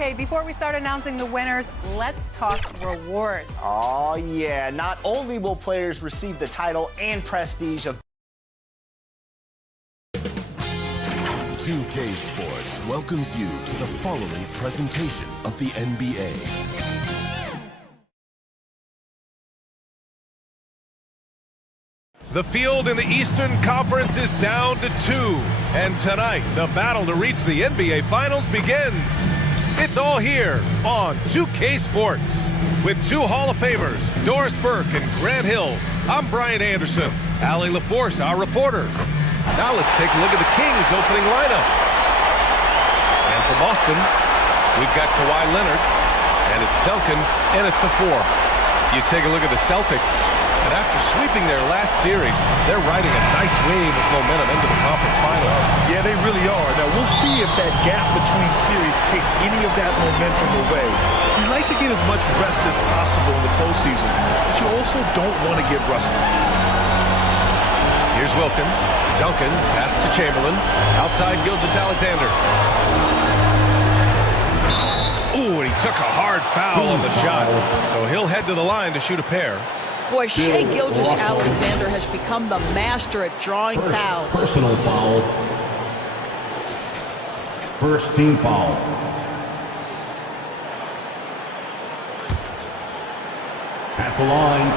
Okay, before we start announcing the winners, let's talk rewards. Oh, yeah. Not only will players receive the title and prestige of 2K Sports welcomes you to the following presentation of the NBA. The field in the Eastern Conference is down to 2. And tonight, the battle to reach the NBA Finals begins. It's all here on 2K Sports. With two Hall of Famers, Doris Burke and Grant Hill, I'm Brian Anderson. Allie LaForce, our reporter. Now let's take a look at the Kings' opening lineup. And for Boston, we've got Kawhi Leonard, and it's Duncan in at the 4. You take a look at the Celtics, and after sweeping their last series, they're riding a nice wave of momentum into the conference finals. Yeah, they really are. Now, we'll see if that gap between series takes any of that momentum away. You like to get as much rest as possible in the postseason, but you also don't want to get rusty. Here's Wilkins. Duncan, pass to Chamberlain. Outside Gilgeous-Alexander. Ooh, and he took a hard foul on the shot. So he'll head to the line to shoot a pair. Boy, Shai Gilgeous-Alexander has become the master at drawing fouls. Personal foul. First team foul. At the line.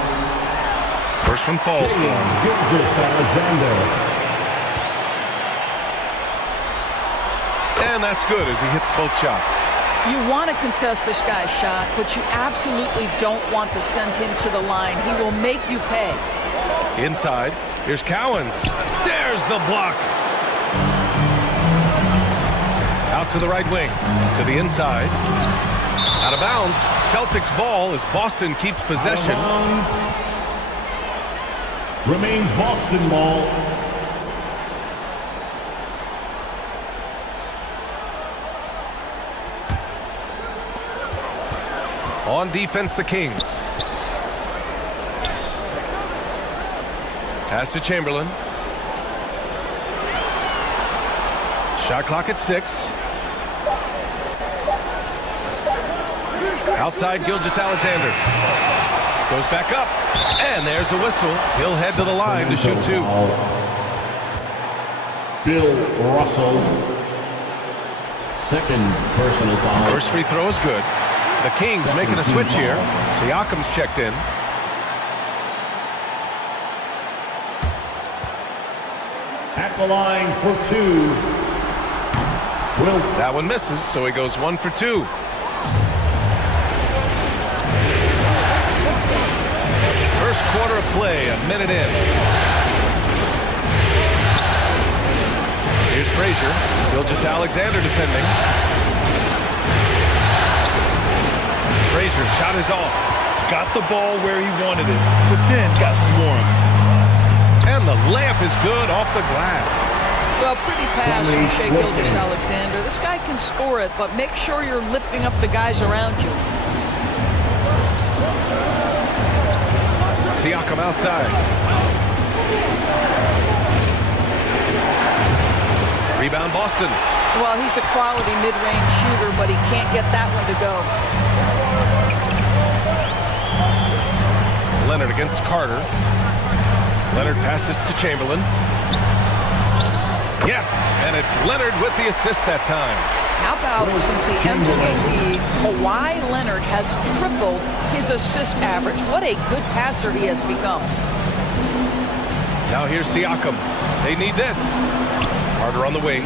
First one falls for him. Gilgeous-Alexander. And that's good as he hits both shots. You want to contest this guy's shot, but you absolutely don't want to send him to the line. He will make you pay. Inside, here's Cowens. There's the block. Out to the right wing, to the inside. Out of bounds, Celtics ball as Boston keeps possession. Remains Boston ball. On defense, the Kings. Pass to Chamberlain. Shot clock at 6. Outside Gilgeous-Alexander. Goes back up. And there's a whistle. He'll head to the line to shoot 2. Bill Russell. Second personal foul. First free throw is good. The Kings making a switch here. Siakam's checked in. At the line for 2. That one misses, so he goes 1 for 2. First quarter of play, a minute in. Here's Frazier. Gilgeous-Alexander defending. Frazier shot is off. Got the ball where he wanted it, but then got swarmed. And the layup is good off the glass. Well, pretty pass from Shai Gilgeous-Alexander. This guy can score it, but make sure you're lifting up the guys around you. Siakam outside. Rebound Boston. Well, he's a quality mid-range shooter, but he can't get that one to go. Leonard against Carter. Leonard passes to Chamberlain. Yes, and it's Leonard with the assist that time. How about since he entered the league, Kawhi Leonard has tripled his assist average. What a good passer he has become. Now here's Siakam. They need this. Carter on the wing.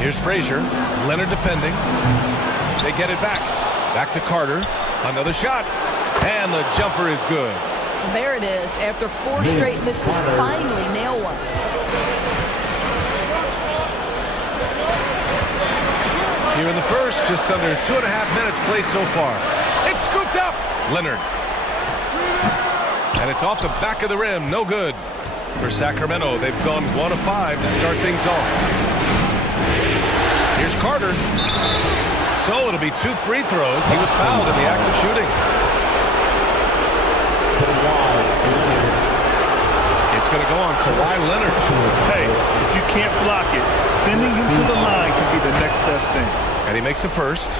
Here's Frazier. Leonard defending. They get it back. Back to Carter. Another shot. And the jumper is good. There it is. After 4 straight misses, finally nail one. Here in the first, just under 2.5 minutes played so far. It's scooped up. Leonard. And it's off the back of the rim. No good. For Sacramento, they've gone 1 of 5 to start things off. Here's Carter. So it'll be 2 free throws. He was fouled in the act of shooting. It's going to go on Kawhi Leonard. Hey, if you can't block it, sending him to the line can be the next best thing. And he makes a first.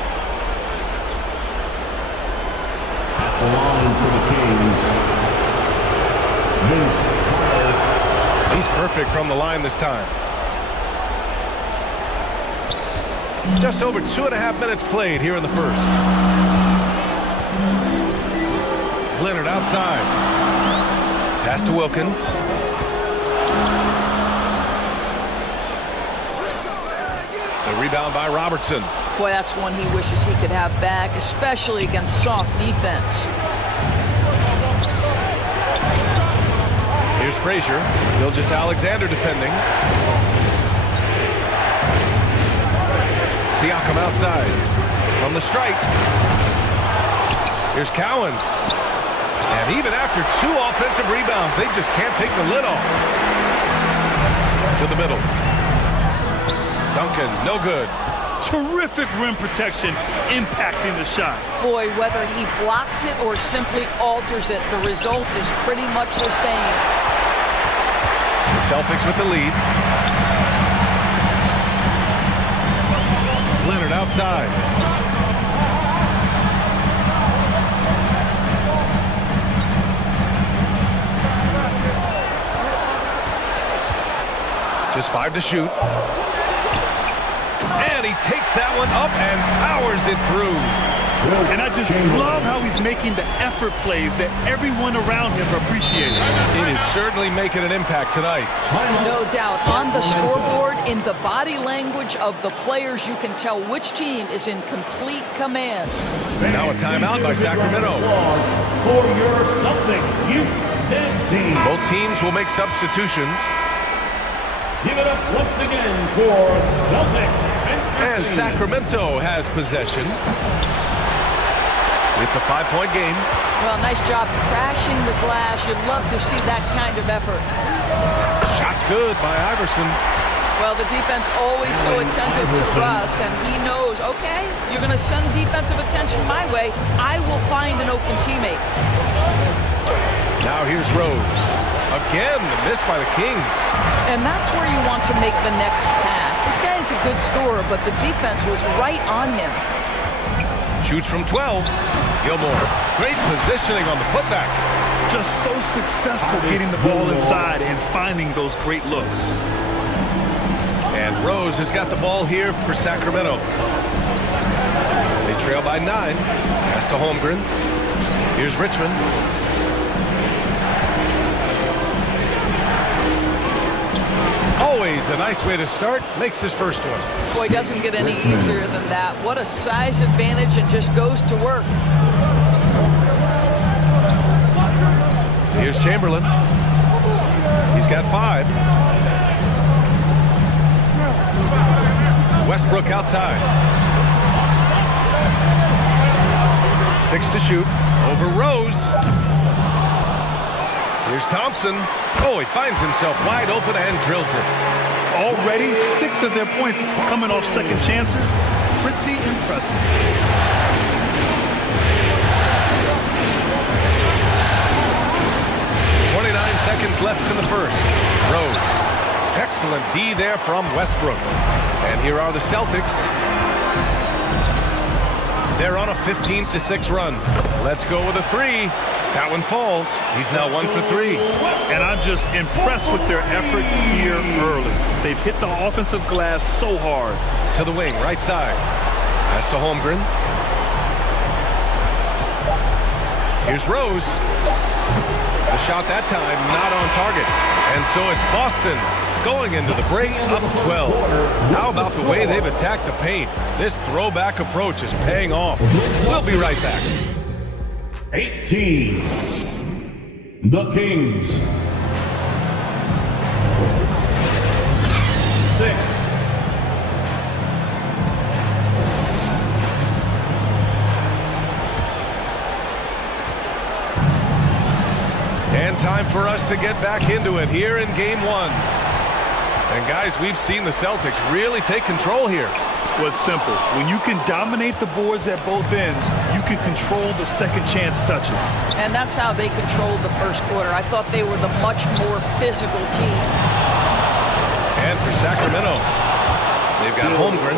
At the line for the Kings, Vince Carter. He's perfect from the line this time. Just over 2.5 minutes played here in the first. Leonard outside. Pass to Wilkins. The rebound by Robertson. Boy, that's one he wishes he could have back, especially against soft defense. Here's Frazier. Gilgeous-Alexander defending. Siakam outside. From the stripe. Here's Cowens. And even after 2 offensive rebounds, they just can't take the lid off. To the middle. Duncan, no good. Terrific rim protection impacting the shot. Boy, whether he blocks it or simply alters it, the result is pretty much the same. The Celtics with the lead. Leonard outside. Just 5 to shoot. And he takes that one up and powers it through. And I just love how he's making the effort plays that everyone around him appreciates. It is certainly making an impact tonight. No doubt. On the scoreboard, in the body language of the players, you can tell which team is in complete command. Now a timeout by Sacramento. For your Celtics youth dance team. Both teams will make substitutions. Give it up once again for Celtics. And Sacramento has possession. It's a 5-point game. Well, nice job crashing the glass. You'd love to see that kind of effort. Shot's good by Iverson. Well, the defense always so attentive to Russ, and he knows, okay, you're going to send defensive attention my way. I will find an open teammate. Now here's Rose. Again, the miss by the Kings. And that's where you want to make the next pass. This guy's a good scorer, but the defense was right on him. Shoots from 12. Gilmore. Great positioning on the putback. Just so successful getting the ball inside and finding those great looks. And Rose has got the ball here for Sacramento. They trail by 9. Pass to Holmgren. Here's Richmond. Always a nice way to start. Makes his first one. Boy, doesn't get any easier than that. What a size advantage, and just goes to work. Here's Chamberlain. He's got 5. Westbrook outside. 6 to shoot. Over Rose. Here's Thompson. Oh, he finds himself wide open and drills it. Already 6 of their points coming off second chances. Pretty impressive. Seconds left in the first. Rose. Excellent D there from Westbrook. And here are the Celtics. They're on a 15-6 run. Let's go with a 3. That one falls. He's now 1 for 3. And I'm just impressed with their effort here early. They've hit the offensive glass so hard. To the wing, right side. Pass to Holmgren. Here's Rose. The shot that time not on target. And so it's Boston going into the break up 12. How about the way they've attacked the paint? This throwback approach is paying off. We'll be right back. 18. The Kings. 6. And time for us to get back into it here in game 1. And guys, we've seen the Celtics really take control here. Well, it's simple. When you can dominate the boards at both ends, you can control the second chance touches. And that's how they controlled the first quarter. I thought they were the much more physical team. And for Sacramento, they've got Holmgren,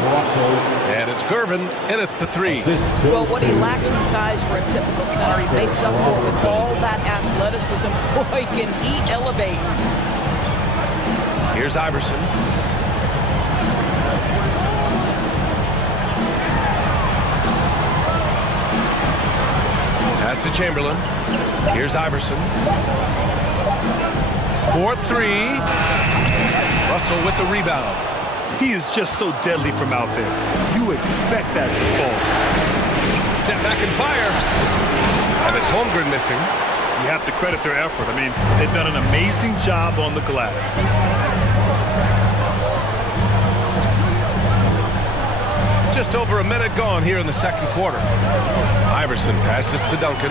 and it's Gervin in at the three. Well, what he lacks in size for a typical center, he makes up for with all that athleticism. Boy, can he elevate. Here's Iverson. Pass to Chamberlain. Here's Iverson. 4-3. Russell with the rebound. He is just so deadly from out there. You expect that to fall. Step back and fire. And it's Holmgren missing. You have to credit their effort. I mean, they've done an amazing job on the glass. Just over a minute gone here in the second quarter. Iverson passes to Duncan.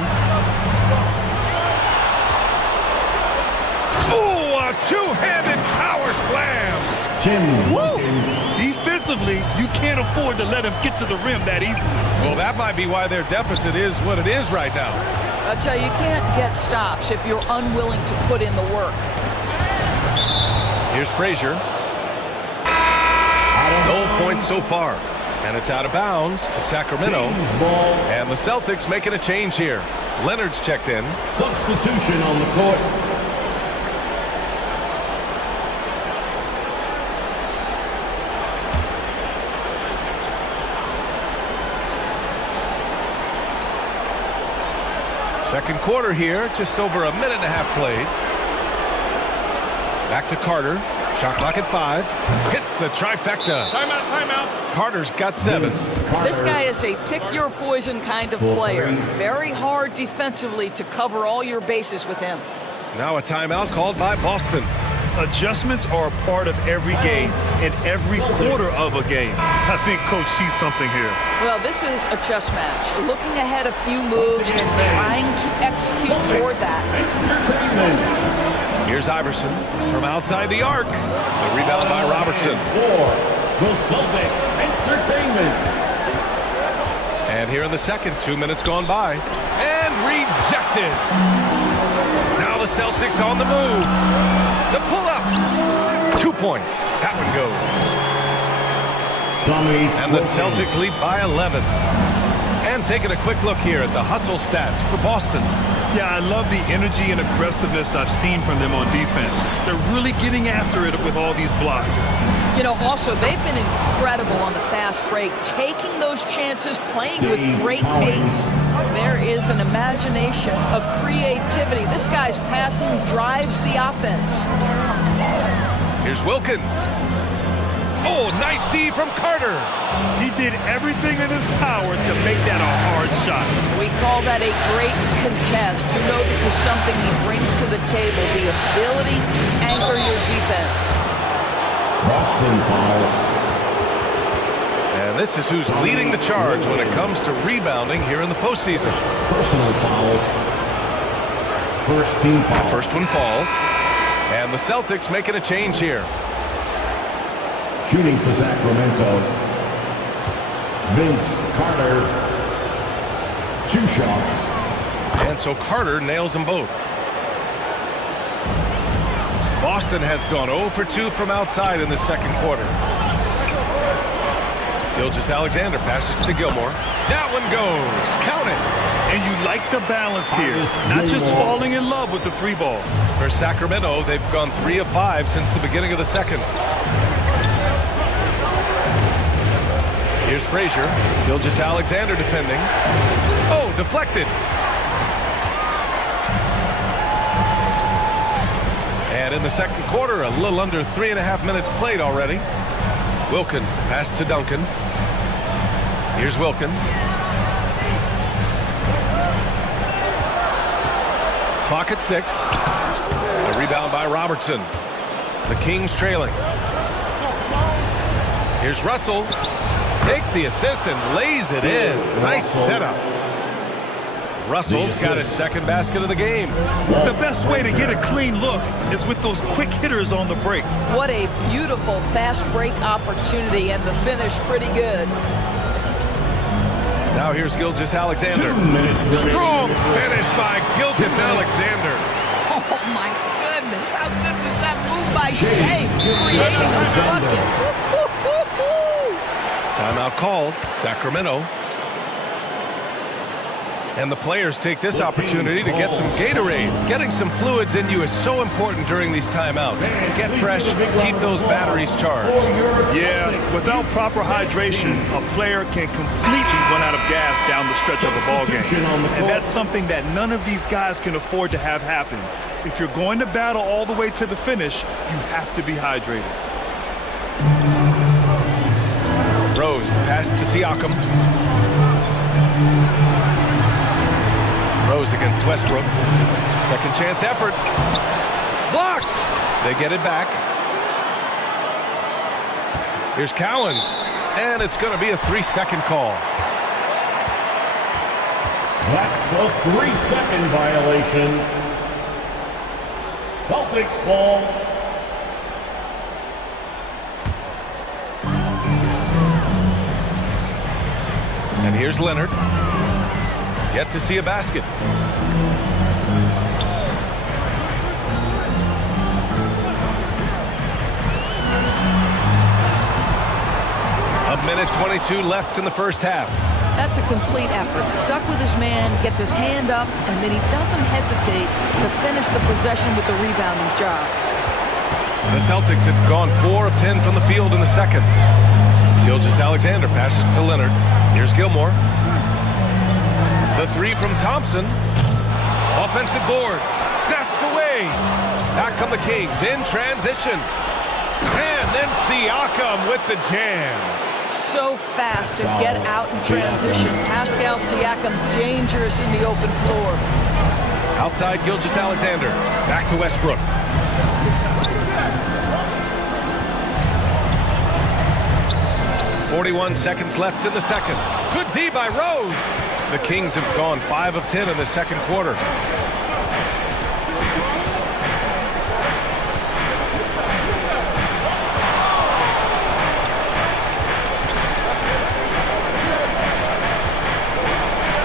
Oh, a two-handed power slam. Woo! Defensively, you can't afford to let him get to the rim that easily. Well, that might be why their deficit is what it is right now. I tell you, you can't get stops if you're unwilling to put in the work. Here's Frazier. No points so far. And it's out of bounds to Sacramento. And the Celtics making a change here. Leonard's checked in. Substitution on the court. Second quarter here, just over a minute and a half played. Back to Carter. Shot clock at 5. Hits the trifecta. Timeout, timeout. Carter's got 7. This guy is a pick-your-poison kind of player. Very hard defensively to cover all your bases with him. Now a timeout called by Boston. Adjustments are a part of every game and every quarter of a game. I think Coach sees something here. Well, this is a chess match. Looking ahead a few moves and trying to execute toward that. Here's Iverson from outside the arc. The rebound by Robertson. The Celtics Entertainment. And here in the second, 2 minutes gone by. And rejected. Now the Celtics on the move. The pull-up. 2 points. That one goes. And the Celtics lead by 11. And taking a quick look here at the hustle stats for Boston. Yeah, I love the energy and aggressiveness I've seen from them on defense. They're really getting after it with all these blocks. You know, also, they've been incredible on the fast break, taking those chances, playing with great pace. There is an imagination, a creativity. This guy's passing drives the offense. Here's Wilkins. Oh, nice D from Carter. He did everything in his power to make that a hard shot. We call that a great contest. You know this is something he brings to the table, the ability to anchor your defense. Boston foul. And this is who's leading the charge when it comes to rebounding here in the postseason. Personal foul. First team foul. First one falls. And the Celtics making a change here. Shooting for Sacramento. Vince Carter. 2 shots. And so Carter nails them both. Boston has gone 0 for 2 from outside in the second quarter. Gilgeous-Alexander passes to Gilmore. That one goes. Count it. And you like the balance here. Not just falling in love with the 3 ball. For Sacramento, they've gone 3 of 5 since the beginning of the second. Here's Frazier. Gilgeous-Alexander defending. Oh, deflected. And in the second quarter, a little under 3.5 minutes played already. Wilkins, pass to Duncan. Here's Wilkins. Clock at 6. A rebound by Robertson. The Kings trailing. Here's Russell. Takes the assist and lays it in. Nice setup. Russell's got his second basket of the game. The best way to get a clean look is with those quick hitters on the break. What a beautiful fast break opportunity, and the finish pretty good. Now here's Gilgeous-Alexander. 2 minutes remaining. Strong finish by Gilgeous-Alexander. Oh my goodness, how good was that move by Shea, creating a bucket. Timeout called, Sacramento. And the players take this opportunity to get some Gatorade. Getting some fluids in you is so important during these timeouts. Get fresh, keep those batteries charged. Yeah, without proper hydration, a player can completely run out of gas down the stretch of a ball game. And that's something that none of these guys can afford to have happen. If you're going to battle all the way to the finish, you have to be hydrated. Rose, the pass to Siakam. Rose against Westbrook. Second chance effort. Blocked. They get it back. Here's Cowens. And it's going to be a 3-second call. That's a 3-second violation. Celtic ball. And here's Leonard. Yet to see a basket. A minute 22 left in the first half. That's a complete effort. Stuck with his man, gets his hand up, and then he doesn't hesitate to finish the possession with the rebounding job. The Celtics have gone 4 of 10 from the field in the second. Gilgeous-Alexander passes to Leonard. Here's Gilmore. The three from Thompson. Offensive board. Snatched away. Back come the Kings in transition. And then Siakam with the jam. So fast to get out in transition. Pascal Siakam dangerous in the open floor. Outside Gilgeous-Alexander. Back to Westbrook. .41 seconds left in the second. Good D by Rose. The Kings have gone 5 of 10 in the second quarter.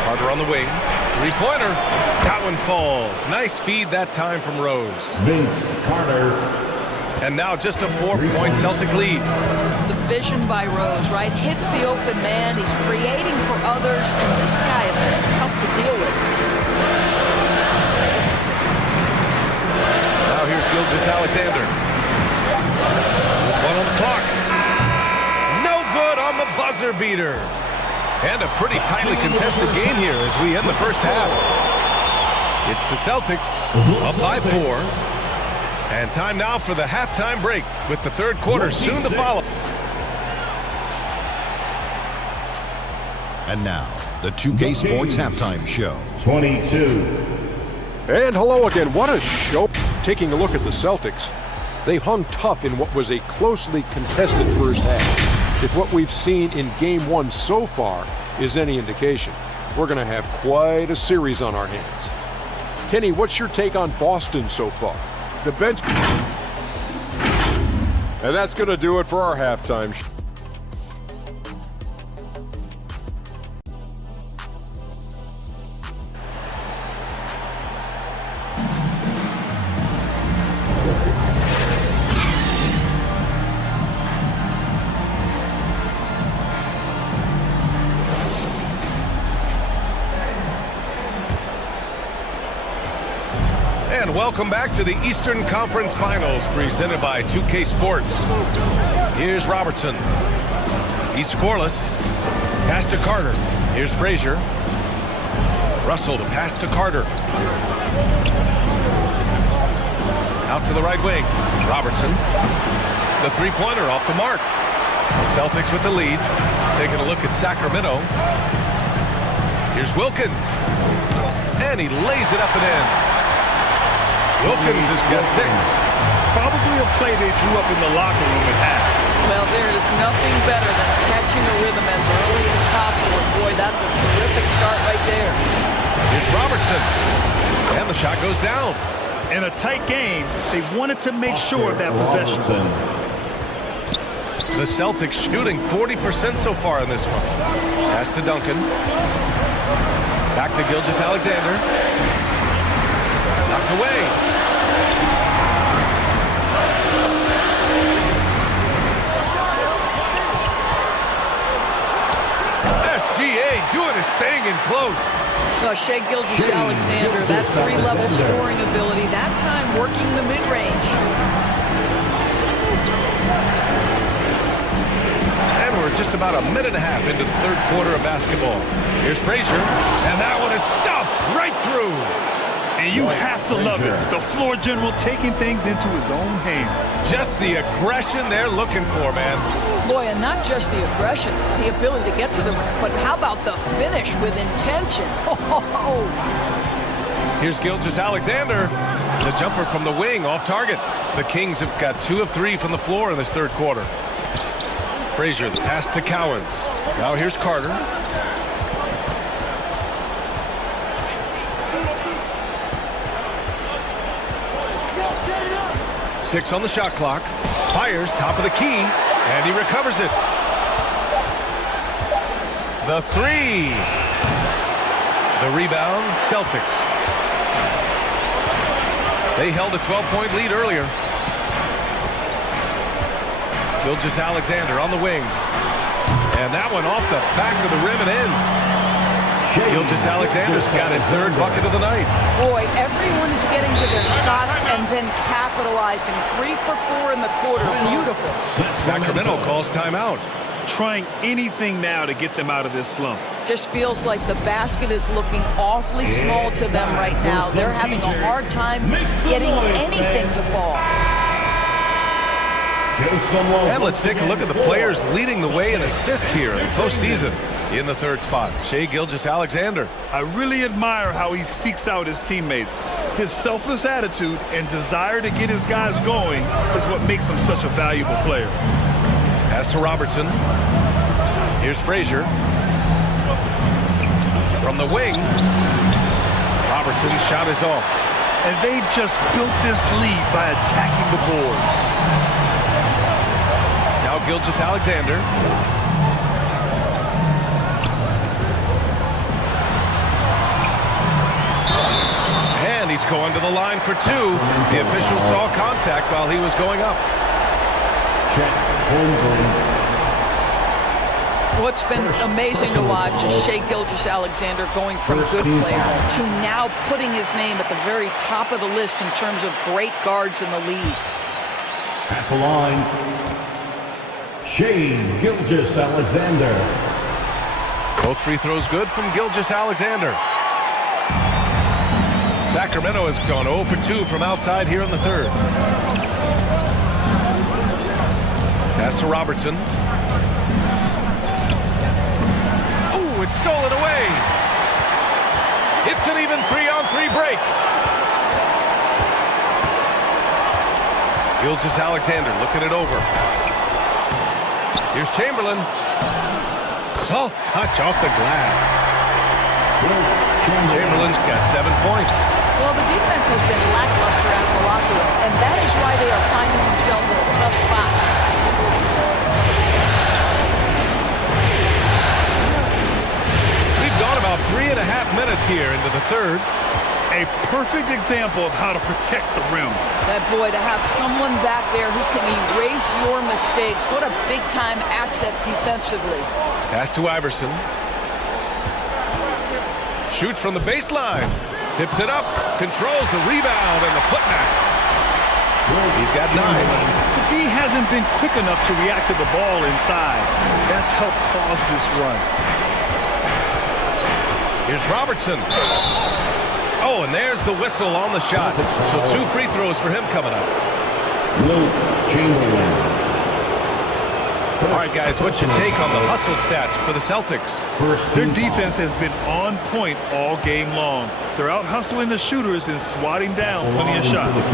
Carter on the wing. Three-pointer. That one falls. Nice feed that time from Rose. Vince Carter. And now just a 4-point Celtic lead. The vision by Rose, right? Hits the open man. He's creating for others, and this guy is so tough to deal with. Now here's Gilgeous-Alexander. With 1 on the clock. No good on the buzzer beater. And a pretty tightly contested game here as we end the first half. It's the Celtics up by 4. And time now for the halftime break with the third quarter soon to follow. And now, the 2K Sports Halftime Show. 22. And hello again. What a show. Taking a look at the Celtics, they hung tough in what was a closely contested first half. If what we've seen in Game 1 so far is any indication, we're going to have quite a series on our hands. Kenny, what's your take on Boston so far? The bench. And that's going to do it for our halftime show. And welcome back to the Eastern Conference Finals presented by 2K Sports. Here's Robertson. He's scoreless. Pass to Carter. Here's Frazier. Russell to pass to Carter. Out to the right wing. Robertson. The three-pointer off the mark. The Celtics with the lead. Taking a look at Sacramento. Here's Wilkins. And he lays it up and in. Wilkins has got 6. Probably a play they drew up in the locker room at half. Well, there is nothing better than catching a rhythm as early as possible. And boy, that's a terrific start right there. Here's Robertson. And the shot goes down. In a tight game, they wanted to make sure of that possession. The Celtics shooting 40% so far in this one. Pass to Duncan. Back to Gilgeous-Alexander. Knocked away. SGA doing his thing in close. Oh, Shai Gilgeous-Alexander, that three-level scoring ability, that time working the mid-range. And we're just about a minute and a half into the third quarter of basketball. Here's Frazier, and that one is stuffed right through. And you have to love it. The floor general taking things into his own hands. Just the aggression they're looking for, man. Boy, and not just the aggression, the ability to get to the rim, but how about the finish with intention? Oh. Here's Gilgeous-Alexander. The jumper from the wing off target. The Kings have got 2 of 3 from the floor in this third quarter. Frazier, the pass to Cowens. Now here's Carter. Six on the shot clock. Fires top of the key, and he recovers it. The three. The rebound, Celtics. They held a 12-point lead earlier. Gilgeous-Alexander on the wing. And that one off the back of the rim and in. Gilgeous-Alexander's got his third bucket of the night. Boy, everyone is getting to their spots and then capitalizing. 3 for 4 in the quarter. Beautiful. Sacramento calls timeout. Trying anything now to get them out of this slump. Just feels like the basket is looking awfully small to them right now. They're having a hard time getting anything to fall. And let's take a look at the players leading the way in assists here in the postseason. In the third spot, Shai Gilgeous-Alexander. I really admire how he seeks out his teammates. His selfless attitude and desire to get his guys going is what makes him such a valuable player. Pass to Robertson. Here's Frazier. From the wing. Robertson's shot is off. And they've just built this lead by attacking the boards. Now Gilgeous-Alexander. And he's going to the line for 2. The official saw contact while he was going up. What's been amazing to watch is Shai Gilgeous-Alexander going from good player to now putting his name at the very top of the list in terms of great guards in the league. At the line, Shai Gilgeous-Alexander. Both free throws good from Gilgeous-Alexander. Sacramento has gone 0 for 2 from outside here in the third. Pass to Robertson. Ooh, it's stolen away. It's an even 3-on-3 break. Gilgeous-Alexander looking it over. Here's Chamberlain. Soft touch off the glass. Chamberlain's got 7 points. Well, the defense has been lackluster out the locker room, and that is why they are finding themselves in a tough spot. We've gone about 3.5 minutes here into the third. A perfect example of how to protect the rim. That boy, to have someone back there who can erase your mistakes, what a big-time asset defensively. Pass to Iverson. Shoots from the baseline. Tips it up. Controls the rebound and the putback. He's got 9. The D hasn't been quick enough to react to the ball inside. That's helped cause this run. Here's Robertson. Oh, and there's the whistle on the shot. So 2 free throws for him coming up. Chamberlain. All right, guys, what's your take on the hustle stats for the Celtics? Their defense has been on point all game long. They're out hustling the shooters and swatting down plenty of shots.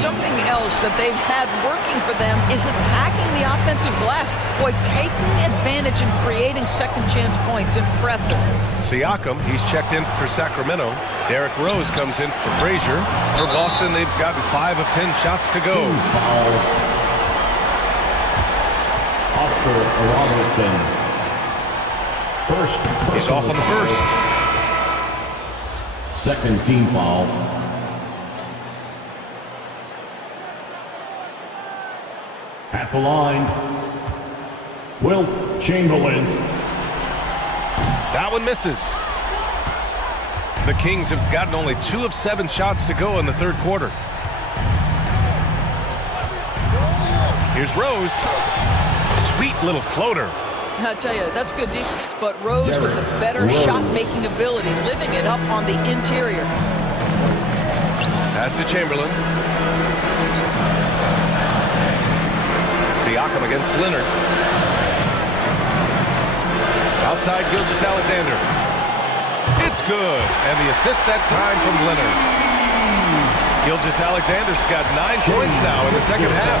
Something else that they've had working for them is attacking the offensive glass. Boy, taking advantage and creating second chance points. Impressive. Siakam, he's checked in for Sacramento. Derrick Rose comes in for Frazier. For Boston, they've gotten 5 of 10 shots to go. Oscar Robertson. He's off on the first. Second team foul. At the line, Wilt Chamberlain. That one misses. The Kings have gotten only 2 of 7 shots to go in the third quarter. Here's Rose. Sweet little floater. I tell you, that's good defense, but Rose with the better shot-making ability, living it up on the interior. Pass to Chamberlain. Siakam against Leonard. Outside Gilgeous-Alexander. It's good, and the assist that time from Leonard. Gilgeous-Alexander's got 9 points now in the second half.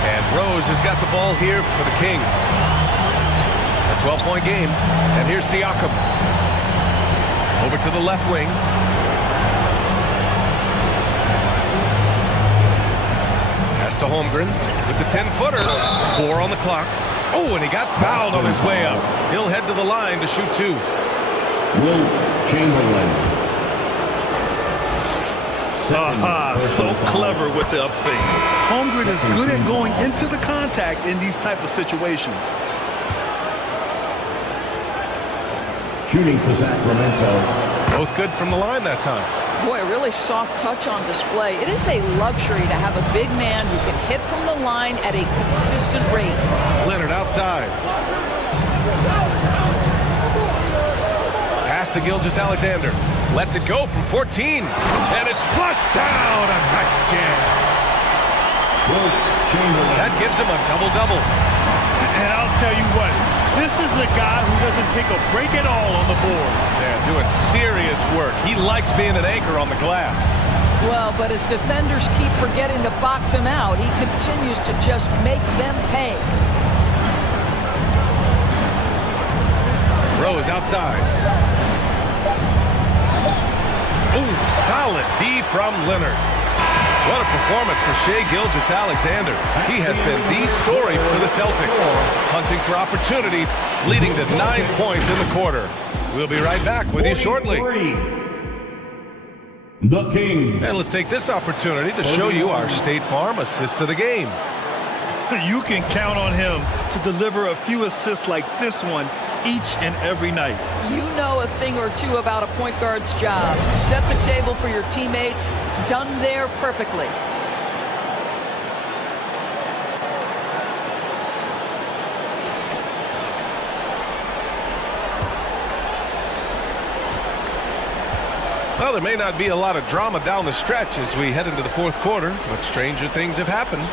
And Rose has got the ball here for the Kings. A 12-point game, and here's Siakam. Over to the left wing. Pass to Holmgren with the 10-footer. 4 on the clock. Oh, and he got fouled on his way up. He'll head to the line to shoot 2. Wilt Chamberlain. So clever with the up fake. Holmgren is good at going into the contact in these type of situations. Shooting for Sacramento. Both good from the line that time. Boy, a really soft touch on display. It is a luxury to have a big man who can hit from the line at a consistent rate. Leonard outside. Pass to Gilgeous-Alexander. Lets it go from 14. And it's flushed down. A nice jam. That gives him a double-double. And I'll tell you what, this is a guy who doesn't take a break at all on the boards. Yeah, doing serious work. He likes being an anchor on the glass. Well, but as defenders keep forgetting to box him out, he continues to just make them pay. Rose outside. Ooh, solid D from Leonard. What a performance for Shai Gilgeous-Alexander. He has been the story for the Celtics. Hunting for opportunities, leading to 9 points in the quarter. We'll be right back with you shortly. The Kings. And let's take this opportunity to show you our State Farm assist to the game. You can count on him to deliver a few assists like this one each and every night. You know a thing or two about a point guard's job. Set the table for your teammates. Done there perfectly. Well, there may not be a lot of drama down the stretch as we head into the fourth quarter, but stranger things have happened.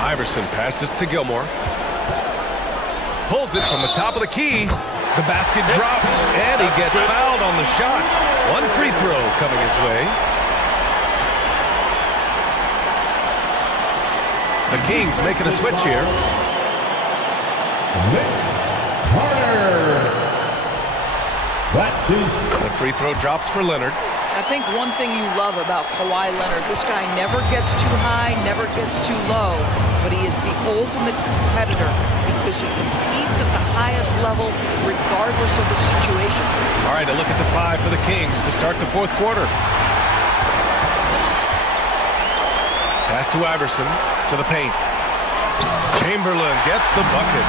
Iverson passes to Gilmore. Pulls it from the top of the key. The basket drops, and he gets fouled on the shot. 1 free throw coming his way. The Kings making a switch here. That's his. The free throw drops for Leonard. I think one thing you love about Kawhi Leonard, this guy never gets too high, never gets too low, but he is the ultimate competitor because he competes at the highest level regardless of the situation. All right, a look at the 5 for the Kings to start the fourth quarter. Pass to Iverson, to the paint. Chamberlain gets the bucket.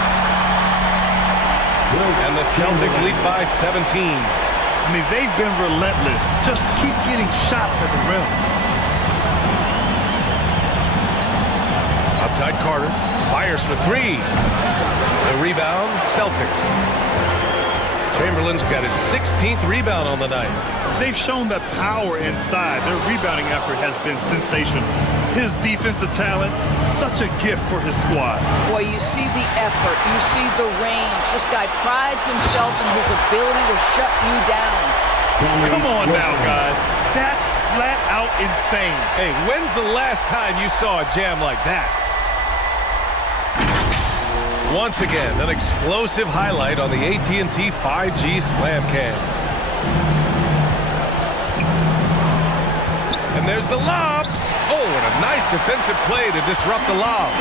And the Celtics lead by 17. I mean, they've been relentless. Just keep getting shots at the rim. Outside Carter, fires for 3. The rebound, Celtics. Chamberlain's got his 16th rebound on the night. They've shown that power inside. Their rebounding effort has been sensational. His defensive talent, such a gift for his squad. Boy, you see the effort, you see the range. This guy prides himself in his ability to shut you down. Come on now, guys. That's flat out insane. Hey, when's the last time you saw a jam like that? Once again, an explosive highlight on the AT&T 5G Slam Cam. And there's the lob. Oh, and a nice defensive play to disrupt the lob.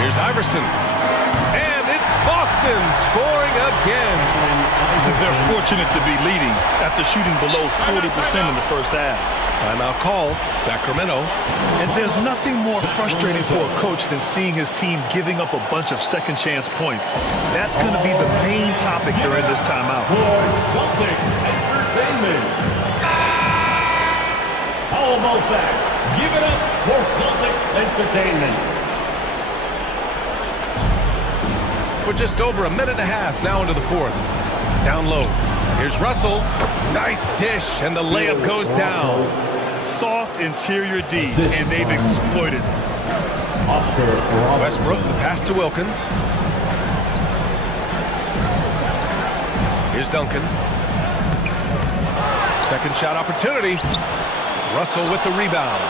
Here's Iverson. And it's Boston scoring again. They're fortunate to be leading after shooting below 40% in the first half. Timeout called, Sacramento. And there's nothing more frustrating for a coach than seeing his team giving up a bunch of second chance points. That's going to be the main topic during this timeout. For Celtics Entertainment. How about that? Give it up for Celtics Entertainment. We're just over a minute and a half now into the fourth. Down low. Here's Russell. Nice dish, and the layup goes down. Soft interior D, and they've exploited it. Westbrook, the pass to Wilkins. Here's Duncan. Second shot opportunity. Russell with the rebound.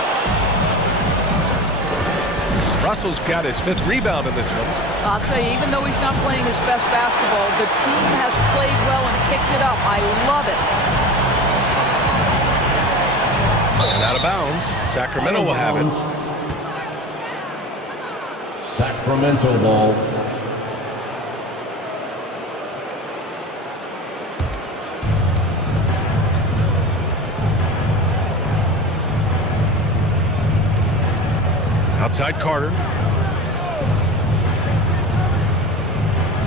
Russell's got his 5th rebound in this one. I'll tell you, even though he's not playing his best basketball, the team has played well and picked it up. I love it. And out of bounds, Sacramento will have it. Sacramento ball. Outside Carter.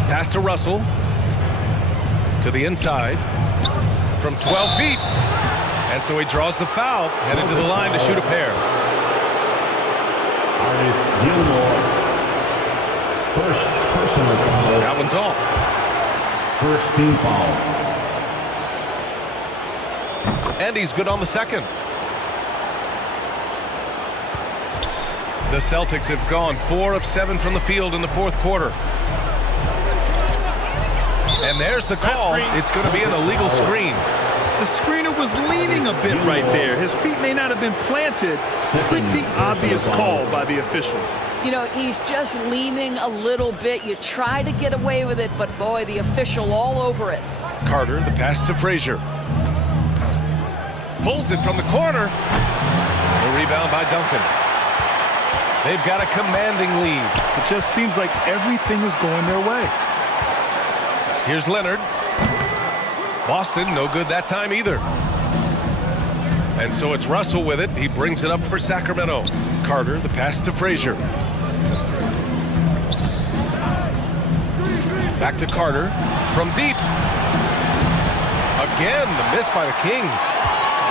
Pass to Russell. To the inside. From 12 feet. And so he draws the foul. Headed to the line to shoot a pair. Artist Gilmore. First personal foul. That one's off. First team foul. And he's good on the second. The Celtics have gone 4 of 7 from the field in the fourth quarter. And there's the call. It's going to be an illegal screen. The screener was leaning a bit right there. His feet may not have been planted. Pretty obvious call by the officials. You know, he's just leaning a little bit. You try to get away with it, but boy, the official all over it. Carter, the pass to Frazier. Pulls it from the corner. The rebound by Duncan. They've got a commanding lead. It just seems like everything is going their way. Here's Leonard. Boston, no good that time either. And so it's Russell with it. He brings it up for Sacramento. Carter, the pass to Frazier. Back to Carter from deep. Again, the miss by the Kings.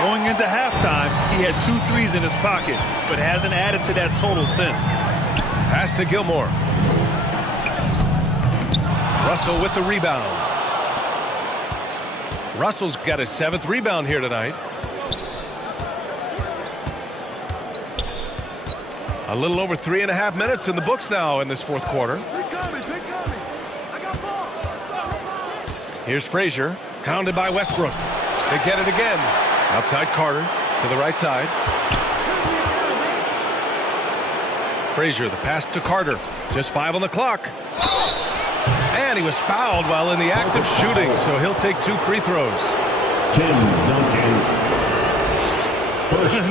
Going into halftime, he had 2 threes in his pocket, but hasn't added to that total since. Pass to Gilmore. Russell with the rebound. Russell's got his 7th rebound here tonight. A little over 3.5 minutes in the books now in this fourth quarter. Here's Frazier, pounded by Westbrook. They get it again. Outside Carter to the right side. Frazier, the pass to Carter. Just 5 on the clock. And he was fouled while in the act of shooting, so he'll take 2 free throws. Tim Duncan.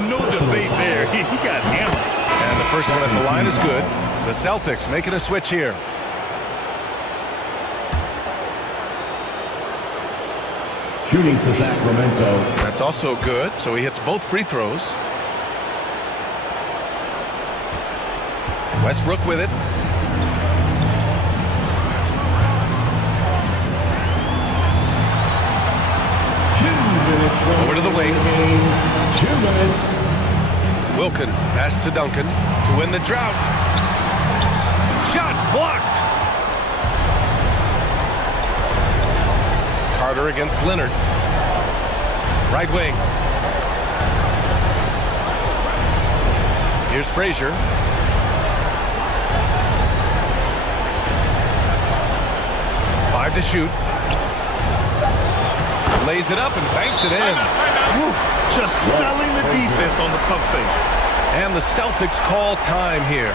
No debate there. He got hammered. And the first one at the line is good. The Celtics making a switch here. Shooting for Sacramento. That's also good, so he hits both free throws. Westbrook with it. Over to the wing. 2 minutes. Wilkins, pass to Duncan to win the drought. Shots blocked. Carter against Leonard. Right wing. Here's Frazier. Five to shoot. Lays it up and banks it in. Woo, just selling the defense on the pump fake. And the Celtics call time here.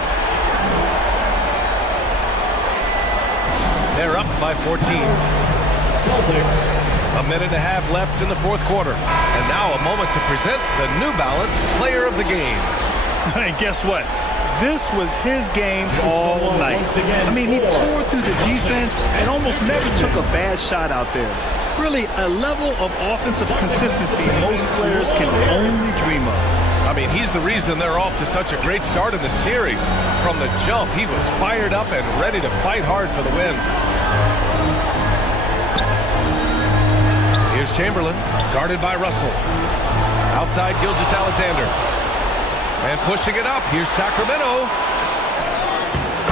They're up by 14. Celtics. A minute and a half left in the fourth quarter. And now a moment to present the New Balance Player of the Game. And guess what? This was his game all night. I mean, he tore through the defense and almost never took a bad shot out there. Really, a level of offensive consistency most players can only dream of. I mean, he's the reason they're off to such a great start in the series. From the jump, he was fired up and ready to fight hard for the win. Here's Chamberlain, guarded by Russell. Outside Gilgeous-Alexander. And pushing it up, here's Sacramento.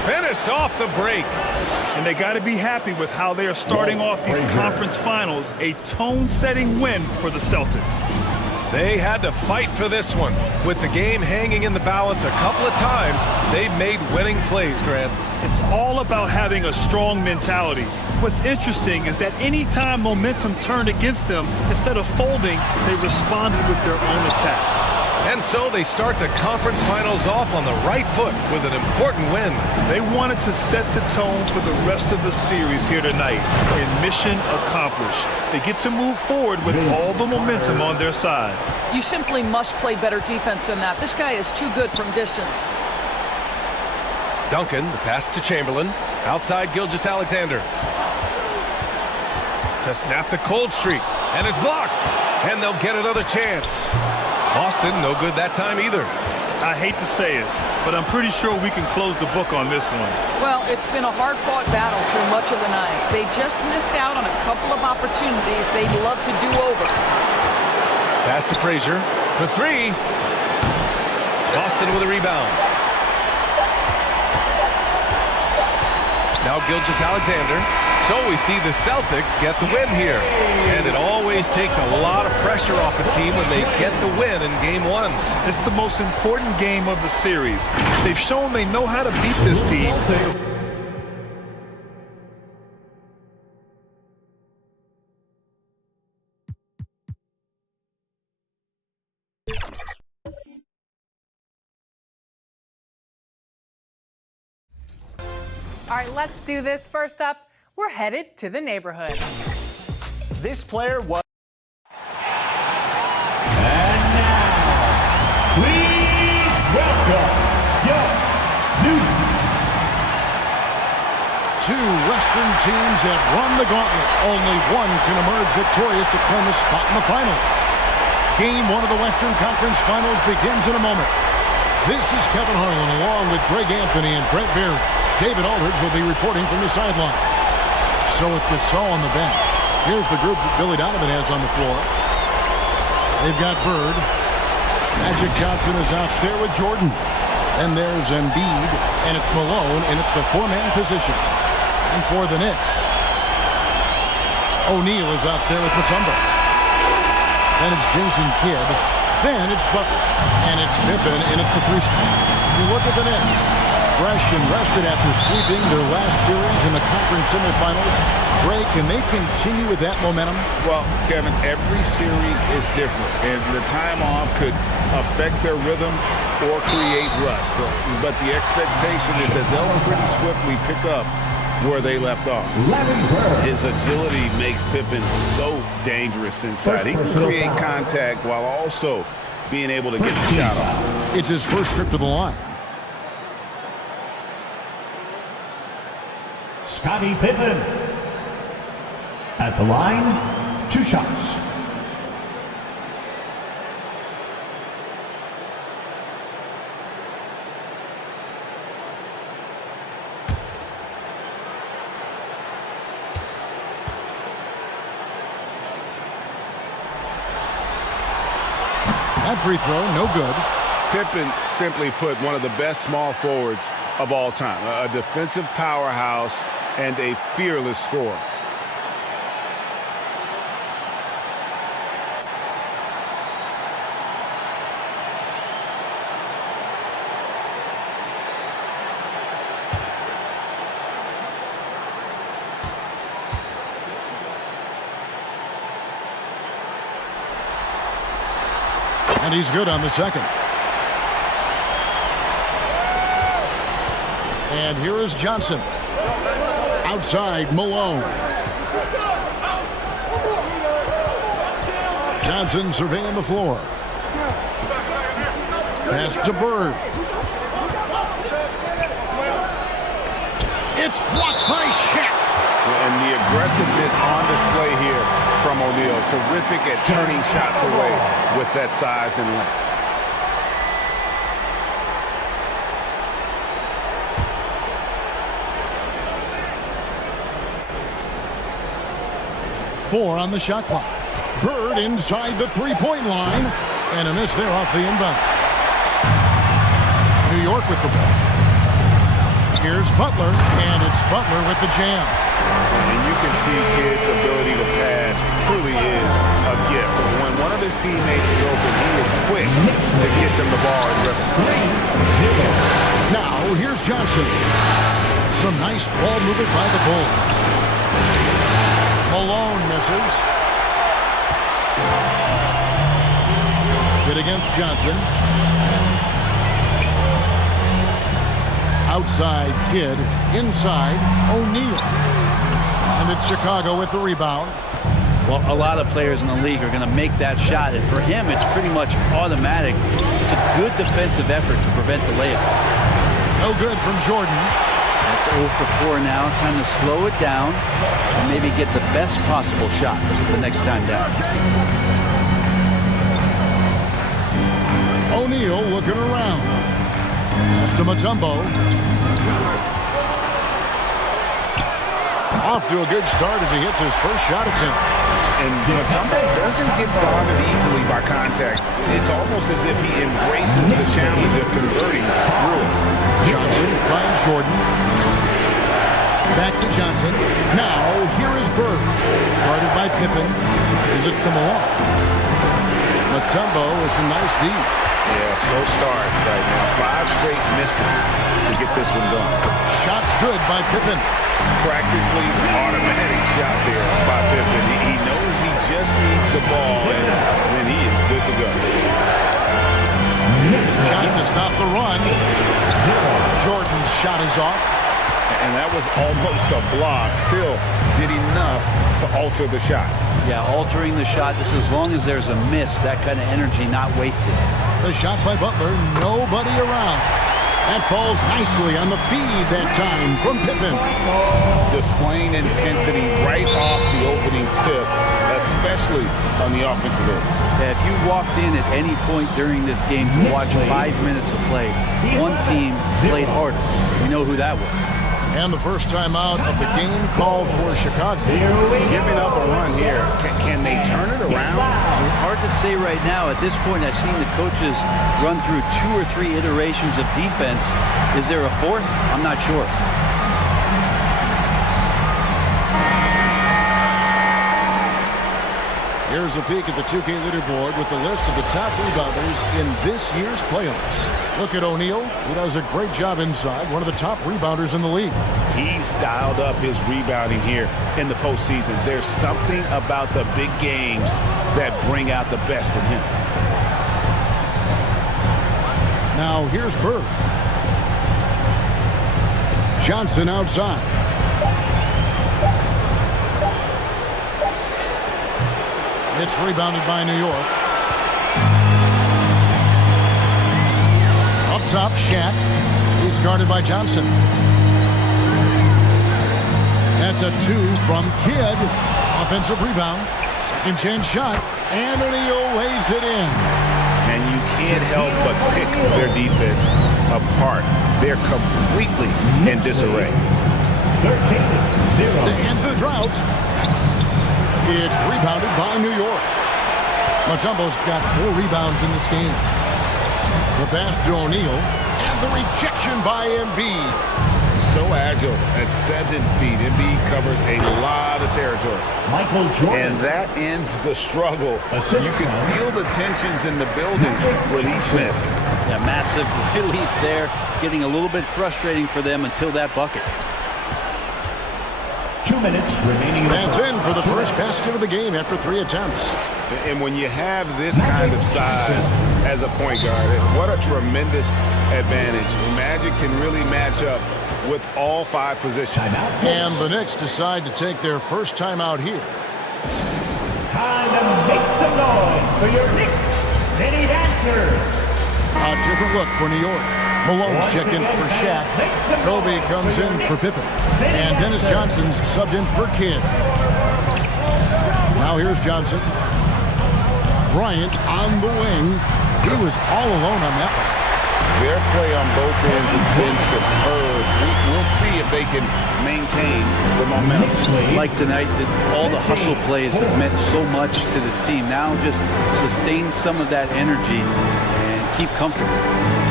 Finished off the break. And they got to be happy with how they are starting off these conference finals. A tone-setting win for the Celtics. They had to fight for this one. With the game hanging in the balance a couple of times, they've made winning plays, Grant. It's all about having a strong mentality. What's interesting is that any time momentum turned against them, instead of folding, they responded with their own attack. And so they start the conference finals off on the right foot with an important win. They wanted to set the tone for the rest of the series here tonight, and mission accomplished. They get to move forward with all the momentum on their side. You simply must play better defense than that. This guy is too good from distance. Duncan, the pass to Chamberlain. Outside Gilgeous-Alexander. To snap the cold streak. And is blocked. And they'll get another chance. Boston, no good that time either. I hate to say it, but I'm pretty sure we can close the book on this one. Well, it's been a hard-fought battle through much of the night. They just missed out on a couple of opportunities they'd love to do over. Pass to Frazier for three. Boston with a rebound. Now Gilgeous-Alexander. So we see the Celtics get the win here. And it always takes a lot of pressure off a team when they get the win in game one. It's the most important game of the series. They've shown they know how to beat this team. All right, let's do this. First up, we're headed to the neighborhood. This player was... And now, please welcome your new... Two Western teams have run the gauntlet. Only one can emerge victorious to claim a spot in the finals. Game one of the Western Conference Finals begins in a moment. This is Kevin Harlan along with Greg Anthony and Brent Barry. David Aldridge will be reporting from the sidelines. So with Gasol on the bench, here's the group that Billy Donovan has on the floor. They've got Bird. Magic Johnson is out there with Jordan. Then there's Embiid, and it's Malone in at the four-man position. And for the Knicks, O'Neal is out there with Mutombo. Then it's Jason Kidd. Then it's Butler. And it's Pippen in at the three spot. You look at the Knicks. Fresh and rested after sweeping their last series in the conference semifinals. Greg, can they continue with that momentum? Well, Kevin, every series is different, and the time off could affect their rhythm or create rust. But the expectation is that they'll pretty swiftly pick up where they left off. His agility makes Pippen so dangerous inside. He can create contact while also being able to get the shot off. It's his first trip to the line. Scottie Pippen. At the line, 2 shots. That free throw, no good. Pippen, simply put, one of the best small forwards of all time. A defensive powerhouse and a fearless scorer. And he's good on the second. And here is Johnson. Outside, Malone. Johnson surveying the floor. Pass to Bird. It's blocked by Shaq. And the aggressiveness on display here from O'Neal. Terrific at turning shots away with that size and length. Four on the shot clock. Bird inside the three-point line. And a miss there off the inbound. New York with the ball. Here's Butler, and it's Butler with the jam. And you can see Kidd's ability to pass truly is a gift. When one of his teammates is open, he is quick to get them the ball in rhythm. Now, here's Johnson. Some nice ball movement by the Bulls. Malone misses. Hit against Johnson. Outside Kidd. Inside O'Neal. And it's Chicago with the rebound. Well, a lot of players in the league are going to make that shot, and for him, it's pretty much automatic. It's a good defensive effort to prevent the layup. No good from Jordan. That's 0 for 4 now. Time to slow it down and maybe get the best possible shot the next time down. O'Neal looking around. Pass to Mutombo. Off to a good start as he hits his first shot attempt. And Mutombo doesn't get bothered easily by contact. It's almost as if he embraces the challenge of converting through it. Johnson finds Jordan. Back to Johnson. Now, here is Bird. Guarded by Pippen. Passes it to Malone. Mutombo is a nice D. Yeah, slow start right now. 5 straight misses to get this one done. Shot's good by Pippen. Practically automatic shot there by Pippen. He knows he just needs the ball, and then he is good to go. Shot to stop the run. Jordan's shot is off. And that was almost a block. Still did enough to alter the shot. Yeah, altering the shot, just as long as there's a miss, that kind of energy not wasted. The shot by Butler, nobody around. That falls nicely on the feed that time from Pippen. Displaying intensity right off the opening tip, especially on the offensive end. Yeah, if you walked in at any point during this game to watch 5 minutes of play, one team played harder. We know who that was. And the first time out of the game called for Chicago. Giving up a run here. Can they turn it around? Hard to say right now. At this point, I've seen the coaches run through 2 or 3 iterations of defense. Is there a fourth? I'm not sure. Here's a peek at the 2K leaderboard with the list of the top rebounders in this year's playoffs. Look at O'Neal. He does a great job inside. One of the top rebounders in the league. He's dialed up his rebounding here in the postseason. There's something about the big games that bring out the best in him. Now here's Bird. Johnson outside. It's rebounded by New York. Up top, Shaq. He's guarded by Johnson. That's a 2 from Kidd. Offensive rebound. Second chance shot. And O'Neal lays it in. And you can't help but pick their defense apart. They're completely in disarray. 13-0. To end the drought. It's rebounded by New York. Mutombo's got 4 rebounds in this game. The pass to O'Neal. And the rejection by Embiid. So agile at 7 feet. Embiid covers a lot of territory. Michael Jordan. And that ends the struggle. You can feel the tensions in the building with each miss. Yeah, massive relief there. Getting a little bit frustrating for them until that bucket. 2 minutes remaining. That's in for the first first basket of the game after 3 attempts. And when you have this kind of size as a point guard, what a tremendous advantage. Magic can really match up with all 5 positions. And the Knicks decide to take their first time out here. Time to make some noise for your Knicks City Dancers. A different look for New York. Malone's checked in for Shaq. Kobe comes in for Pippen. And Dennis Johnson's subbed in for Kidd. Now here's Johnson. Bryant on the wing. He was all alone on that one. Their play on both ends has been superb. We'll see if they can maintain the momentum. Like tonight, all the hustle plays have meant so much to this team. Now just sustain some of that energy and keep comfortable.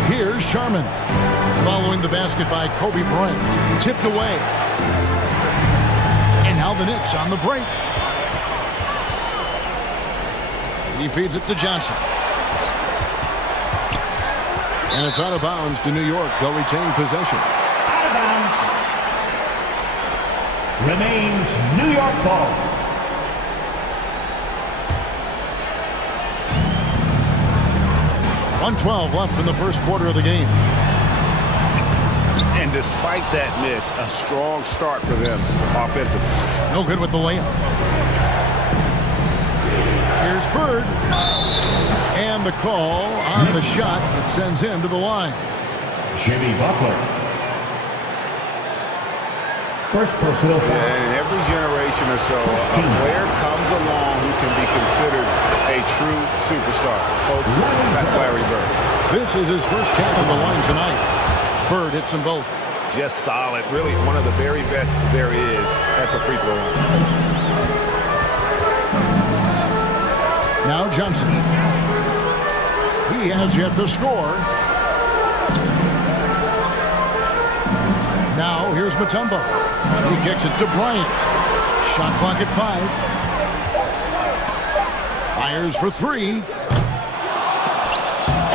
Here's Sharman. Following the basket by Kobe Bryant. Tipped away. And now the Knicks on the break. He feeds it to Johnson. And it's out of bounds to New York. They'll retain possession. Out of bounds. Remains New York ball. .112 left in the first quarter of the game. And despite that miss, a strong start for them offensively. No good with the layup. Here's Bird. And the call on the shot that sends him to the line. Jimmy Butler. First personal foul. And in every generation or so, a player comes along who can be considered a true superstar. Folks, that's Larry Bird. This is his first chance at the line tonight. Bird hits them both. Just solid. Really one of the very best there is at the free throw line. Now Johnson. He has yet to score. Now here's Mutombo. He kicks it to Bryant. Shot clock at 5. Fires for 3.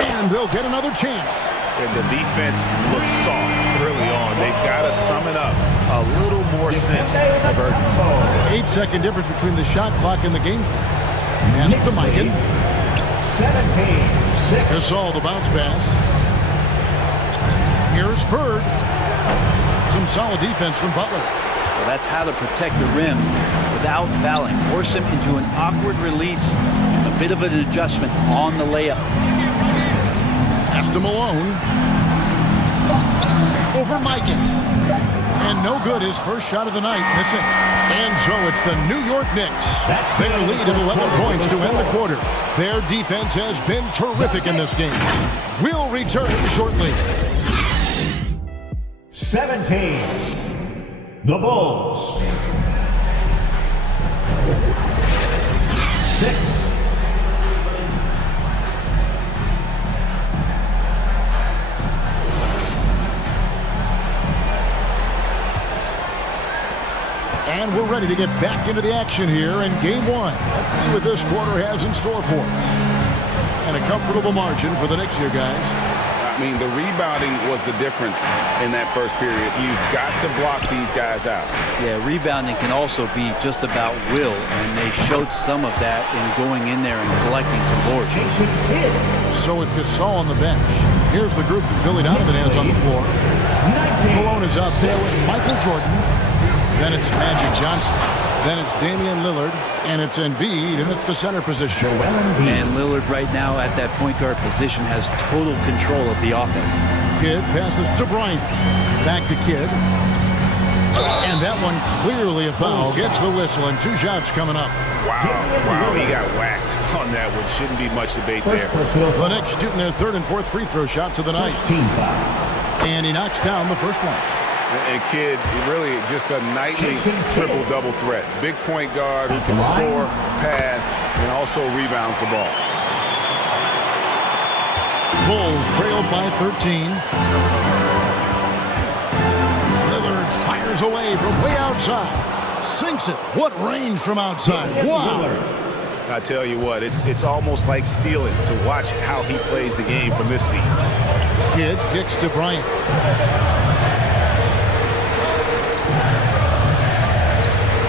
And they'll get another chance. And the defense looks soft early on. They've got to sum it up a little more sense of urgency. 8-second difference between the shot clock and the game clock. Pass to Mikan. 17-6. Gasol the bounce pass. Here's Bird. Some solid defense from Butler. Well, that's how to protect the rim without fouling. Force him into an awkward release, a bit of an adjustment on the layup. Pass to Malone. Over Mikan. And no good, his first shot of the night, missing. And so it's the New York Knicks. Their lead of 11 points to end the quarter. Their defense has been terrific in this game. We'll return shortly. 17. The Bulls. 6. And we're ready to get back into the action here in Game 1. Let's see what this quarter has in store for us. And a comfortable margin for the Knicks here, guys. I mean, the rebounding was the difference in that first period. You've got to block these guys out. Yeah, rebounding can also be just about will, and they showed some of that in going in there and collecting some boards. So with Gasol on the bench, here's the group that Billy Donovan has on the floor. Malone is out there with Michael Jordan. Then it's Magic Johnson. Then it's Damian Lillard. And it's Embiid in the center position. And Lillard right now at that point guard position has total control of the offense. Kidd passes to Bryant. Back to Kidd. And that one clearly a foul. Gets the whistle and 2 shots coming up. Wow, he got whacked on that one. Shouldn't be much debate there. The Knicks shooting their 3rd and 4th free throw shots of the night. And he knocks down the first one. And Kidd, really just a nightly triple-double threat. Big point guard who can score, pass, and also rebounds the ball. Bulls trailed by 13. Lillard fires away from way outside. Sinks it. What range from outside. Wow. I tell you what, it's almost like stealing to watch how he plays the game from this seat. Kidd kicks to Bryant.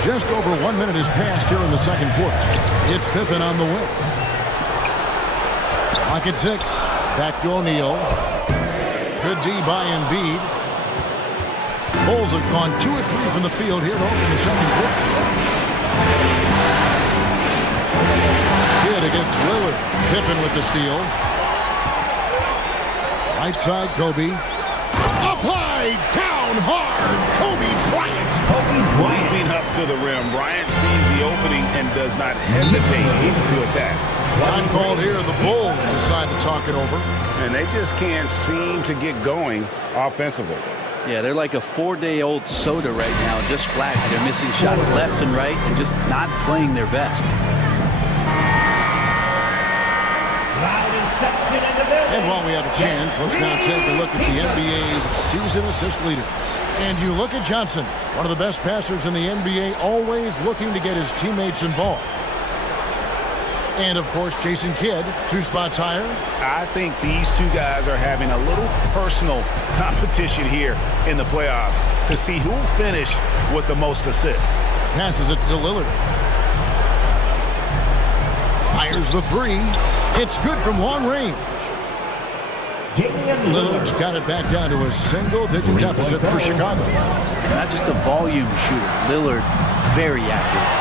Just over 1 minute has passed here in the second quarter. It's Pippen on the wing. Clock at 6. Back to O'Neal. Good D by Embiid. Bulls have gone 2 of 3 from the field here to open the second quarter. Kidd against Lillard. Pippen with the steal. Right side, Kobe. Applied down hard. Kobe Bryant. Leaping up to the rim. Bryant sees the opening and does not hesitate to attack. Time called here. The Bulls decide to talk it over. And they just can't seem to get going offensively. Yeah, they're like a 4-day-old soda right now, just flat. They're missing shots left and right and just not playing their best. And while we have a chance, let's now take a look at the NBA's season assist leaders. And you look at Johnson, one of the best passers in the NBA, always looking to get his teammates involved. And, of course, Jason Kidd, 2 spots higher. I think these two guys are having a little personal competition here in the playoffs to see who will finish with the most assists. Passes it to Lillard. Fires the 3. It's good from long range. Lillard's got it back down to a single-digit deficit for Chicago. Not just a volume shooter. Lillard, very accurate.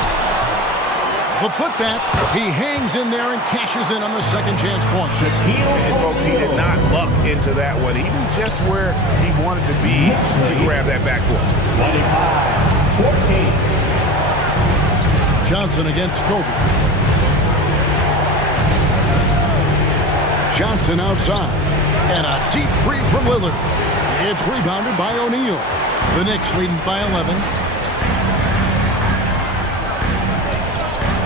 The putback, he hangs in there and cashes in on the second chance points. And folks, he did not luck into that one. He knew just where he wanted to be to grab that backboard. 25-14. Johnson against Kobe. Johnson outside. And a deep 3 from Lillard. It's rebounded by O'Neal. The Knicks leading by 11.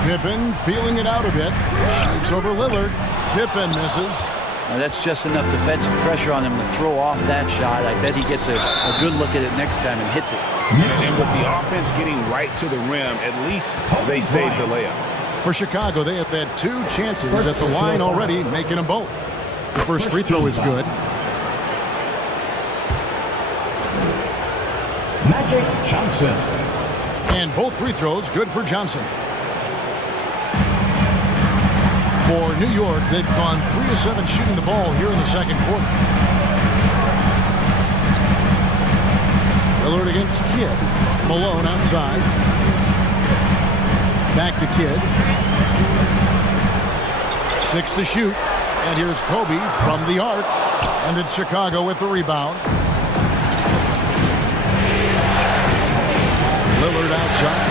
Pippen feeling it out a bit. Shoots over Lillard. Pippen misses. Now that's just enough defensive pressure on him to throw off that shot. I bet he gets a good look at it next time and hits it. And with the offense getting right to the rim, at least they saved the layup. For Chicago, they have had 2 chances at the line already, making them both. The first free throw is good. Magic Johnson. And both free throws good for Johnson. For New York, they've gone 3 of 7 shooting the ball here in the second quarter. Lillard against Kidd. Malone outside. Back to Kidd. 6 to shoot. And here's Kobe from the arc. And it's Chicago with the rebound. Lillard outside.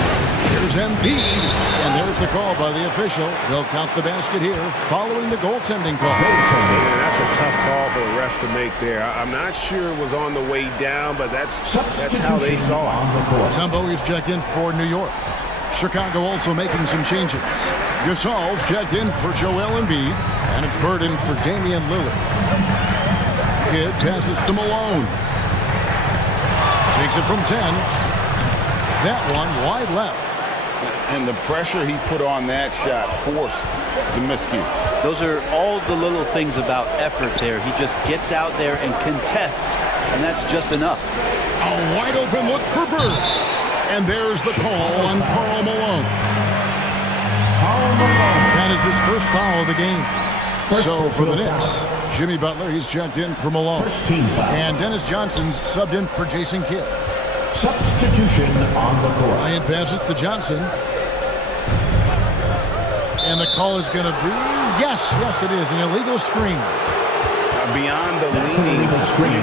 Here's Embiid. And there's the call by the official. They'll count the basket here following the goaltending call. Yeah, that's a tough call for the refs to make there. I'm not sure it was on the way down, but that's how they saw it. Tumbo is checked in for New York. Chicago also making some changes. Gasol's checked in for Joel Embiid, and it's Burden for Damian Lillard. Kidd passes to Malone. Takes it from 10. That one wide left. And the pressure he put on that shot forced the miscue. Those are all the little things about effort there. He just gets out there and contests, and that's just enough. A wide open look for Bird. And there's the call on Karl Malone. That is his first foul of the game. So for the Knicks, Jimmy Butler, he's checked in for Malone. And Dennis Johnson's subbed in for Jason Kidd. Substitution on the court. Ryan passes to Johnson. And the call is going to be, yes, it is, an illegal screen. Beyond the leaning, you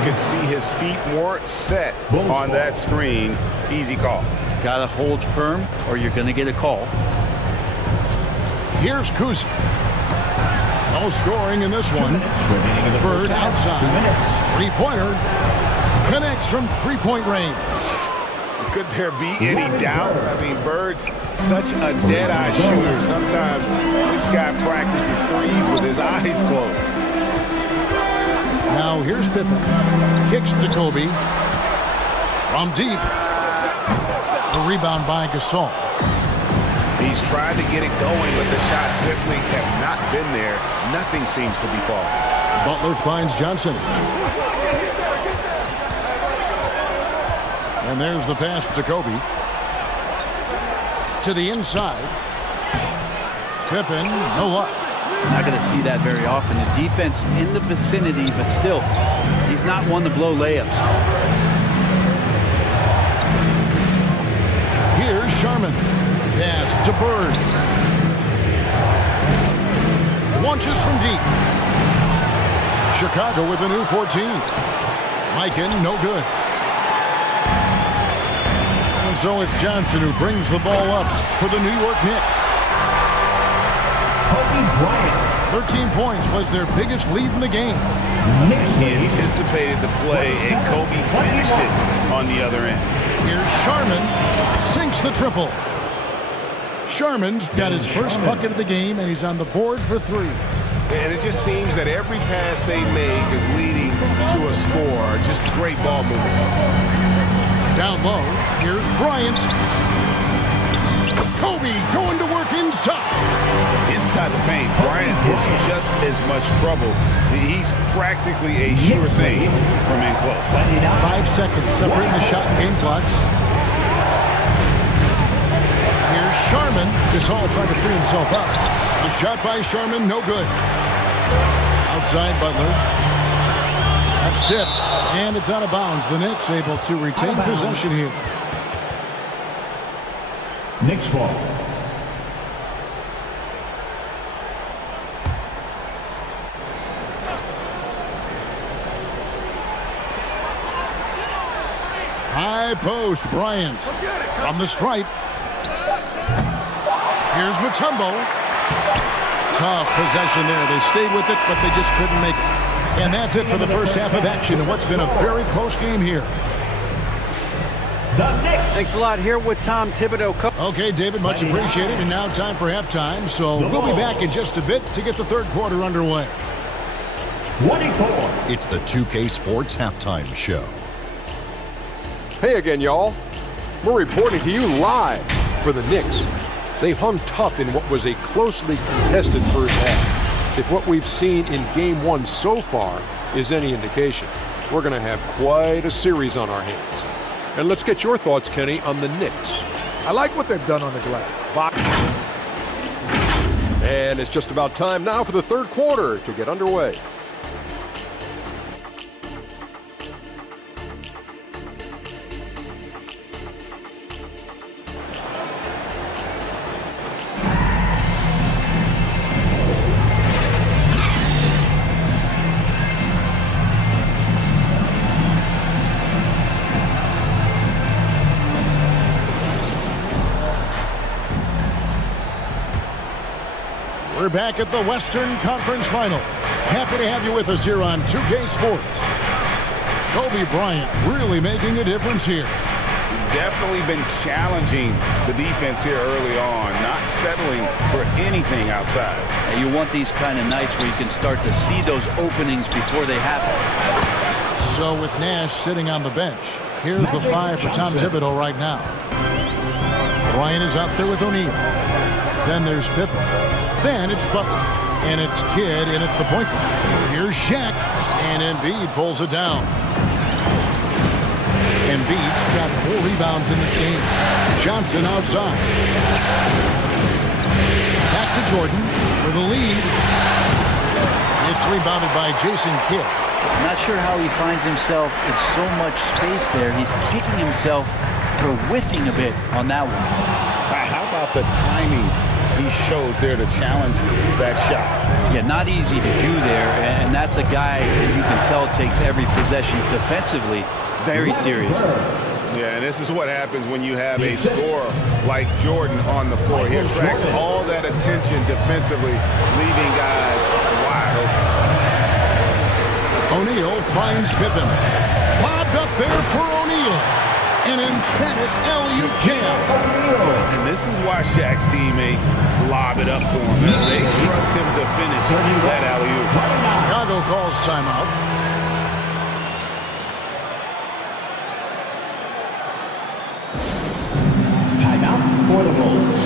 could see his feet more set on that screen. Easy call. Gotta hold firm or you're gonna get a call. Here's Kuzi. No scoring in this one. Bird outside. 3-pointer. Connects from 3-point range. Could there be any doubt? I mean, Bird's such a dead-eye shooter. Sometimes this guy practices threes with his eyes closed. Now here's Pippen. Kicks to Kobe. From deep. The rebound by Gasol. He's tried to get it going, but the shots simply have not been there. Nothing seems to be falling. Butler finds Johnson. And there's the pass to Kobe. to the inside. Pippen, no luck. Not going to see that very often. The defense in the vicinity, but still, he's not one to blow layups. Here's Sharman. Pass to Bird. Launches from deep. Chicago with a new 14. Mikan, no good. And so it's Johnson who brings the ball up for the New York Knicks. Kobe Bryant. 13 points was their biggest lead in the game. He anticipated the play, and Kobe finished it on the other end. Here's Sharman. Sinks the triple. Sharman's got his first bucket of the game, and he's on the board for 3. And it just seems that every pass they make is leading to a score. Just great ball movement. Down low, here's Bryant. Kobe going to work inside. Inside the paint, Bryant is just as much trouble. He's practically a sure thing from in close. 5 seconds separating the shot and game clocks. Here's Sharman. Gasol trying to free himself up. The shot by Sharman, no good. Outside Butler. That's tipped, and it's out of bounds. The Knicks able to retain possession here. Knicks ball. High post, Bryant. From the stripe. Here's Mutombo. Tough possession there. They stayed with it, but they just couldn't make it. And that's it for the first half of action in what's been a very close game here. The Knicks. Thanks a lot. Here with Tom Thibodeau. Okay, David, much appreciated. And now time for halftime. So we'll be back in just a bit to get the third quarter underway. 24. It's the 2K Sports Halftime Show. Hey again, y'all. We're reporting to you live for the Knicks. They hung tough in what was a closely contested first half. If what we've seen in Game 1 so far is any indication, we're going to have quite a series on our hands. And let's get your thoughts, Kenny, on the Knicks. I like what they've done on the glass. And it's just about time now for the third quarter to get underway. We're back at the Western Conference Final. Happy to have you with us here on 2K Sports. Kobe Bryant really making a difference here. Definitely been challenging the defense here early on, not settling for anything outside. And you want these kind of nights where you can start to see those openings before they happen. So with Nash sitting on the bench, here's the 5 for Tom Thibodeau right now. Bryant is out there with O'Neal. Then there's Pippen. Then it's Butler. And it's Kidd in at the point guard. Here's Shaq. And Embiid pulls it down. Embiid's got 4 rebounds in this game. Johnson outside. Back to Jordan for the lead. It's rebounded by Jason Kidd. Not sure how he finds himself in so much space there. He's kicking himself for whiffing a bit on that one. How about the timing he shows there to challenge that shot? Yeah, not easy to do there, and that's a guy that you can tell takes every possession defensively very seriously. Yeah, and this is what happens when you have a scorer like Jordan on the floor. He attracts all that attention defensively, leaving guys wide open. O'Neal finds Pippen. Bobbed up there for O'Neal. An emphatic alley-oop jam. And this is why Shaq's teammates lob it up to him. They trust him to finish that alley-oop. Chicago calls timeout. Timeout for the Bulls.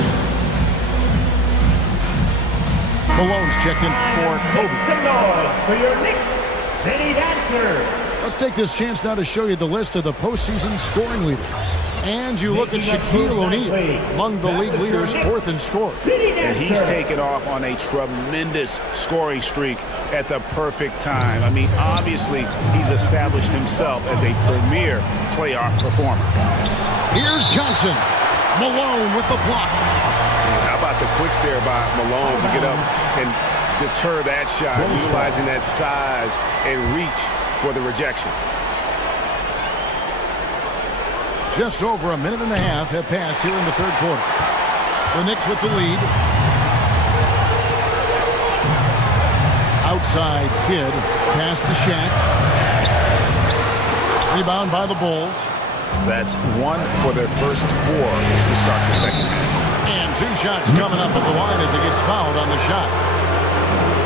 Malone's checked in for Kobe. Make some noise for your Knicks City Dancer. Let's take this chance now to show you the list of the postseason scoring leaders. And you look at Shaquille O'Neal, among the league leaders, 4th in score. And he's taken off on a tremendous scoring streak at the perfect time. I mean, obviously, he's established himself as a premier playoff performer. Here's Johnson. Malone with the block. How about the quick stare by Malone to get up and deter that shot, utilizing that size and reach for the rejection. Just over a minute and a half have passed here in the third quarter. The Knicks with the lead. Outside Kidd. Pass to Shaq. Rebound by the Bulls. That's 1 for their first 4 to start the second half. And 2 shots coming up at the line as he gets fouled on the shot.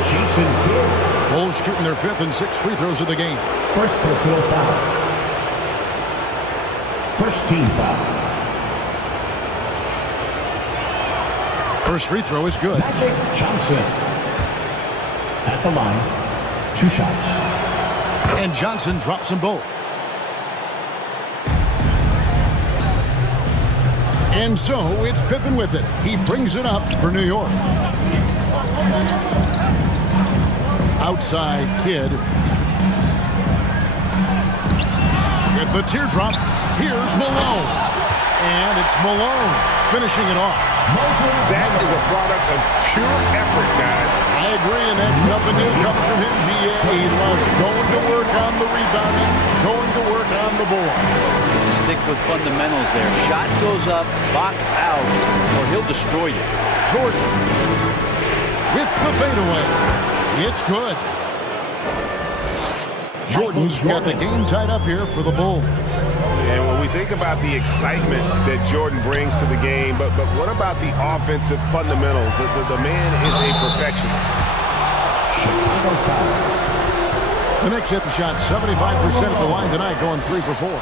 Jason Kidd. Bulls shooting their 5th and 6th free throws of the game. First personal foul. First team foul. First free throw is good. Magic Johnson. At the line. 2 shots. And Johnson drops them both. And so it's Pippen with it. He brings it up for New York. Outside Kidd. With the teardrop, here's Malone. And it's Malone finishing it off. That is a product of pure effort, guys. I agree, and that's nothing new coming from him, GA. He loves going to work on the rebounding, going to work on the board. Stick with fundamentals there. Shot goes up, box out, or he'll destroy you. Jordan with the fadeaway. It's good. Jordan's got the game tied up here for the Bulls. And when we think about the excitement that Jordan brings to the game, but what about the offensive fundamentals? The man is a perfectionist. The Knicks hit the shot 75% at the line tonight, going 3 for 4.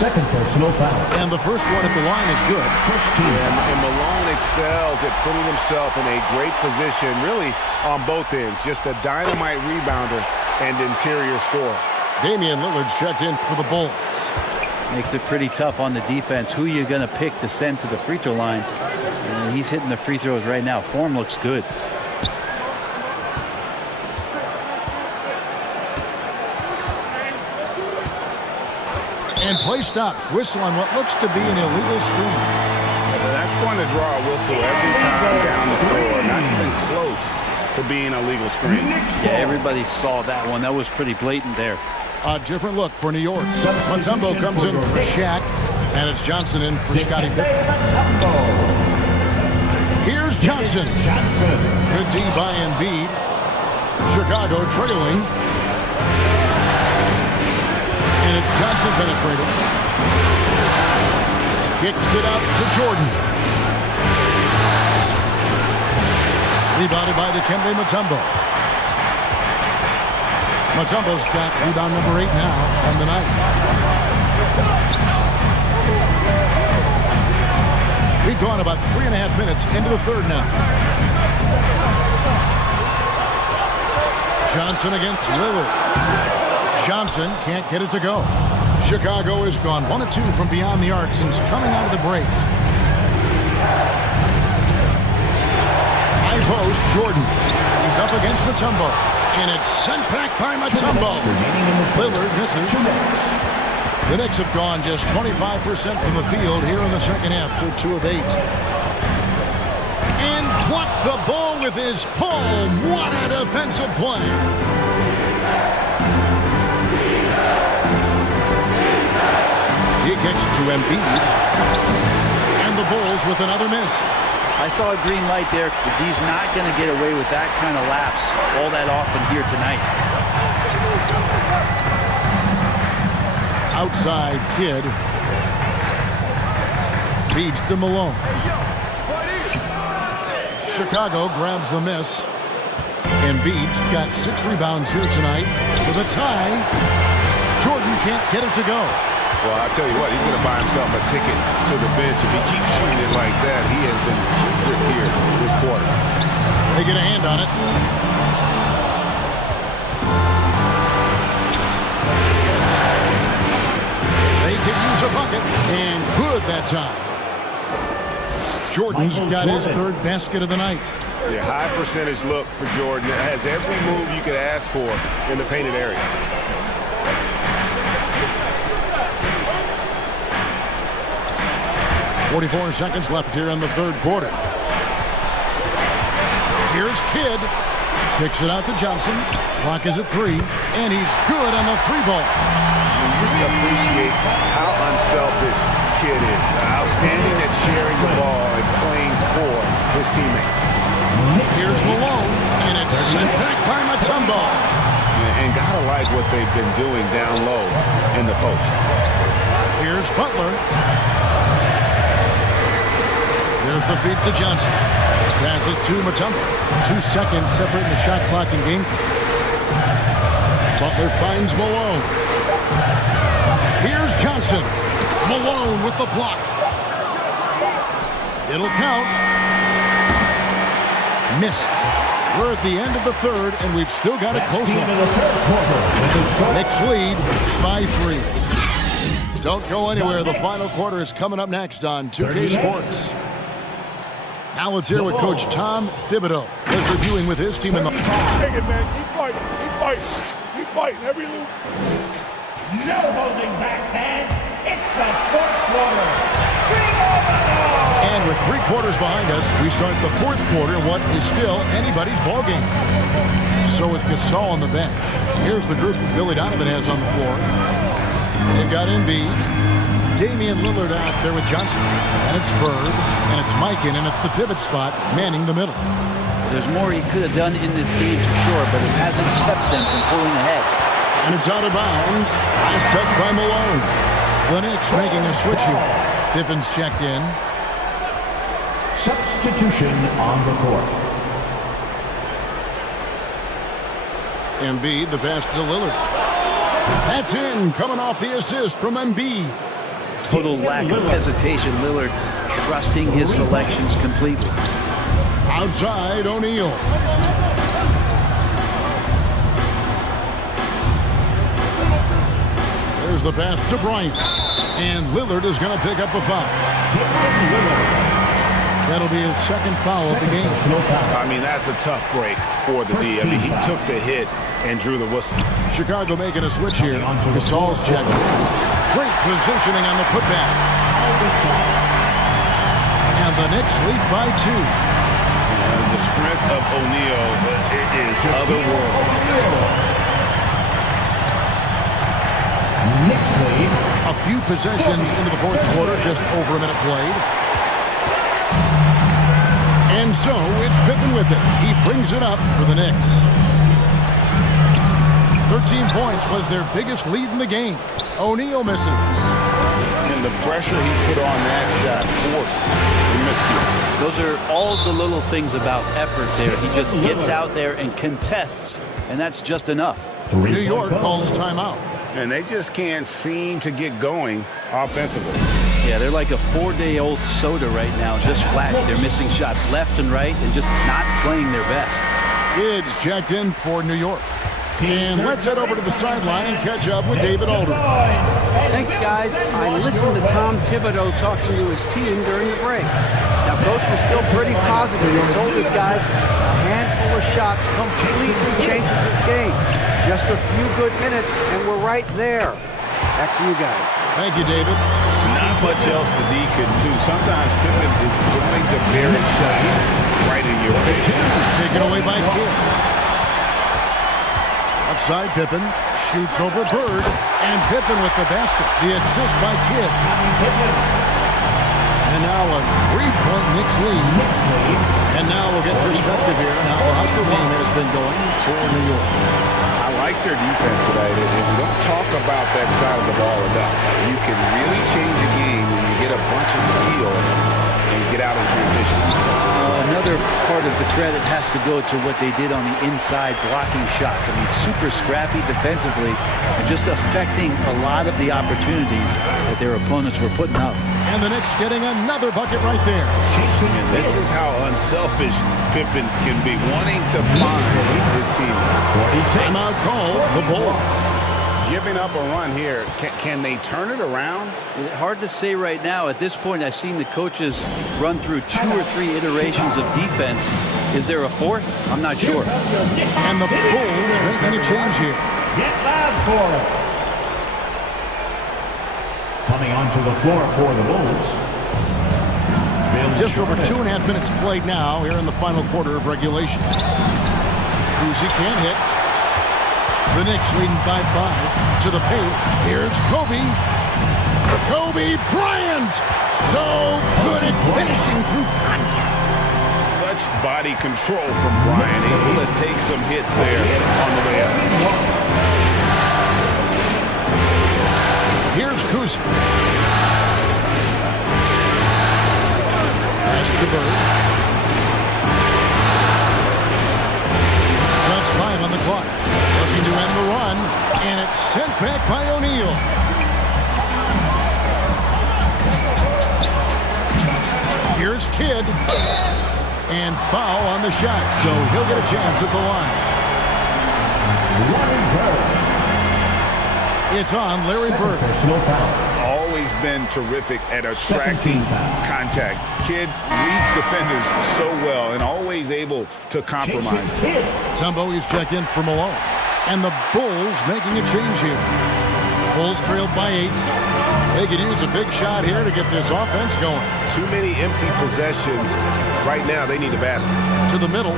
Second personal foul. And the first one at the line is good. First team. And Malone excels at putting himself in a great position, really on both ends. Just a dynamite rebounder and interior scorer. Damian Lillard's checked in for the Bulls. Makes it pretty tough on the defense. Who you going to pick to send to the free throw line? And he's hitting the free throws right now. Form looks good. And play stops. Whistle on what looks to be an illegal screen. That's going to draw a whistle every time down the floor. Not even close to being a legal screen. Yeah, everybody saw that one. That was pretty blatant there. A different look for New York. Mutombo comes in for Shaq, and it's Johnson in for Scottie Pippen. Here's Johnson. Good D by Embiid. Chicago trailing. And it's Johnson penetrating. Kicks it out to Jordan. Rebounded by Dikembe Mutombo. Mutombo's got rebound number 8 now on the night. We've gone about 3.5 minutes into the third now. Johnson against Lillard. Johnson can't get it to go. Chicago has gone 1 of 2 from beyond the arc since coming out of the break. High post, Jordan. He's up against Mutombo. And it's sent back by Mutombo. Lillard misses. The Knicks have gone just 25% from the field here in the second half. They're 2 of 8. And blocked the ball with his palm. What a defensive play. He kicks to Embiid. And the Bulls with another miss. I saw a green light there, but he's not going to get away with that kind of lapse all that often here tonight. Outside Kidd. Feeds to Malone. Chicago grabs the miss. Embiid's got 6 rebounds here tonight. For the tie, Jordan can't get it to go. Well, I'll tell you what, he's going to buy himself a ticket to the bench. If he keeps shooting it like that, he has been putrid here this quarter. They get a hand on it. a bucket, and good that time. Jordan's got his third basket of the night. Yeah, high percentage look for Jordan. It has every move you could ask for in the painted area. .44 seconds left here in the third quarter. Here's Kidd. Kicks it out to Johnson. Clock is at 3, and he's good on the 3-ball. You just appreciate how unselfish Kidd is. Outstanding at sharing the ball and playing for his teammates. Here's Malone, and it's sent back by Mutombo. And gotta like what they've been doing down low in the post. Here's Butler. There's the feed to Johnson. Pass it to Mutombo. 2 seconds separating the shot clock and game clock. Butler finds Malone. Here's Johnson. Malone with the block. It'll count. Missed. We're at the end of the third, and we've still got a close one. Knicks lead by 3. Don't go anywhere. The final quarter is coming up next on 2K Sports. Now let's hear what Coach Tom Thibodeau is reviewing with his team in the... Take it, man. Keep fighting. Keep fighting. Keep fighting. Every loop. No holding back, fans. It's the fourth quarter. Bring on the ball. And with 3 quarters behind us, we start the fourth quarter, what is still anybody's ball game. So with Gasol on the bench, here's the group that Billy Donovan has on the floor. They've got Embiid, Damian Lillard out there with Johnson, and it's Bird, and it's Mikan, and at the pivot spot, manning the middle. There's more he could have done in this game for sure, but it hasn't kept them from pulling ahead. And it's out of bounds. Last touch by Malone. The Knicks making a switch here. Pippen's checked in. Substitution on the court. Embiid, the pass to Lillard. That's in, coming off the assist from Embiid. Total lack of hesitation. Lillard trusting his selections completely. Outside, O'Neal. There's the pass to Bryant. And Lillard is going to pick up a foul. That'll be his second foul of the game. I mean, that's a tough break for the D. I mean, he took the hit and drew the whistle. Chicago making a switch here. Gasol's check. Great positioning on the putback. And the Knicks lead by 2. The sprint of O'Neal is otherworldly. Knicks lead. A few possessions into the fourth quarter, just over a minute played. And so it's Pippen with it. He brings it up for the Knicks. 13 points was their biggest lead in the game. O'Neal misses. And the pressure he put on that shot forced the miscue. Those are all the little things about effort there. He just gets out there and contests, and that's just enough. New York calls timeout. And they just can't seem to get going offensively. Yeah, they're like a 4-day-old soda right now, just flat. They're missing shots left and right and just not playing their best. Kids checked in for New York. And let's head over to the sideline and catch up with David Aldridge. Thanks, guys. I listened to Tom Thibodeau talking to his team during the break. Now, Coach was still pretty positive. He told his guys a handful of shots completely changes this game. Just a few good minutes, and we're right there. Back to you guys. Thank you, David. Not much else the D can do. Sometimes Pippen is going to bury shots right in your face. Taken away by Kidd. Offside, Pippen shoots over Bird, and Pippen with the basket. The assist by Kidd. And now a 3-point Knicks lead. And now we'll get perspective here on how the hustle game has been going for New York. I like their defense today. We don't talk about that side of the ball enough. You can really change a game when you get a bunch of steals and get out in transition. Another part of the credit has to go to what they did on the inside blocking shots. I mean, super scrappy defensively and just affecting a lot of the opportunities that their opponents were putting up. And the Knicks getting another bucket right there. And this is how unselfish Pippen can be, wanting to find his team. Timeout call, the Bulls. giving up a run here. Can they turn it around? Hard to say right now. At this point, I've seen the coaches run through 2 or 3 iterations of defense. Is there a fourth? I'm not sure. And the Bulls making a change here. Get loud for it. Coming onto the floor for the Bulls. Just over 2.5 minutes played now here in the final quarter of regulation. Uzi can't hit. The Knicks leading by 5 to the paint. Here's Kobe. Kobe Bryant. So good at finishing through contact. Such body control from Bryant. Able to take some hits there on the way out. Here's Kuz. Pass to Bird. Just 5 on the clock. Looking to end the run, and it's sent back by O'Neal. Here's Kidd. And foul on the shot, so he'll get a chance at the line. It's on Larry Bird. Always been terrific at attracting contact. Kidd reads defenders so well and always able to compromise. Tumbo is checked in for Malone. And the Bulls making a change here. Bulls trailed by 8. They could use a big shot here to get this offense going. Too many empty possessions. Right now, they need a basket. To the middle.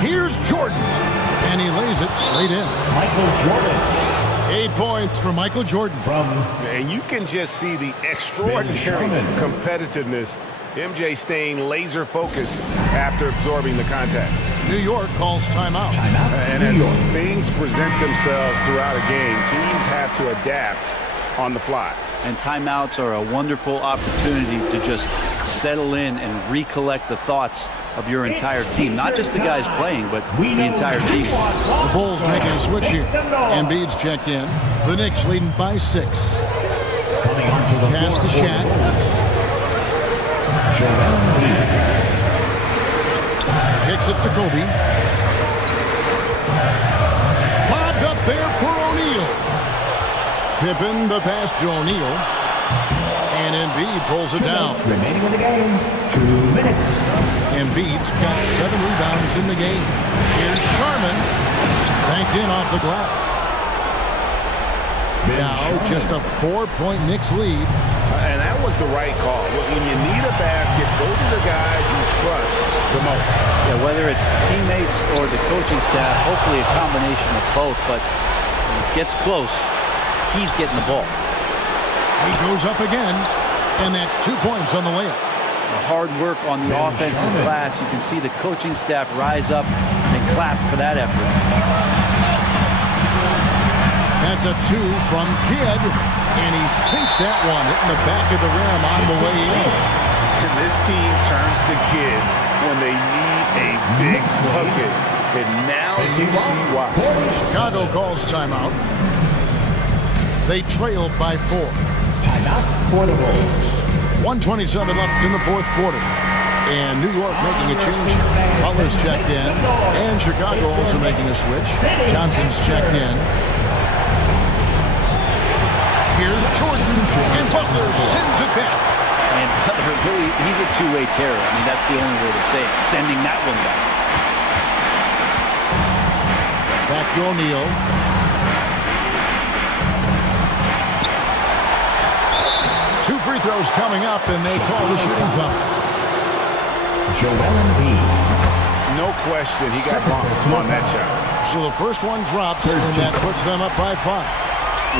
Here's Jordan. And he lays it straight in. Michael Jordan. 8 points for Michael Jordan. And you can just see the extraordinary competitiveness. MJ staying laser focused after absorbing the contact. New York calls timeout. And as things present themselves throughout a game, teams have to adapt on the fly. And timeouts are a wonderful opportunity to just settle in and recollect the thoughts of your entire team. Not just the guys playing, but the entire team. The Bulls making a switch here. Embiid's checked in. The Knicks leading by 6. Pass to Shaq. Kicks it to Kobe. Bobbed up there for O'Neal. Pippen the pass to O'Neal. And Embiid pulls it down. Remaining in the game, 2 minutes. Embiid's got 7 rebounds in the game. Here's Sharman. Banked in off the glass. Now just a 4-point Knicks lead. And that was the right call. When you need a basket, go to the guys you trust the most. Yeah, whether it's teammates or the coaching staff, hopefully a combination of both. But when it gets close, he's getting the ball. He goes up again, and that's 2 points on the layup. The hard work on the offensive glass. You can see the coaching staff rise up and clap for that effort. That's a 2 from Kidd, and he sinks that one, hitting the back of the rim on the way in. And this team turns to Kidd when they need a big bucket. And now you see why. Chicago calls timeout. They trailed by 4. Timeout for the Bulls. 1:27 left in the 4th quarter. And New York making a change here. Butler's checked in. And Chicago also making a switch. Johnson's checked in. Here's Jordan. And Butler sends it back. And Butler, really, he's a two-way terror. I mean, that's the only way to say it. Sending that one back. Back to O'Neal. Two free throws coming up, and they call the shooting foul. Joel Embiid. No question, he got bumped on that shot. So the first one drops, and that puts them up by 5.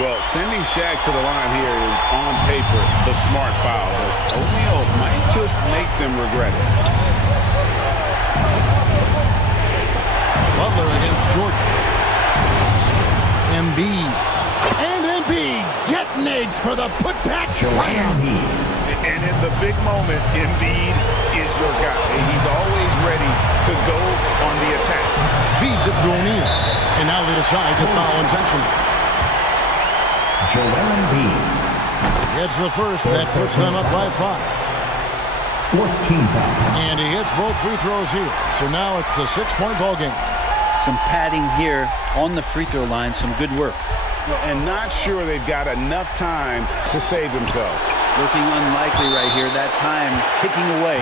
Well, sending Shaq to the line here is on paper the smart foul, but O'Neal might just make them regret it. Butler against Jordan. Embiid. And Embiid detonates for the putback slam. And in the big moment, Embiid is your guy. He's always ready to go on the attack. Feeds it to O'Neal. And now they decide to foul intentionally. Joel Embiid. Gets the first. That puts them up by 5. 4th team foul. And he hits both free throws here. So now it's a 6-point ball game. Some padding here on the free throw line. Some good work. And not sure they've got enough time to save themselves. Looking unlikely right here. That time ticking away.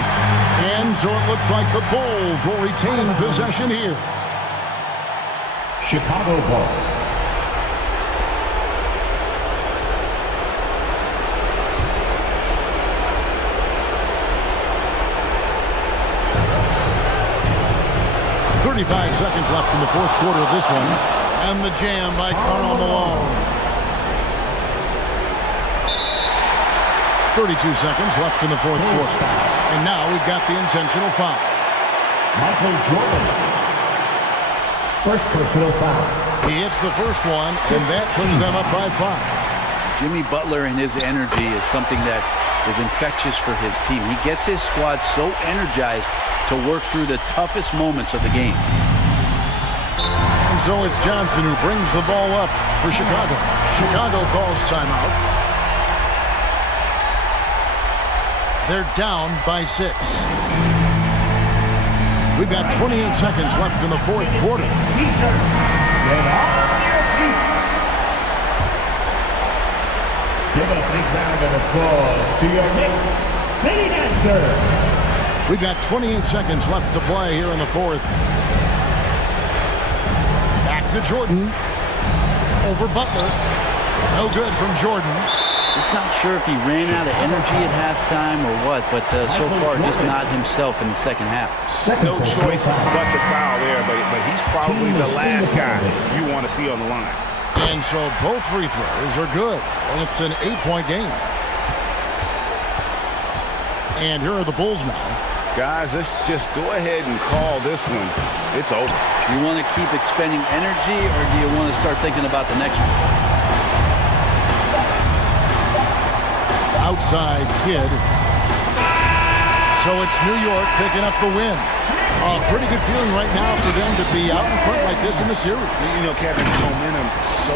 And so it looks like the Bulls will retain possession here. Chicago ball. .35 seconds left in the fourth quarter of this one. And the jam by Karl Malone. 32 seconds left in the fourth quarter. And now we've got the intentional foul. Michael Jordan. First personal foul. He hits the first one, and that puts them up by 5. Jimmy Butler and his energy is something that is infectious for his team. He gets his squad so energized to work through the toughest moments of the game. And so it's Johnson who brings the ball up for Chicago. Chicago calls timeout. They're down by 6. We've got 28 seconds left in the fourth quarter. T-shirts, get on your feet. Give a big round of applause to your Knicks City Dancer. We've got 28 seconds left to play here in the fourth. Back to Jordan. Over Butler. No good from Jordan. Just not sure if he ran out of energy at halftime or what, but so far just not himself in the second half. No choice but to foul there, but he's probably the last guy you want to see on the line. And so both free throws are good, and it's an 8-point game. And here are the Bulls now. Guys, let's just go ahead and call this one. It's over. You want to keep expending energy, or do you want to start thinking about the next one? Outside kid. So it's New York picking up the win. Pretty good feeling right now for them to be out in front like this in the series. You know, Kevin, momentum so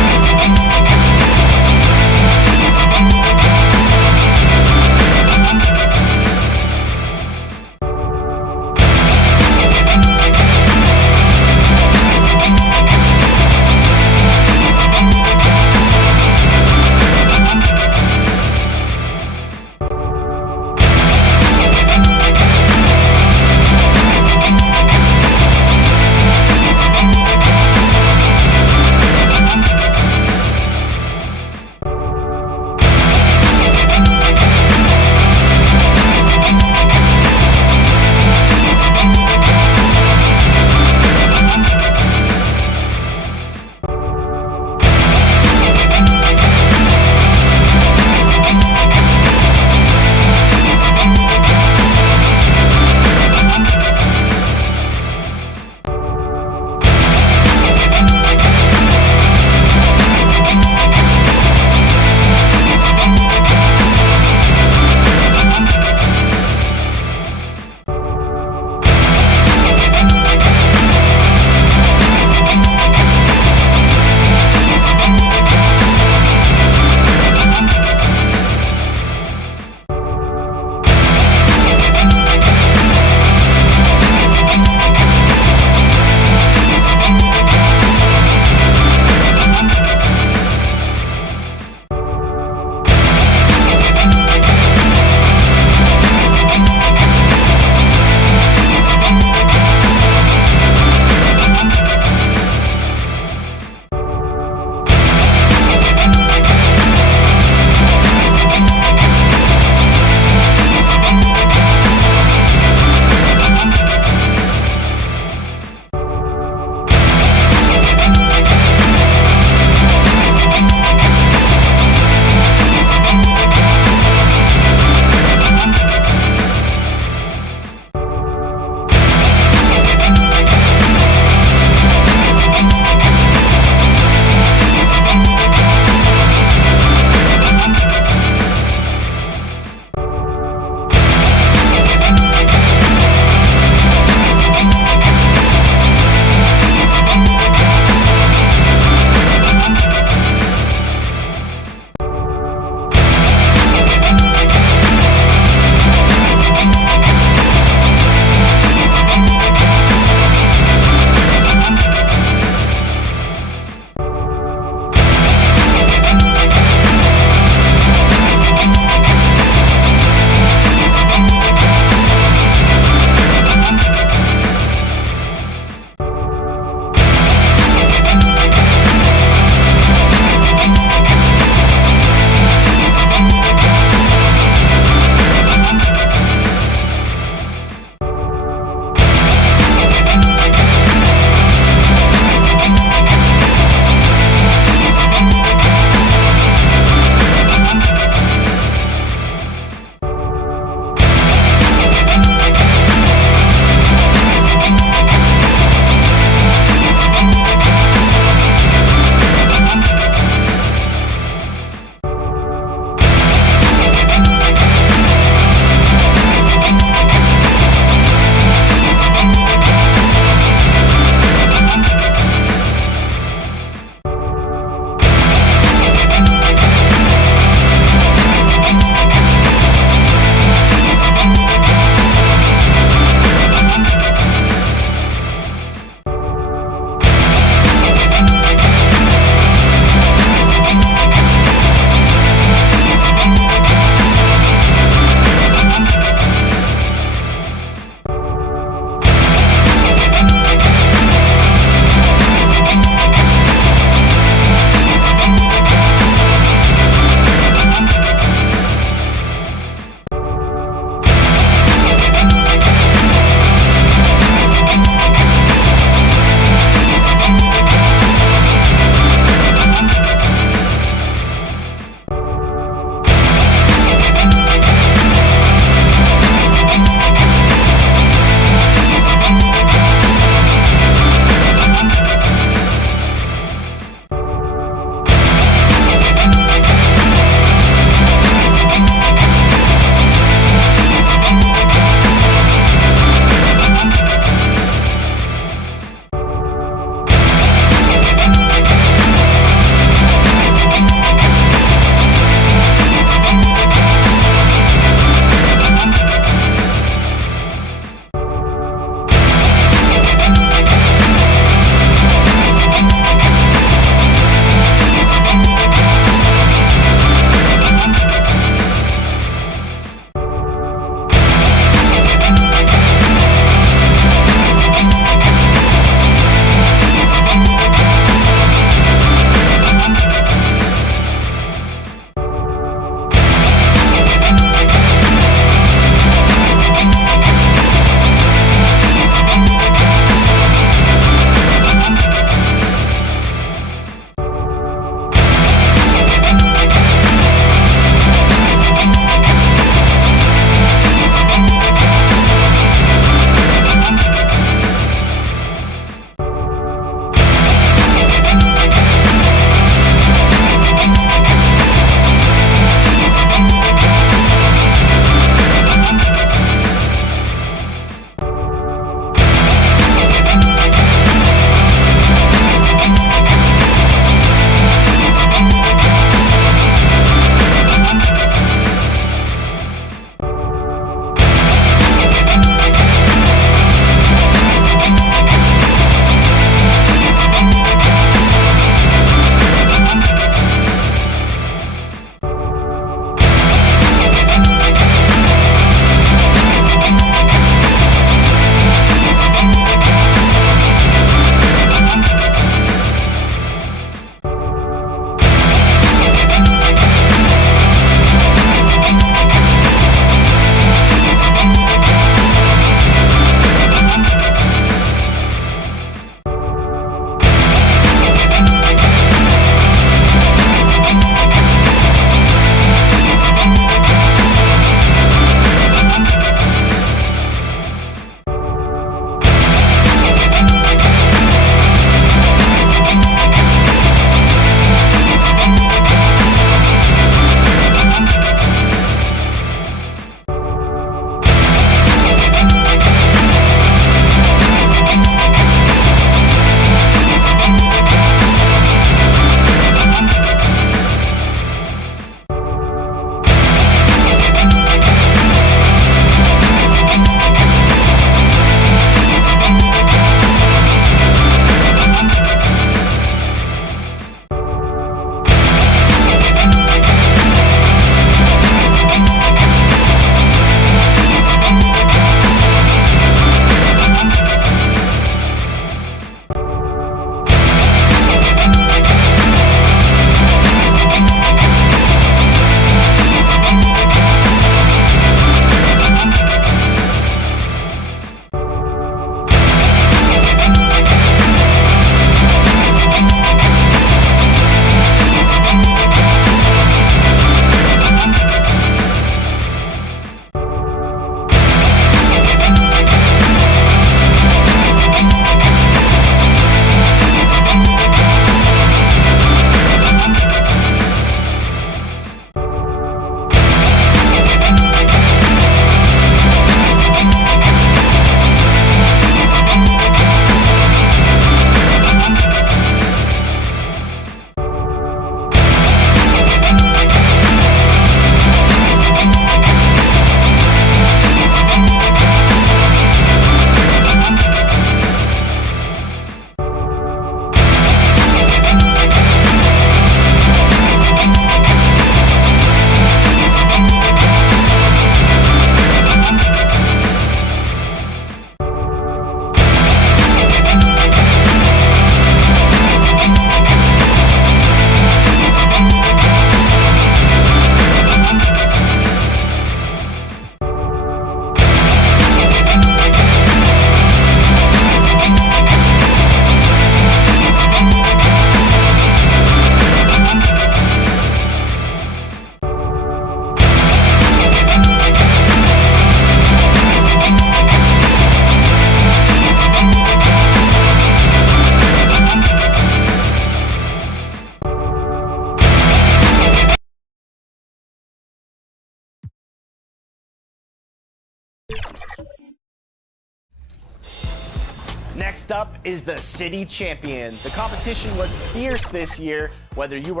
Next up is the city champion. The competition was fierce this year, whether you were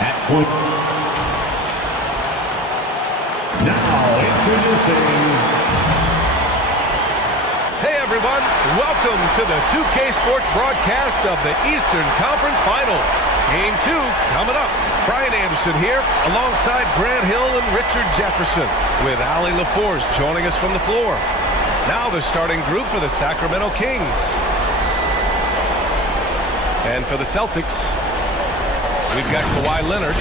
at point. Now introducing. Hey everyone, welcome to the 2K Sports broadcast of the Eastern Conference Finals. Game 2 coming up. Brian Anderson here alongside Grant Hill and Richard Jefferson with Allie LaForce joining us from the floor. Now the starting group for the Sacramento Kings. And for the Celtics, we've got Kawhi Leonard,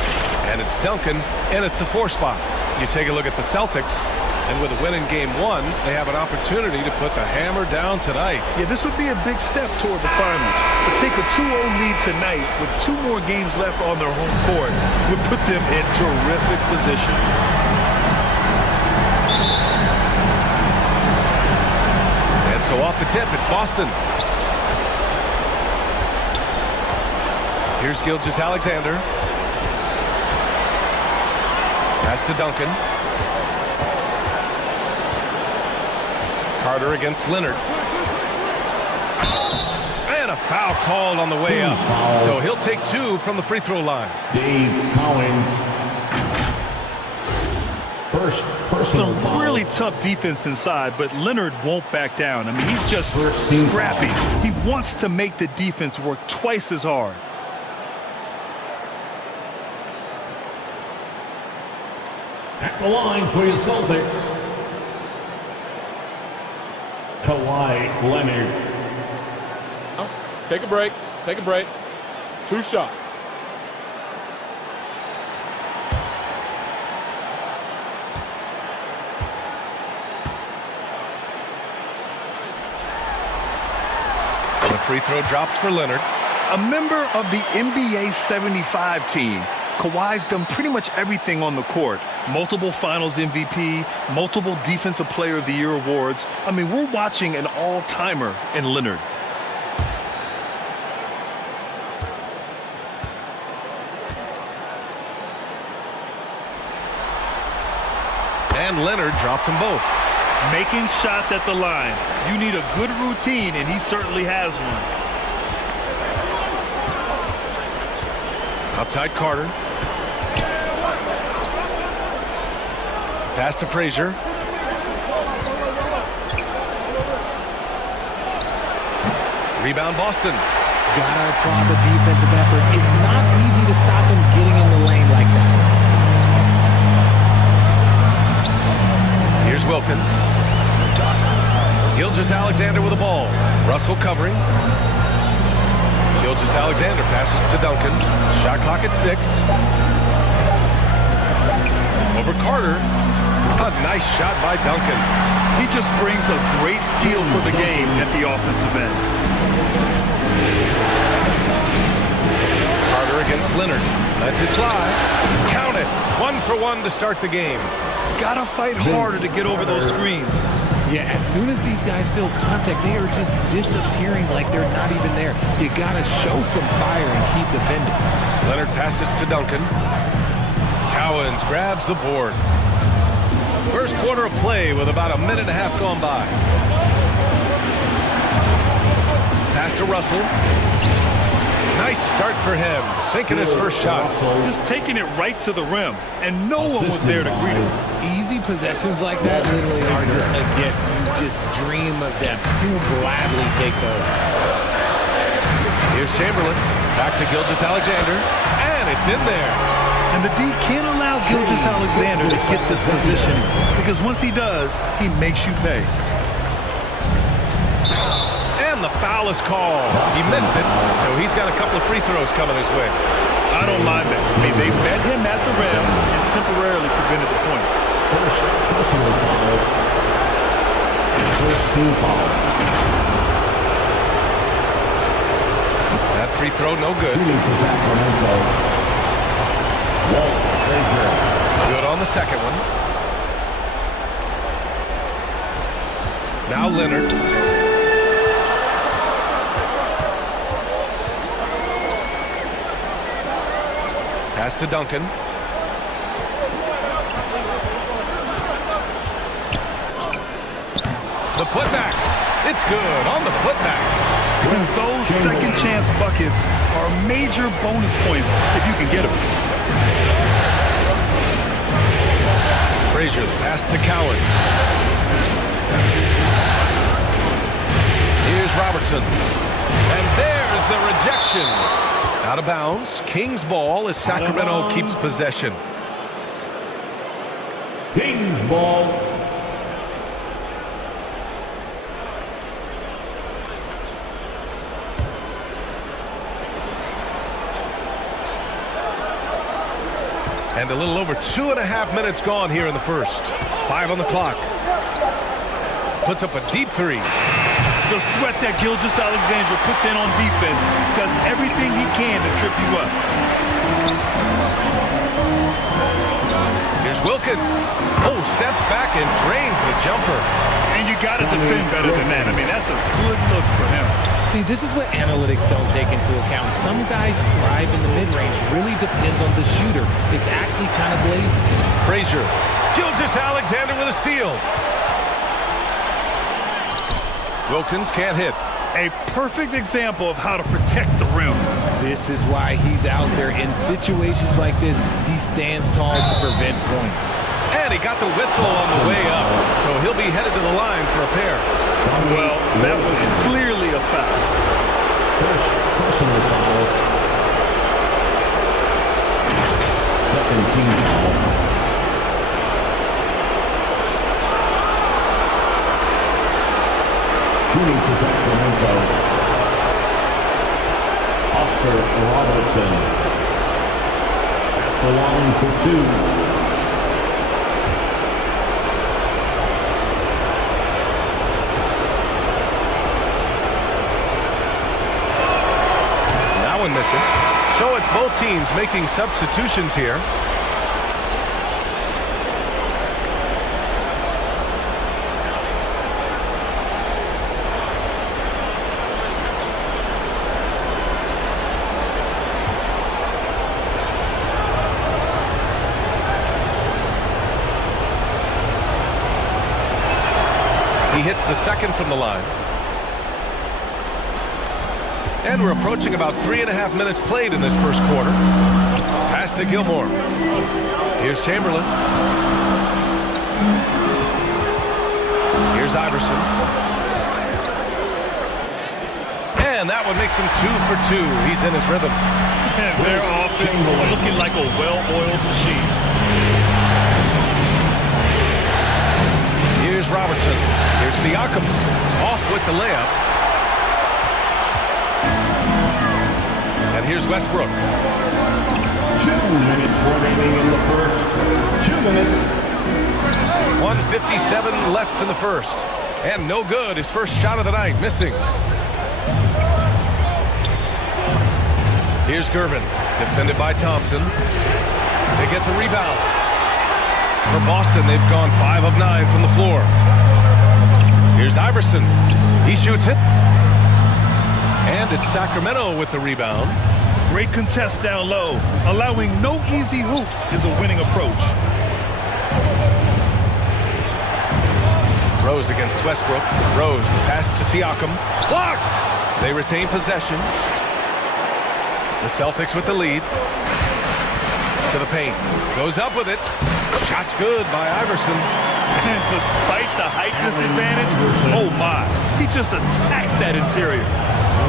and it's Duncan in at the 4 spot. You take a look at the Celtics, and with a win in Game 1, they have an opportunity to put the hammer down tonight. Yeah, this would be a big step toward the finals. To take a 2-0 lead tonight with 2 more games left on their home court would put them in terrific position. And so off the tip, it's Boston. Here's Gilgeous-Alexander. Pass to Duncan. Carter against Leonard. And a foul called on the way up. So he'll take 2 from the free throw line. Dave Collins. First personal Some foul. really tough defense inside, but Leonard won't back down. I mean, he's just scrappy. He wants to make the defense work twice as hard. At the line for your Celtics, Kawhi Leonard. Take a break. Take a break. 2 shots. The free throw drops for Leonard. A member of the NBA 75 team, Kawhi's done pretty much everything on the court. Multiple Finals MVP, multiple Defensive Player of the Year awards. I mean, we're watching an all-timer in Leonard. And Leonard drops them both. Making shots at the line. You need a good routine, and he certainly has one. Outside Carter. Pass to Frazier. Rebound Boston. Gotta applaud the defensive effort. It's not easy to stop him getting in the lane like that. Here's Wilkins. Gilgeous-Alexander with the ball. Russell covering. Gilgeous-Alexander passes to Duncan. Shot clock at 6. Over Carter. A nice shot by Duncan. He just brings a great feel for the game at the offensive end. Carter against Leonard. Lets it fly. Count it. 1 for 1 to start the game. Gotta fight harder to get over those screens. Yeah, as soon as these guys feel contact, they are just disappearing like they're not even there. You gotta show some fire and keep defending. Leonard passes to Duncan. Cowens grabs the board. First quarter of play with about a minute and a half gone by. Pass to Russell. Nice start for him, sinking his first shot. Just taking it right to the rim, and no one was there to greet him. Easy possessions like that literally are just a gift. You just dream of them. He'll gladly take those. Here's Chamberlain. Back to Gilgeous-Alexander, and it's in there. And the D can't allow Gilgeous-Alexander to get this positioning, because once he does, he makes you pay. And the foul is called. He missed it, so he's got a couple of free throws coming his way. I don't mind that. I mean, they met him at the rim and temporarily prevented the points. First personal foul. First 2 fouls. That free throw, no good. Shooting for Sacramento. Walt Frazier. Good on the second one. Now Leonard. Pass to Duncan. putback. It's good on the putback. And those second chance buckets are major bonus points if you can get them. Frazier, the pass to Cowards. Here's Robertson. And there's the rejection. Out of bounds. Kings ball as Sacramento keeps possession. Kings ball. And a little over 2.5 minutes gone here in the first. 5 on the clock. Puts up a deep three. The sweat that Gilgeous-Alexander puts in on defense does everything he can to trip you up. Here's Wilkins. Oh, steps back and drains the jumper. And you got to defend better than that. I mean, that's a good look for him. See, this is what analytics don't take into account. Some guys thrive in the mid-range. Really depends on the shooter. It's actually kind of lazy. Frazier. Gilgeous-Alexander with a steal. Wilkins can't hit. A perfect example of how to protect the rim. This is why he's out there in situations like this. He stands tall to prevent points. And he got the whistle on the way up, so he'll be headed to the line for a pair. Well, that was clearly a foul. First personal foul. Second team foul. Shooting for Sacramento, Oscar Robertson at the line for 2. That one misses. So it's both teams making substitutions here. He hits the second from the line. And we're approaching about 3.5 minutes played in this first quarter. Pass to Gilmore. Here's Chamberlain. Here's Iverson. And that one makes him 2 for 2. He's in his rhythm. And their offense looking like a well-oiled machine. Here's Robertson. Here's Siakam. Off with the layup. And here's Westbrook. 2 minutes remaining in the first. 2 minutes. 1:57 left in the first. And no good. His first shot of the night. Missing. Here's Gervin. Defended by Thompson. They get the rebound. For Boston, they've gone 5 of 9 from the floor. Here's Iverson. He shoots it. And it's Sacramento with the rebound. Great contest down low. Allowing no easy hoops is a winning approach. Rose against Westbrook. Rose, the pass to Siakam. Blocked! They retain possession. The Celtics with the lead. To the paint. Goes up with it. Shot's good by Iverson. And despite the height disadvantage, oh my, he just attacks that interior.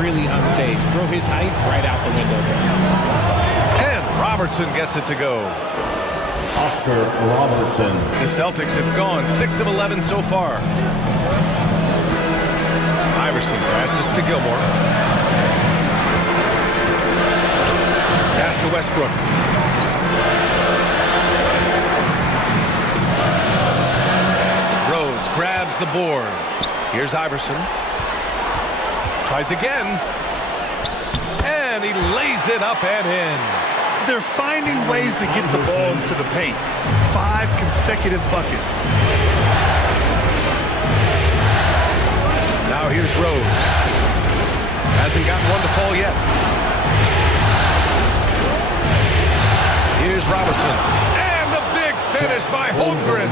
Really unfazed. Throw his height right out the window there. And Robertson gets it to go. Oscar Robertson. The Celtics have gone 6 of 11 so far. Iverson passes to Gilmore. Pass to Westbrook. Rose grabs the board. Here's Iverson. Tries again. And he lays it up and in. They're finding ways to get the ball into the paint. 5 consecutive buckets. Now here's Rose. Hasn't gotten one to fall yet. Here's Robertson. And the big finish by Holmgren.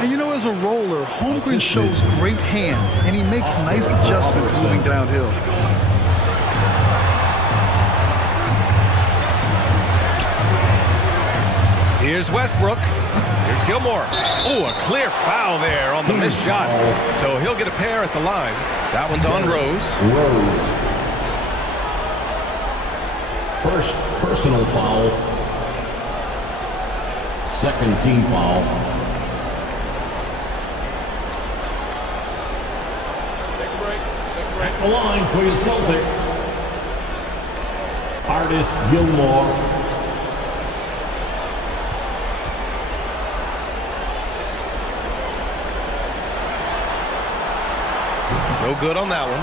And you know, as a roller, Holmgren shows great hands, and he makes nice adjustments moving downhill. Here's Westbrook. Here's Gilmore. Oh, a clear foul there on the missed shot. So he'll get a pair at the line. That one's on Rose. First personal foul. Second team foul. Take a break. At the line for your Celtics. Artist Gilmore. No good on that one.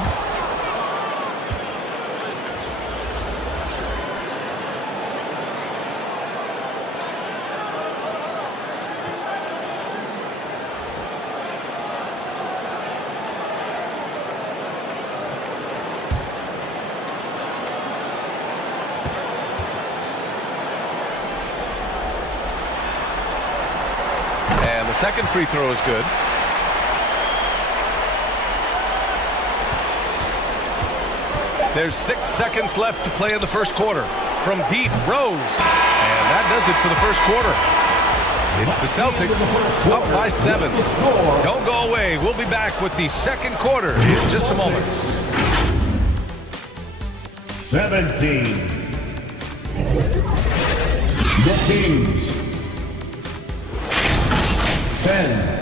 And the second free throw is good. There's 6 seconds left to play in the first quarter. From deep, Rose. And that does it for the first quarter. It's the Celtics up by 7. Don't go away. We'll be back with the second quarter in just a moment. 17. The Kings. 10.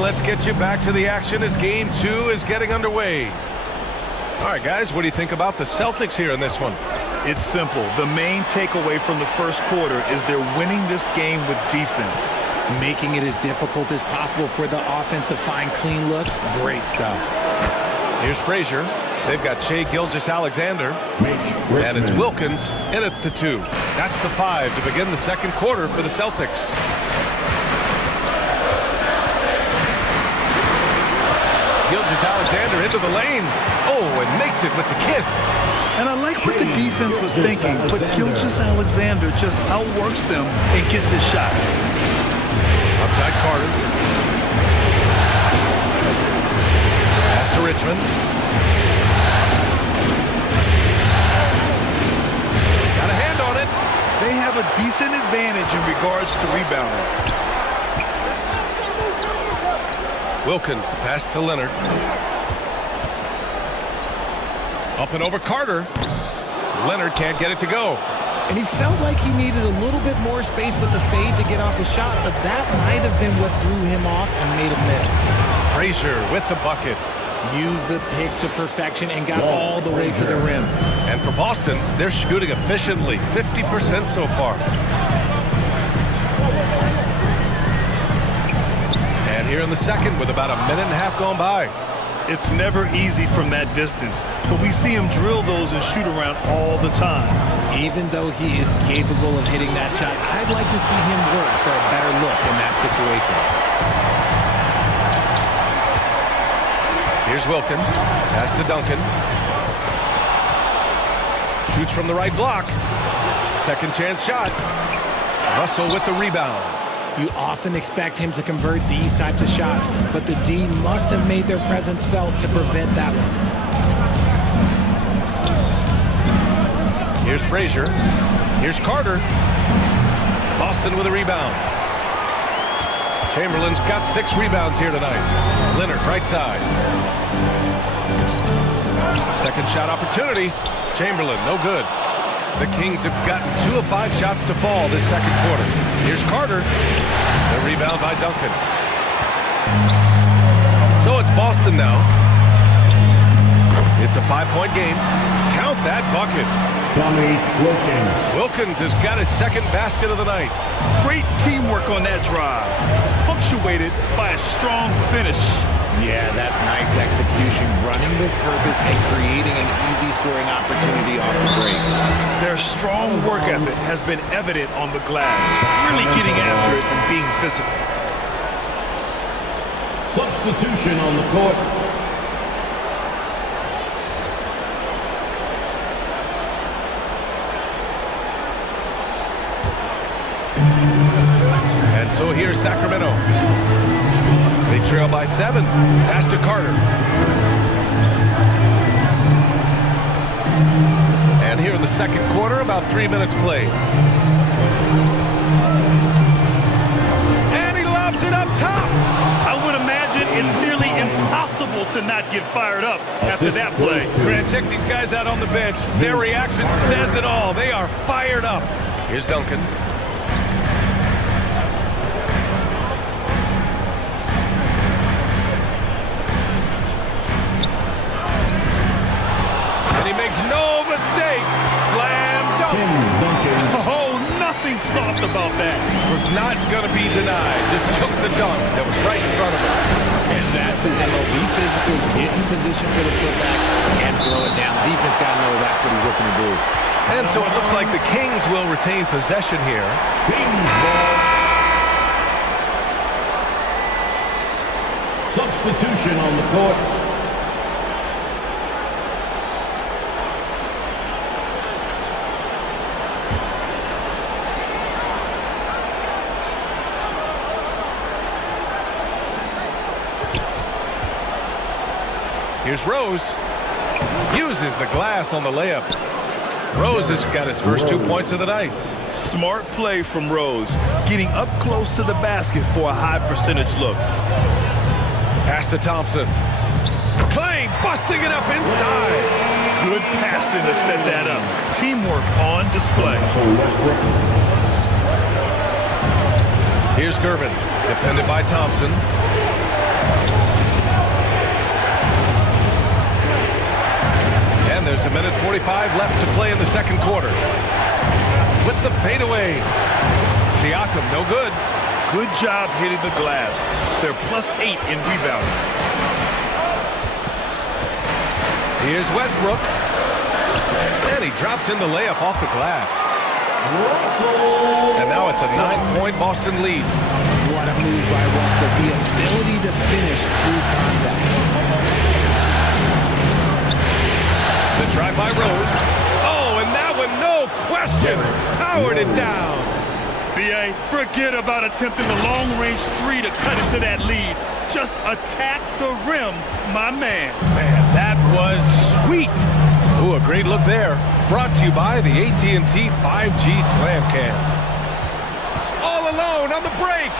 Let's get you back to the action as game 2 is getting underway. All right, guys, what do you think about the Celtics here in this one? It's simple. The main takeaway from the first quarter is they're winning this game with defense. Making it as difficult as possible for the offense to find clean looks. Great stuff. Here's Frazier. They've got Shai Gilgeous-Alexander. And it's Wilkins in at the 2. That's the 5 to begin the second quarter for the Celtics. Gilgeous-Alexander into the lane. Oh, and makes it with the kiss. And I like what the defense was thinking, but Gilgeous-Alexander just outworks them and gets his shot. Outside Carter. Pass to Richmond. Got a hand on it. They have a decent advantage in regards to rebounding. Wilkins, the pass to Leonard. Up and over Carter. Leonard can't get it to go. And he felt like he needed a little bit more space with the fade to get off a shot, but that might have been what threw him off and made him miss. Frazier with the bucket. Used the pick to perfection and got all the way to the rim. And for Boston, they're shooting efficiently, 50% so far. And here in the second with about a minute and a half gone by. It's never easy from that distance, but we see him drill those and shoot around all the time. Even though he is capable of hitting that shot, I'd like to see him work for a better look in that situation. Here's Wilkins. Pass to Duncan. Shoots from the right block. Second chance shot. Russell with the rebound. You often expect him to convert these types of shots, but the D must have made their presence felt to prevent that one. Here's Frazier. Here's Carter. Boston with a rebound. Chamberlain's got 6 rebounds here tonight. Leonard, right side. Second shot opportunity. Chamberlain, no good. The Kings have gotten 2 of 5 shots to fall this second quarter. Here's Carter. The rebound by Duncan. So it's Boston now. It's a 5-point game. Count that bucket. Wilkins has got his second basket of the night. Great teamwork on that drive, punctuated by a strong finish. Yeah, that's nice execution, running with purpose and creating an easy scoring opportunity off the break. Their strong work ethic has been evident on the glass, really getting after it and being physical. Substitution on the court. And so here's Sacramento. They trail by 7. Pass to Carter. And here in the second quarter, about 3 minutes played. And he lobs it up top. I would imagine it's nearly impossible to not get fired up after that play. Grant, check these guys out on the bench. Their reaction says it all. They are fired up. Here's Duncan. No mistake. Slam dunk. Oh, nothing soft about that. Was not going to be denied. Just took the dunk that was right in front of him. And that's his MO. Be physical, get in position for the putback, and throw it down. The defense got to know that's what he's looking to do. And so it looks like the Kings will retain possession here. Kings ball. Substitution on the court. Here's Rose. Uses the glass on the layup. Rose has got his first 2 points of the night. Smart play from Rose, getting up close to the basket for a high percentage look. Pass to Thompson. Clay busting it up inside. Good passing to set that up. Teamwork on display. Here's Gervin, defended by Thompson. And there's a minute 45 left to play in the second quarter. With the fadeaway. Siakam, no good. Good job hitting the glass. They're +8 in rebounding. Here's Westbrook. And he drops in the layup off the glass. And now it's a 9-point Boston lead. What a move by Westbrook. The ability to finish through contact. The drive by Rose. Oh, and that one, no question, powered it down. B.A., forget about attempting the long-range 3 to cut into that lead. Just attack the rim, my man. Man, that was sweet. Ooh, a great look there. Brought to you by the AT&T 5G Slam Cam. All alone on the break.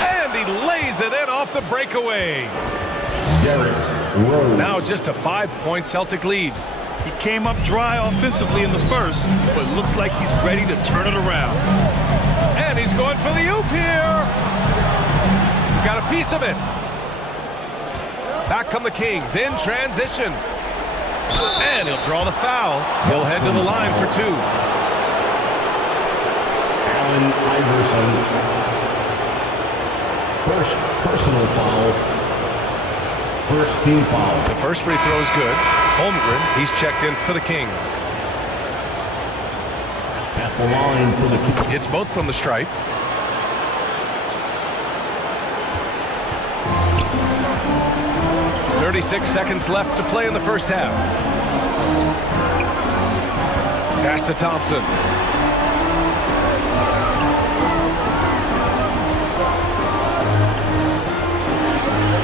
And he lays it in off the breakaway. Now just a 5-point Celtic lead. He came up dry offensively in the first, but looks like he's ready to turn it around. And he's going for the oop here. Got a piece of it. Back come the Kings in transition. And he'll draw the foul. He'll head to the line for 2. Allen Iverson. First personal foul. First team foul. The first free throw is good. Holmgren, he's checked in for the Kings. At the line for the Kings. Hits both from the stripe. .36 seconds left to play in the first half. Pass to Thompson.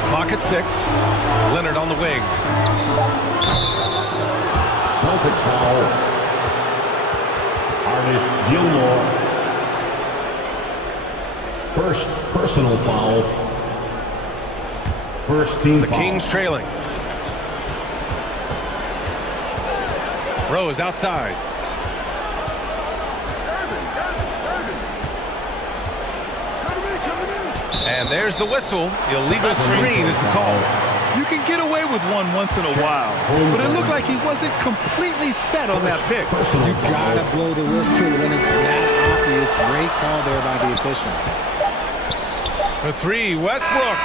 Clock at 6. Leonard on the wing. Celtics foul. Artis Gilmore. First personal foul. First team foul. The Kings trailing. Rose outside. And there's the whistle. Illegal screen is the call. You can get away with one once in a while, but it looked like he wasn't completely set on that pick. You gotta blow the whistle when it's that obvious. Great call there by the official. For three, Westbrook.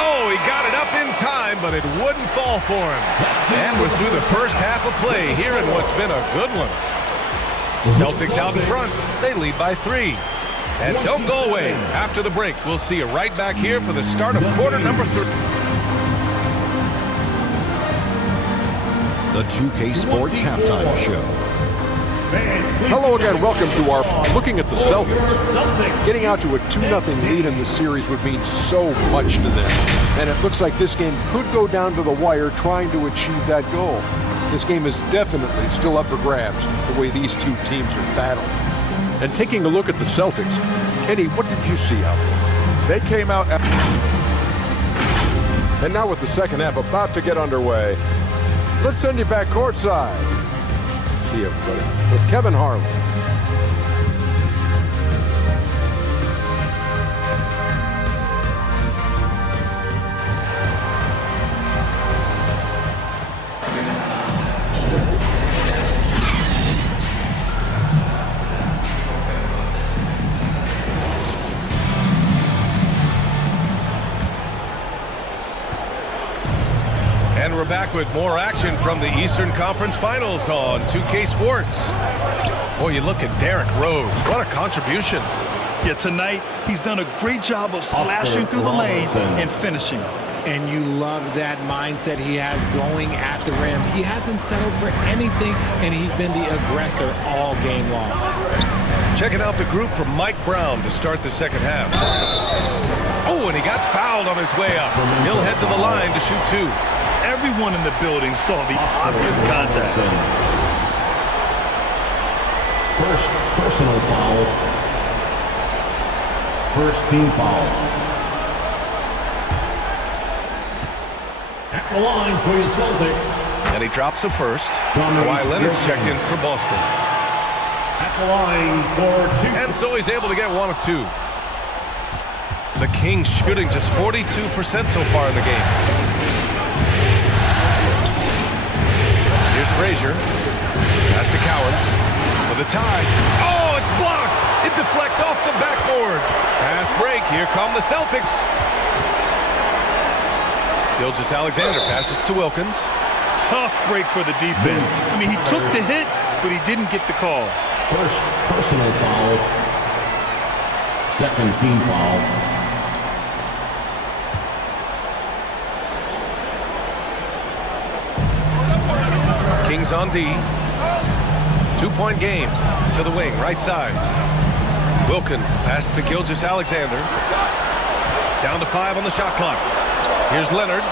Oh, he got it up in time, but it wouldn't fall for him. And we're through the first half of play here in what's been a good one. Celtics out in front. They lead by 3. And don't go away. After the break, we'll see you right back here for the start of quarter number 3. The 2K Sports Halftime Show. Hello again. Welcome to our looking at the Celtics. Getting out to a 2-0 lead in the series would mean so much to them. And it looks like this game could go down to the wire trying to achieve that goal. This game is definitely still up for grabs, the way these two teams are battling. And taking a look at the Celtics, Kenny, what did you see out there? They came out. And now with the second half about to get underway, let's send you back courtside. See everybody with Kevin Harlan. And we're back with more action from the Eastern Conference Finals on 2K Sports. Boy, you look at Derrick Rose. What a contribution. Yeah, tonight he's done a great job of slashing through the lane and finishing. And you love that mindset he has going at the rim. He hasn't settled for anything, and he's been the aggressor all game long. Checking out the group from Mike Brown to start the second half. Oh, and he got fouled on his way up. He'll head to the line to shoot 2. Everyone in the building saw the obvious contact. First personal foul. First team foul. At the line for your Celtics. And he drops the first. Kawhi Leonard's checked in for Boston. At the line for 2. And so he's able to get 1 of 2. The Kings shooting just 42% so far in the game. Here's Frazier. Pass to Cowens for the tie. Oh, it's blocked. It deflects off the backboard. Pass break. Here come the Celtics. Gilgeous-Alexander passes to Wilkins. Tough break for the defense. I mean, he took the hit, but he didn't get the call. First personal foul. Second team foul. Kings on D. 2-point game to the wing, right side. Wilkins pass to Gilgeous-Alexander. Down to 5 on the shot clock. Here's Leonard.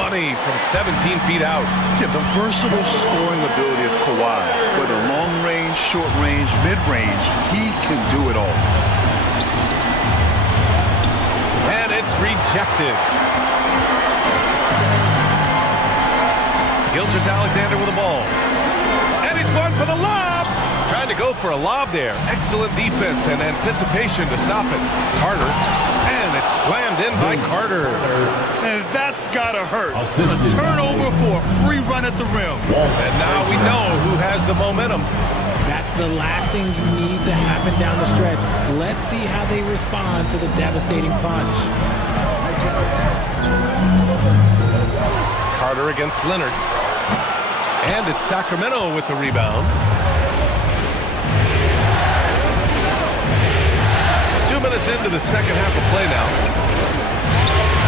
Money from 17 feet out. Yeah, the versatile scoring ability of Kawhi, whether long range, short range, mid range, he can do it all. And it's rejected. Gilgeous-Alexander with the ball. And he's going for the lob. Trying to go for a lob there. Excellent defense and anticipation to stop it. Carter. And it's slammed in by Carter. And that's gotta hurt. A turnover for a free run at the rim. And now we know who has the momentum. That's the last thing you need to happen down the stretch. Let's see how they respond to the devastating punch. Carter against Leonard. And it's Sacramento with the rebound. 2 minutes into the second half of play now.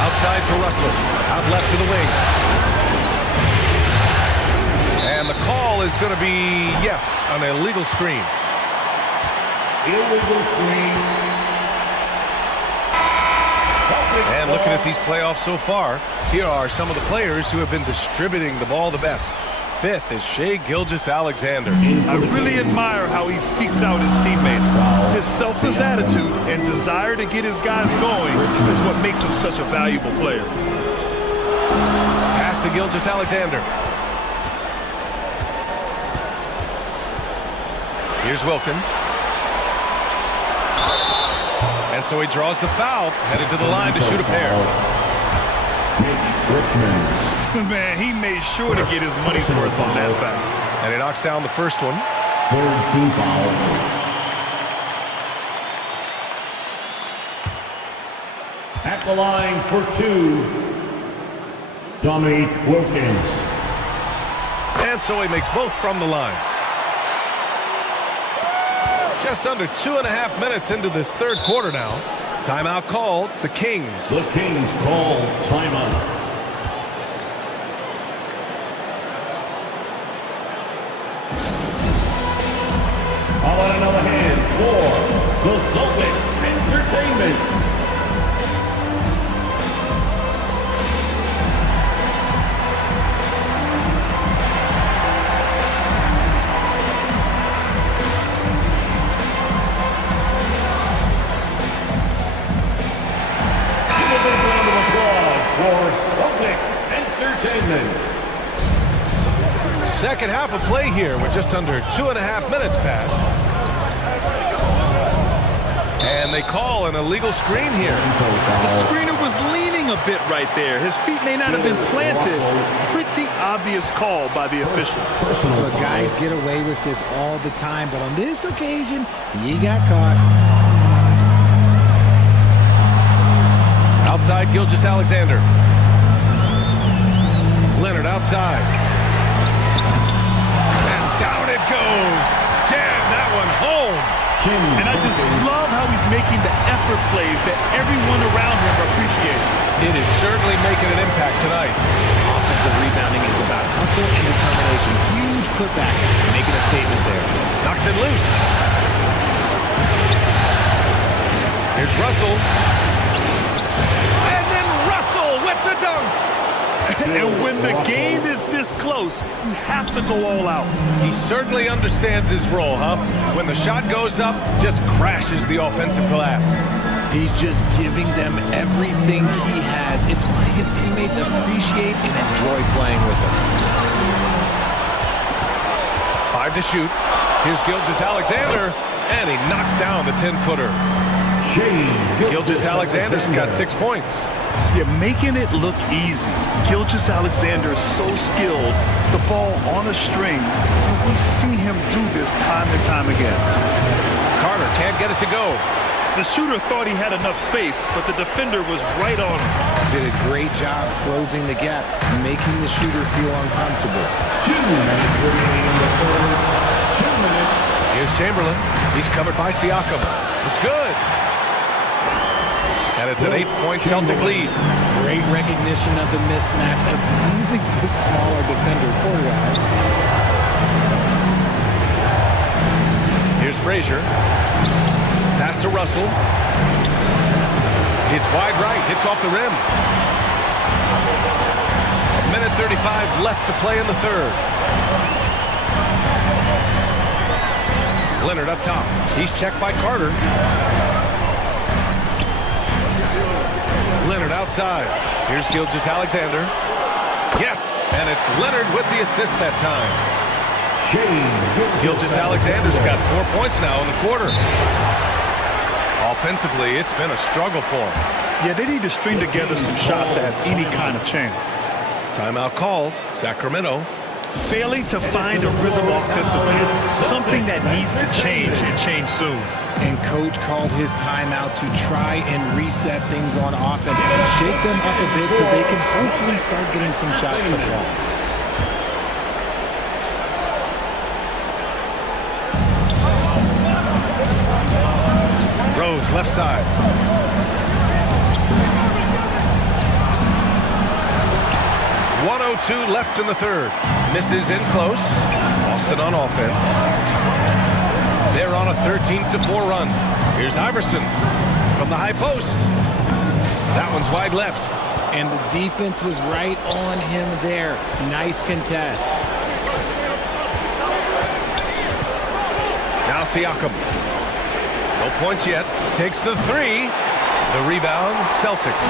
Outside for Russell. Out left to the wing. And the call is going to be, yes, an illegal screen. Illegal screen. And looking at these playoffs so far, here are some of the players who have been distributing the ball the best. 5th is Shai Gilgeous-Alexander. I really admire how he seeks out his teammates. His selfless attitude and desire to get his guys going is what makes him such a valuable player. Pass to Gilgeous-Alexander. Here's Wilkins. And so he draws the foul, headed to the line to shoot a pair. Man, he made sure to get his money's worth on that foul. And he knocks down the first one. Third team foul. At the line for 2, Dominique Wilkins. And so he makes both from the line. Just under 2.5 minutes into this third quarter now. Timeout called, the Kings. The Kings call timeout. How about another hand for the Celtics Entertainment? Second half of play here with just under 2.5 minutes passed. And they call an illegal screen here. The screener was leaning a bit right there. His feet may not have been planted. Pretty obvious call by the officials. Look, guys get away with this all the time, but on this occasion, he got caught. Outside, Gilgeous-Alexander. Leonard outside. And down it goes. Jam that one home. And I just love how he's making the effort plays that everyone around him appreciates. It is certainly making an impact tonight. Offensive rebounding is about hustle and determination. Huge putback, making a statement there. Knocks it loose. Here's Russell. And then Russell with the dunk. And when the game is this close, you have to go all out. He certainly understands his role, huh? When the shot goes up, just crashes the offensive glass. He's just giving them everything he has. It's why his teammates appreciate and enjoy playing with him. 5 to shoot. Here's Gilgeous-Alexander, and he knocks down the 10-footer. Gilgeous-Alexander's got 6 points. You're making it look easy. Gilgeous-Alexander is so skilled. The ball on a string. And we see him do this time and time again. Carter can't get it to go. The shooter thought he had enough space, but the defender was right on him. Did a great job closing the gap, making the shooter feel uncomfortable. 2 minutes remaining in the third. 2 minutes. Here's Chamberlain. He's covered by Siakam. It's good. And it's an 8-point Celtic lead. Great recognition of the mismatch, abusing the smaller defender. Poor guy. Here's Frazier. Pass to Russell. It's wide right. Hits off the rim. 1:35 left to play in the third. Leonard up top. He's checked by Carter. Leonard outside. Here's Gilgeous-Alexander. Yes, and it's Leonard with the assist that time. Gilgeous-Alexander's got 4 points now in the quarter. Offensively, it's been a struggle for him. Yeah, they need to string together some shots to have any kind of chance. Timeout called. Sacramento. Failing to find a rhythm offensively, something that needs to change and change soon. And coach called his timeout to try and reset things on offense, shake them up a bit so they can hopefully start getting some shots to fall. Rose left side. .102 left in the third. Misses in close. Boston on offense. They're on a 13-4 run. Here's Iverson from the high post. That one's wide left. And the defense was right on him there. Nice contest. Now Siakam. No points yet. Takes the three. The rebound, Celtics.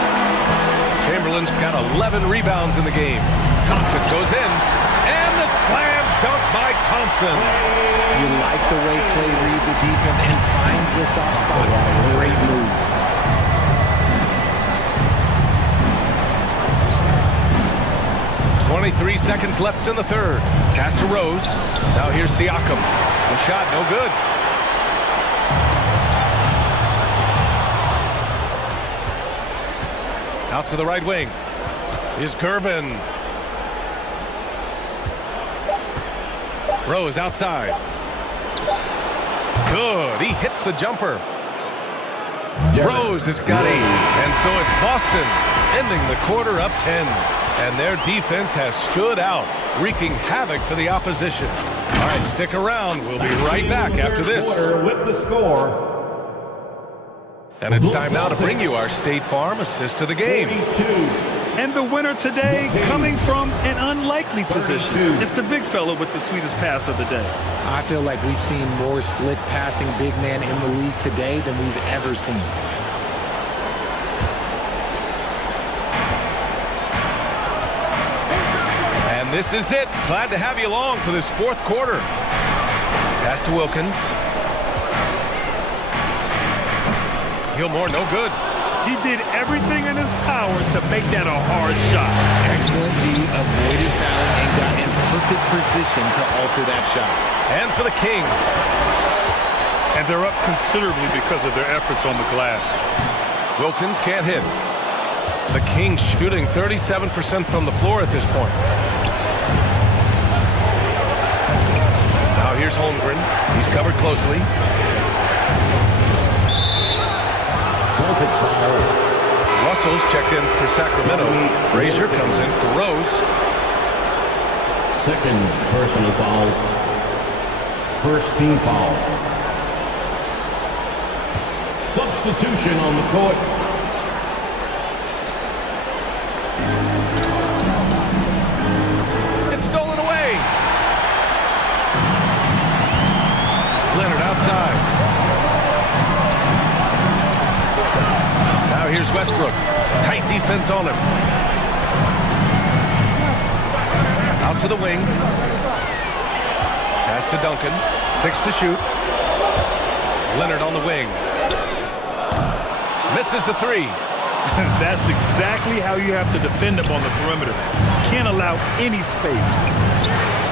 Chamberlain's got 11 rebounds in the game. Thompson goes in. And the slam dunk by Thompson. You like the way Clay reads the defense and finds the soft spot. Great move. 23 seconds left in the third. Pass to Rose. Now here's Siakam. The shot, no good. Out to the right wing. Here's Gervin. Rose outside. Good. He hits the jumper. Rose has got 8. And so it's Boston ending the quarter up 10. And their defense has stood out, wreaking havoc for the opposition. All right, stick around. We'll be right back after this. With the score. And it's time now to bring you our State Farm assist of the game. And the winner today coming from an unlikely position. It's the big fella with the sweetest pass of the day. I feel like we've seen more slick passing big man in the league today than we've ever seen. And this is it. Glad to have you along for this fourth quarter. Pass to Wilkins. Gilmore, no good. He did everything in his power to make that a hard shot. Excellent D, avoided fouling and got in perfect position to alter that shot. And for the Kings. And they're up considerably because of their efforts on the glass. Wilkins can't hit. The Kings shooting 37% from the floor at this point. Now here's Holmgren. He's covered closely. Celtics foul. Russell's checked in for Sacramento. Frazier comes in for Rose. Second personal foul. First team foul. Substitution on the court. It's stolen away. Leonard outside. Now here's Westbrook. Tight defense on him. Out to the wing. Pass to Duncan. 6 to shoot. Leonard on the wing. Misses the 3. That's exactly how you have to defend him on the perimeter. Can't allow any space.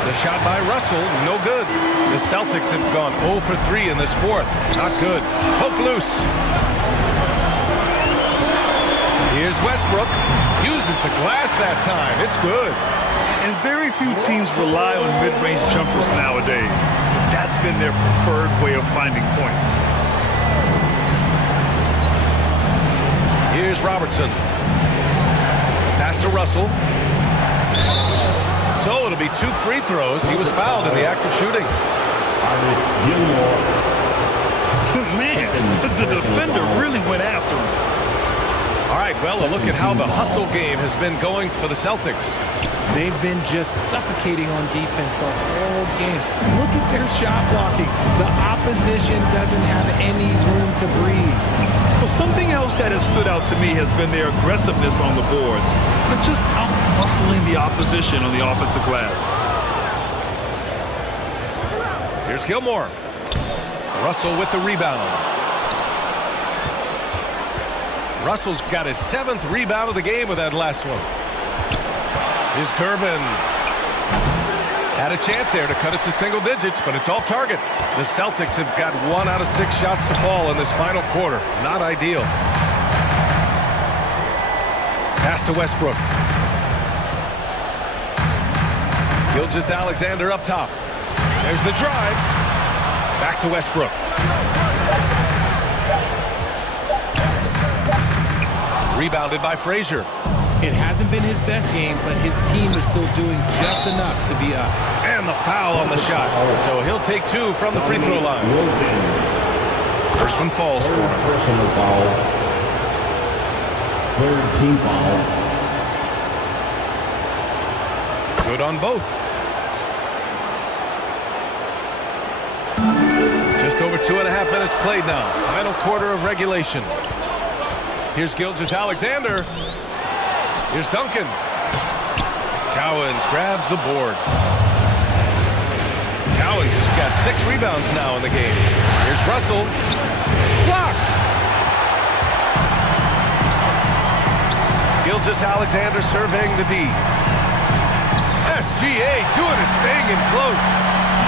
The shot by Russell, no good. The Celtics have gone 0 for 3 in this fourth. Not good. Poke loose. Here's Westbrook. Uses the glass that time. It's good. And very few teams rely on mid-range jumpers nowadays. That's been their preferred way of finding points. Here's Robertson. Pass to Russell. So it'll be 2 free throws. He was fouled in the act of shooting. Man, the defender really went after him. All right, well, a look at how the hustle game has been going for the Celtics. They've been just suffocating on defense the whole game. Look at their shot blocking. The opposition doesn't have any room to breathe. Well, something else that has stood out to me has been their aggressiveness on the boards. They're just out-hustling the opposition on the offensive glass. Here's Gilmore. Russell with the rebound. Russell's got his 7th rebound of the game with that last one. Here's Gervin. Had a chance there to cut it to single digits, but it's off target. The Celtics have got 1 out of 6 shots to fall in this final quarter. Not ideal. Pass to Westbrook. Gilgeous-Alexander up top. There's the drive. Back to Westbrook. Rebounded by Frazier. It hasn't been his best game, but his team is still doing just enough to be up. And the foul on the shot. So he'll take 2 from the free throw line. First one falls for him. Personal foul. Third team foul. Good on both. Just over 2.5 minutes played now. Final quarter of regulation. Here's Gilgeous-Alexander. Here's Duncan. Cowens grabs the board. Cowens has got 6 rebounds now in the game. Here's Russell. Blocked. Gilgeous-Alexander surveying the D. SGA doing his thing in close.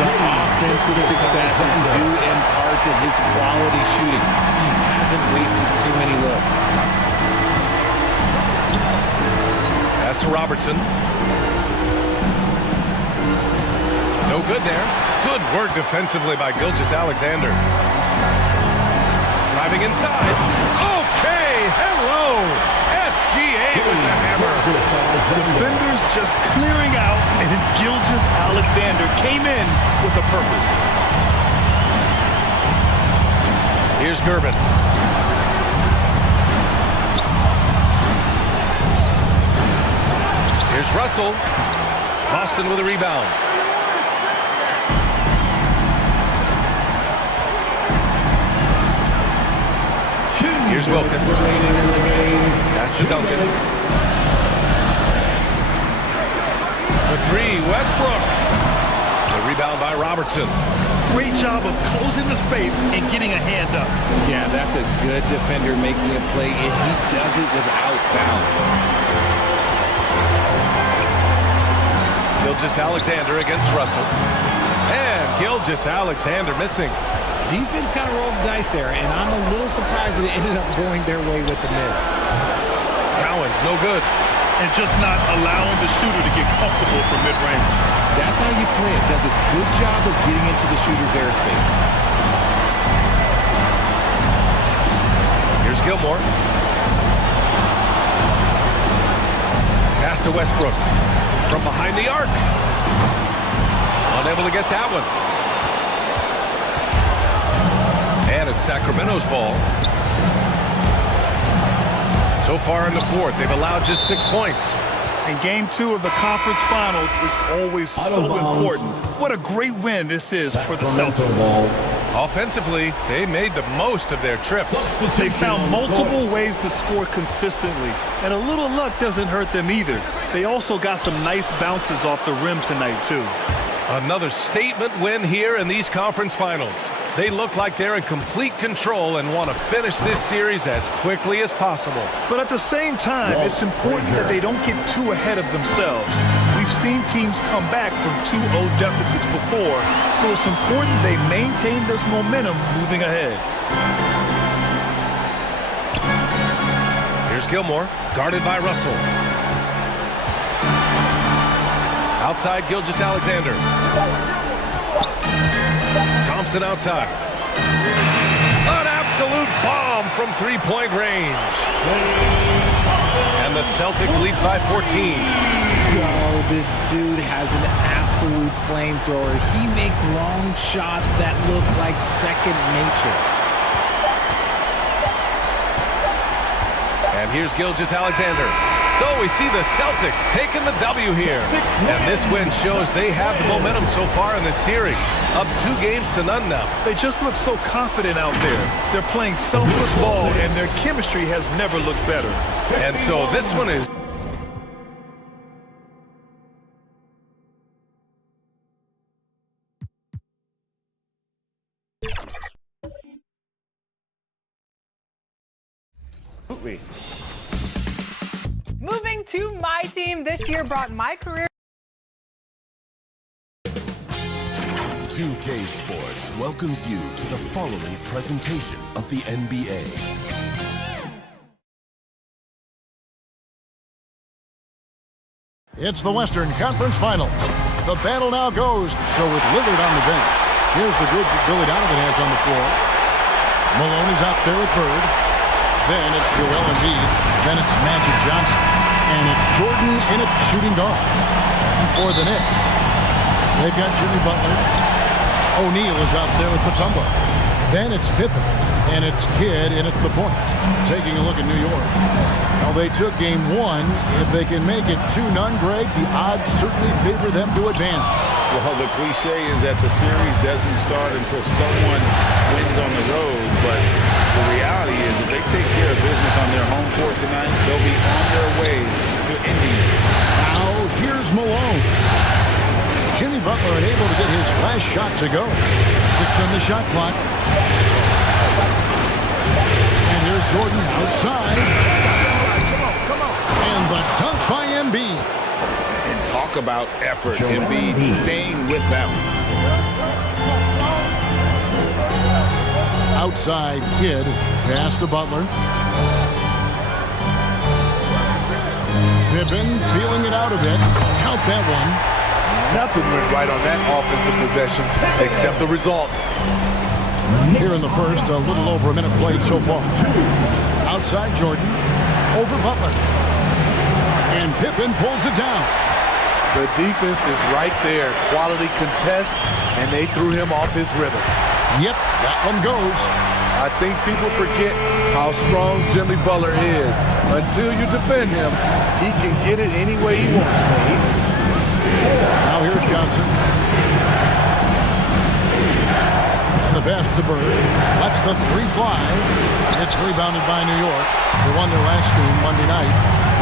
The offensive success is due in part to his quality shooting. He hasn't wasted too many looks. Pass to Robertson. No good there. Good work defensively by Gilgeous-Alexander. Driving inside. Okay, hello. SGA with the hammer. Defenders just clearing out, and Gilgeous-Alexander came in with a purpose. Here's Gervin. Here's Russell. Boston with a rebound. Here's Wilkins. Pass to Duncan. For three, Westbrook. The rebound by Robertson. Great job of closing the space and getting a hand up. Yeah, that's a good defender making a play, and he does it without fouling. Gilgeous-Alexander against Russell. And Gilgeous-Alexander missing. Defense kind of rolled the dice there, and I'm a little surprised that it ended up going their way with the miss. Cowan's no good. And just not allowing the shooter to get comfortable from mid-range. That's how you play it. Does a good job of getting into the shooter's airspace. Here's Gilmore. Pass to Westbrook. From behind the arc. Unable to get that one. And it's Sacramento's ball. So far in the fourth, they've allowed just 6 points. And game 2 of the conference finals is always so important. What a great win this is for the Celtics. Offensively, they made the most of their trips. They found multiple ways to score consistently, and a little luck doesn't hurt them either. They also got some nice bounces off the rim tonight, too. Another statement win here in these conference finals. They look like they're in complete control and want to finish this series as quickly as possible. But at the same time, it's important that they don't get too ahead of themselves. We've seen teams come back from 2-0 deficits before, so it's important they maintain this momentum moving ahead. Here's Gilmore, guarded by Russell. Outside, Gilgeous-Alexander. Thompson outside. An absolute bomb from three-point range. And the Celtics lead by 14. Oh, this dude has an absolute flamethrower. He makes long shots that look like second nature. And here's Gilgeous-Alexander. So we see the Celtics taking the W here. And this win shows they have the momentum so far in this series. Up 2 games to none now. They just look so confident out there. They're playing selfless ball, and their chemistry has never looked better. And so this one is... Moving to my team this year brought my career. 2K Sports welcomes you to the following presentation of the NBA. It's the Western Conference Finals. The battle now goes. So with Lillard on the bench, here's the group that Billy Donovan has on the floor. Malone is out there with Bird. Then it's Joel Embiid. Then it's Magic Johnson. And it's Jordan in at shooting guard. For the Knicks, they've got Jimmy Butler. O'Neal is out there with Mutombo. Then it's Pippen. And it's Kidd in at the point. Taking a look at New York. Well, they took game 1. If they can make it 2-0, Greg, the odds certainly favor them to advance. Well, the cliche is that the series doesn't start until someone wins on the road, but the reality is if they take care of business on their home court tonight, they'll be on their way to ending it. Now, here's Malone. Jimmy Butler unable to get his last shot to go. 6 on the shot clock. And here's Jordan outside. Come on. And the dunk by Embiid. And talk about effort. Embiid staying with them. Outside Kidd, pass to Butler. Pippen feeling it out a bit. Count that one. Nothing went right on that offensive possession except the result. Here in the first, a little over a minute played so far. Outside Jordan, over Butler. And Pippen pulls it down. The defense is right there. Quality contest, and they threw him off his rhythm. Yep, that one goes. I think people forget how strong Jimmy Butler is. Until you defend him, he can get it any way he wants. Now here's Johnson. And the pass to Bird. That's the three fly. It's rebounded by New York. They won their last game Monday night.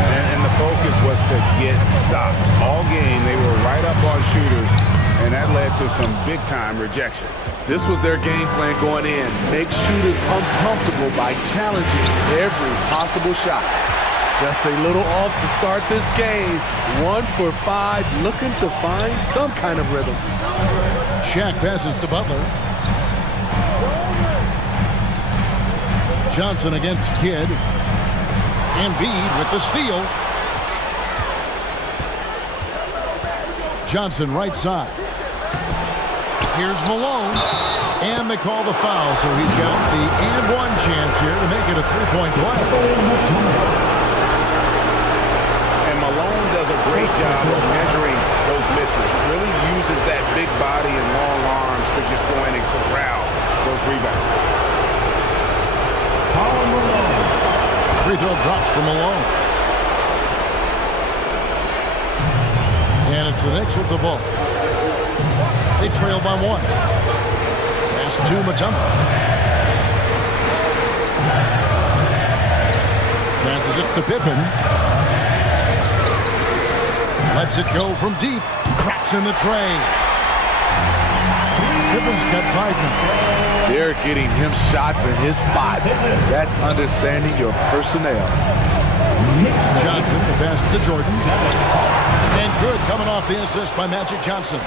And the focus was to get stops. All game, they were right up on shooters, and that led to some big-time rejections. This was their game plan going in. Make shooters uncomfortable by challenging every possible shot. Just a little off to start this game. 1 for 5, looking to find some kind of rhythm. Shaq passes to Butler. Johnson against Kidd. Embiid with the steal. Johnson right side. Here's Malone. And they call the foul, so he's got the and one chance here to make it a three-point play. And Malone does a great job of measuring those misses. Really uses that big body and long arms to just go in and corral those rebounds. Free throw drops for Malone. And it's the Knicks with the ball. They trail by 1. Pass to Mutombo. Passes it to Pippen. Lets it go from deep. Cracks in the tray. Pippen's got 5 now. They're getting him shots in his spots. That's understanding your personnel. Johnson, the pass to Jordan. And good coming off the assist by Magic Johnson.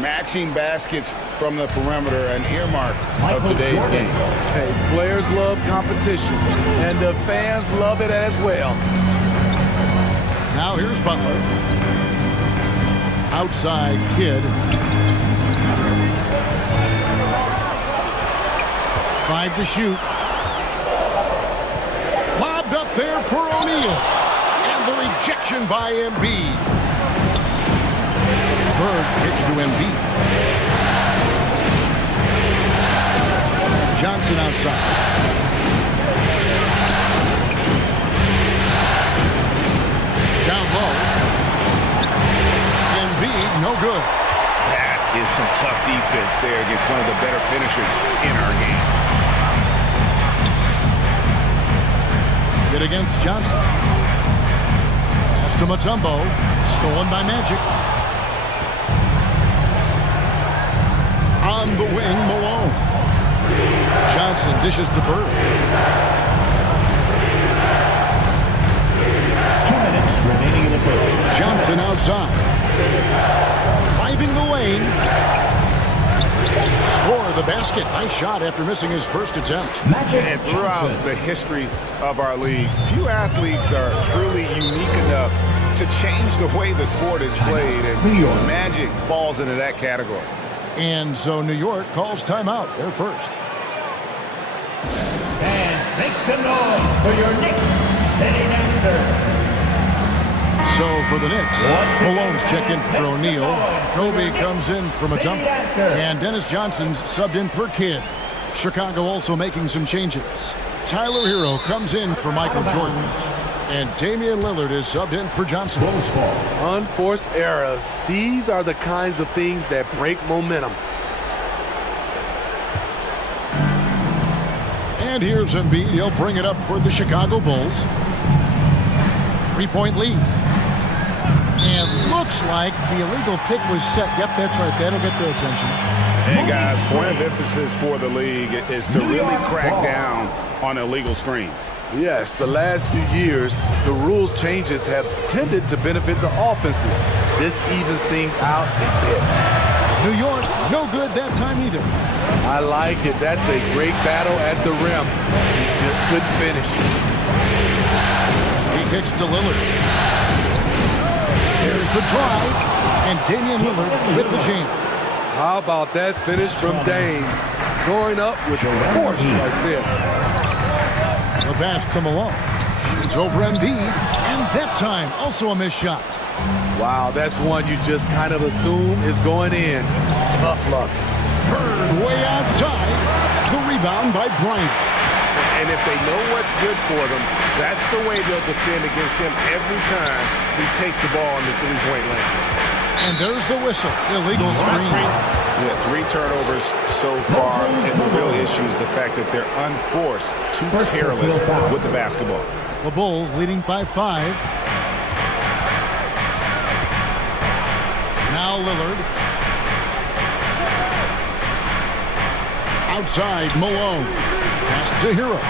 Matching baskets from the perimeter, an earmark of today's game. Hey, players love competition, and the fans love it as well. Now here's Butler. Outside Kidd. 5 to shoot. Lobbed up there for O'Neal. And the rejection by Embiid. Bird pitch to Embiid. Johnson outside. Down low. Embiid, no good. That is some tough defense there against one of the better finishers in our game. Get against Johnson. Pass to Mutombo. Stolen by Magic. On the wing, Malone. Johnson dishes to Bird. 2 minutes remaining in the first. Johnson outside. Driving the lane. Score the basket. Nice shot after missing his first attempt. And throughout the history of our league, few athletes are truly unique enough to change the way the sport is played, and Magic falls into that category. And so New York calls timeout. They're first. And make some noise for your Knicks sitting answer. So for the Knicks, Malone's checked in for O'Neal. Kobe comes in for Mutombo. And Dennis Johnson's subbed in for Kidd. Chicago also making some changes. Tyler Hero comes in for Michael Jordan. And Damian Lillard is subbed in for Johnson. Unforced errors. These are the kinds of things that break momentum. And here's Embiid. He'll bring it up for the Chicago Bulls. 3-point lead. And looks like the illegal pick was set. Yep, that's right. That'll get their attention. And guys, point of emphasis for the league is to really crack down on illegal screens. Yes, the last few years, the rules changes have tended to benefit the offenses. This evens things out a bit. New York, no good that time either. I like it. That's a great battle at the rim. He just couldn't finish. He kicks to Lillard. There's the drive, and Damian Lillard with the jam. How about that finish from Dame? Going up with force right there. The pass to Malone. Shoots over Embiid, and that time also a missed shot. Wow, that's one you just kind of assume is going in. Tough luck. Bird way outside. The rebound by Bryant. And if they know what's good for them, that's the way they'll defend against him every time he takes the ball in the three-point lane. And there's the whistle. Illegal screen. Yeah, 3 turnovers so far, and the real issue is the fact that they're unforced, too careless with the basketball. The Bulls leading by 5. Now Lillard. Outside, Malone. Pass to Hero.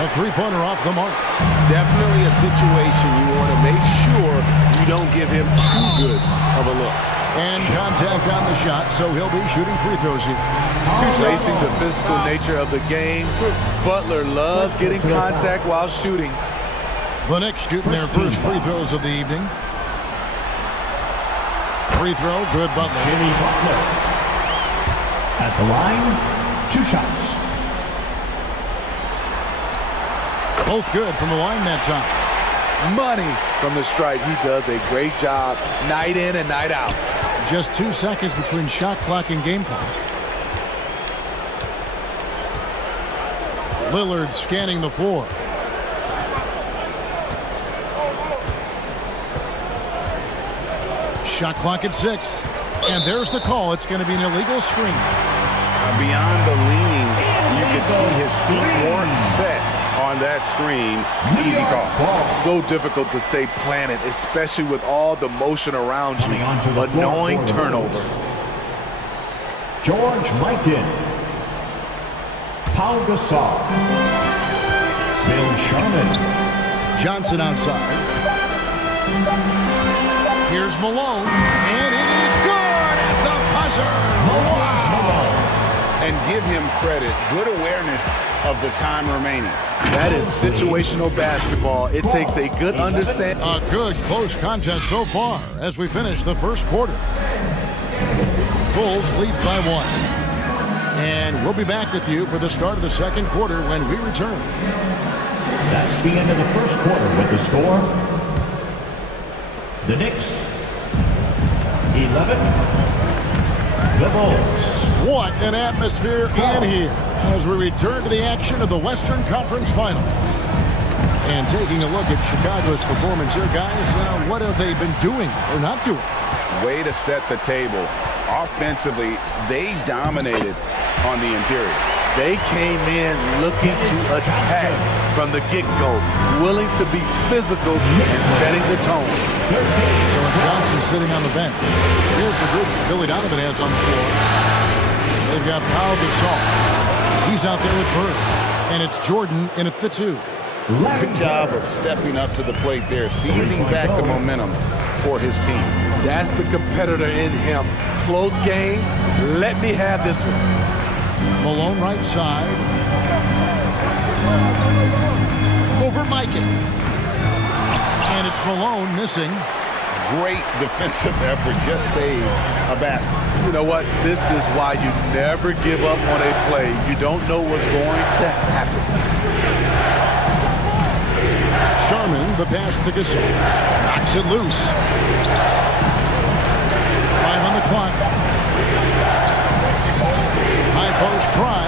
A three-pointer off the mark. Definitely a situation you want to make sure you don't give him too good of a look. And contact on the shot, so he'll be shooting free throws here. Facing the physical nature of the game, Butler loves getting contact while shooting. The Knicks shooting their first free throws of the evening. Free throw, good Butler. Jimmy Butler. At the line, 2 shots. Both good from the line that time. Money from the stripe. He does a great job night in and night out. Just 2 seconds between shot clock and game clock. Lillard scanning the floor. Shot clock at 6. And there's the call. It's going to be an illegal screen. Beyond the leaning, you can see his feet weren't set on that screen. Easy call. So difficult to stay planted, especially with all the motion around you. Annoying turnover. George Mikan. Paul Gasol. Bill Sharman. Johnson outside. Here's Malone, and it is good at the buzzer. Wow. And give him credit. Good awareness of the time remaining. That is situational basketball. It takes a good understanding. A good close contest so far as we finish the first quarter. Bulls lead by 1. And we'll be back with you for the start of the second quarter when we return. That's the end of the first quarter with the score. The Knicks, 11. The Bulls. What an atmosphere in here as we return to the action of the Western Conference Final. And taking a look at Chicago's performance here, guys, what have they been doing or not doing? Way to set the table. Offensively, they dominated on the interior. They came in looking to attack from the get-go, willing to be physical and setting the tone. So Johnson sitting on the bench. Here's the group Billy Donovan has on the floor. They've got Paul Gasol. He's out there with Bird. And it's Jordan in at the 2. Good job of stepping up to the plate there, seizing back the momentum for his team. That's the competitor in him. Close game. Let me have this one. Malone right side. Over Mikan. And it's Malone missing. Great defensive effort. Just saved a basket. You know what? This is why you never give up on a play. You don't know what's going to happen. Sharman, the pass to Gasol. Knocks it loose. 5 on the clock. High post try.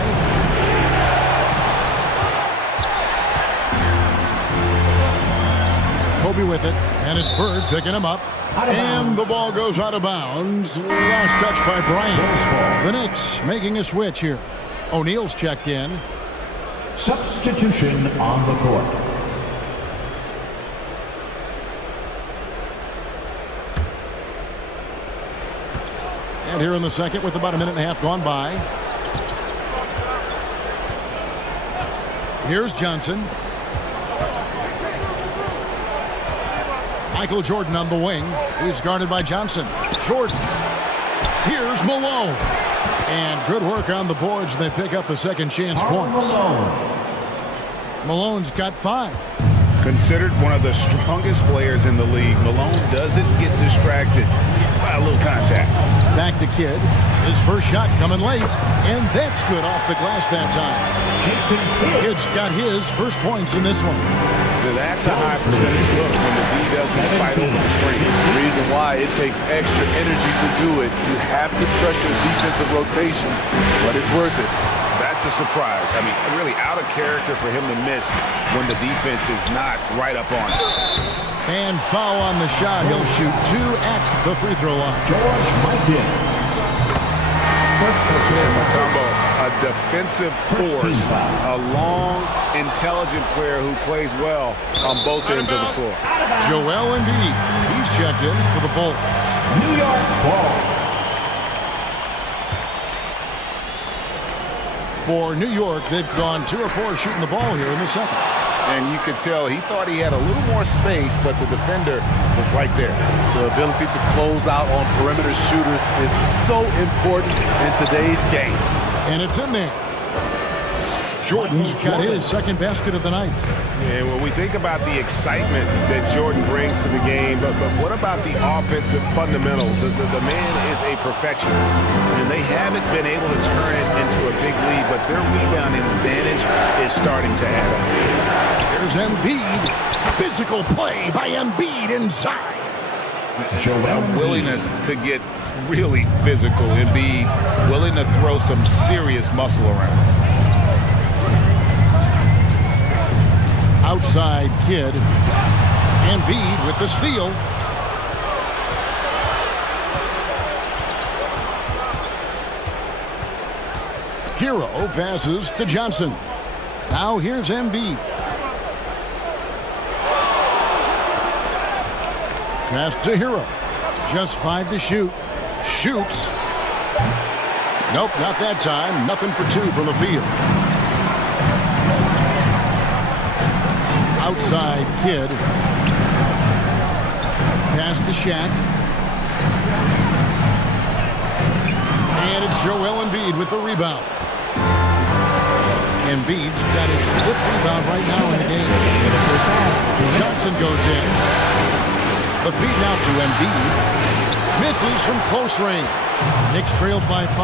Kobe with it, and it's Bird picking him up. And the ball goes out of bounds. Last touch by Bryant. The Knicks making a switch here. O'Neal's checked in. Substitution on the court. And here in the second with about a minute and a half gone by. Here's Johnson. Michael Jordan on the wing. He's guarded by Johnson. Jordan. Here's Malone. And good work on the boards. They pick up the second chance points. Malone's got 5. Considered one of the strongest players in the league, Malone doesn't get distracted by a little contact. Back to Kidd. His first shot coming late, and that's good off the glass that time. Kidd's got his first points in this one. That's a high percentage look when the D doesn't fight over the screen. The reason why it takes extra energy to do it. You have to trust your defensive rotations, but it's worth it. That's a surprise. I mean, really out of character for him to miss when the defense is not right up on it. And foul on the shot. He'll shoot 2 at the free throw line. George Mikan. Mutombo, a defensive force, a long, intelligent player who plays well on both ends of the floor. Joel Embiid. He's checked in for the Bulls. New York ball. For New York, they've gone 2 of 4 shooting the ball here in the second. And you could tell he thought he had a little more space, but the defender was right there. The ability to close out on perimeter shooters is so important in today's game. And it's in there. Jordan's got his second basket of the night. And when we think about the excitement that Jordan brings to the game, but what about the offensive fundamentals? The man is a perfectionist, and they haven't been able to turn it into a big lead, but their rebounding advantage is starting to add up. There's Embiid. Physical play by Embiid inside. A willingness to get really physical. Embiid willing to throw some serious muscle around. Outside Kidd. Embiid with the steal. Hero passes to Johnson. Now here's Embiid. Pass to Hero. Just 5 to shoot. Shoots. Nope, not that time. Nothing for 2 from the field. Outside Kidd. Pass to Shaq. And it's Joel Embiid with the rebound. Embiid's got his 5th rebound right now in the game. Johnson goes in. The feed now to Embiid. Misses from close range. Knicks trailed by 5.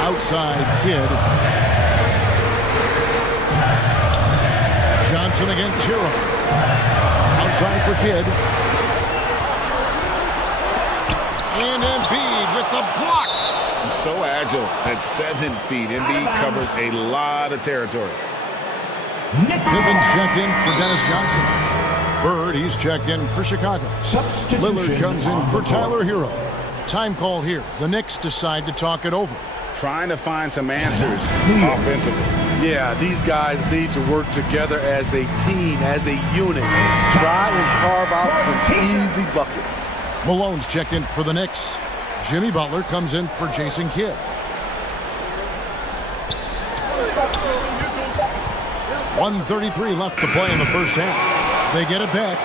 Outside Kidd. Johnson against Hero. Outside for Kidd. And Embiid with the block. So agile at 7 feet. Embiid covers a lot of territory. Gibbons checked in for Dennis Johnson. Bird, he's checked in for Chicago. Lillard comes in for Tyler Hero. Time call here. The Knicks decide to talk it over. Trying to find some answers offensively. Yeah, these guys need to work together as a team, as a unit. Try and carve out some easy buckets. Malone's checked in for the Knicks. Jimmy Butler comes in for Jason Kidd. .133 left to play in the first half. They get it back.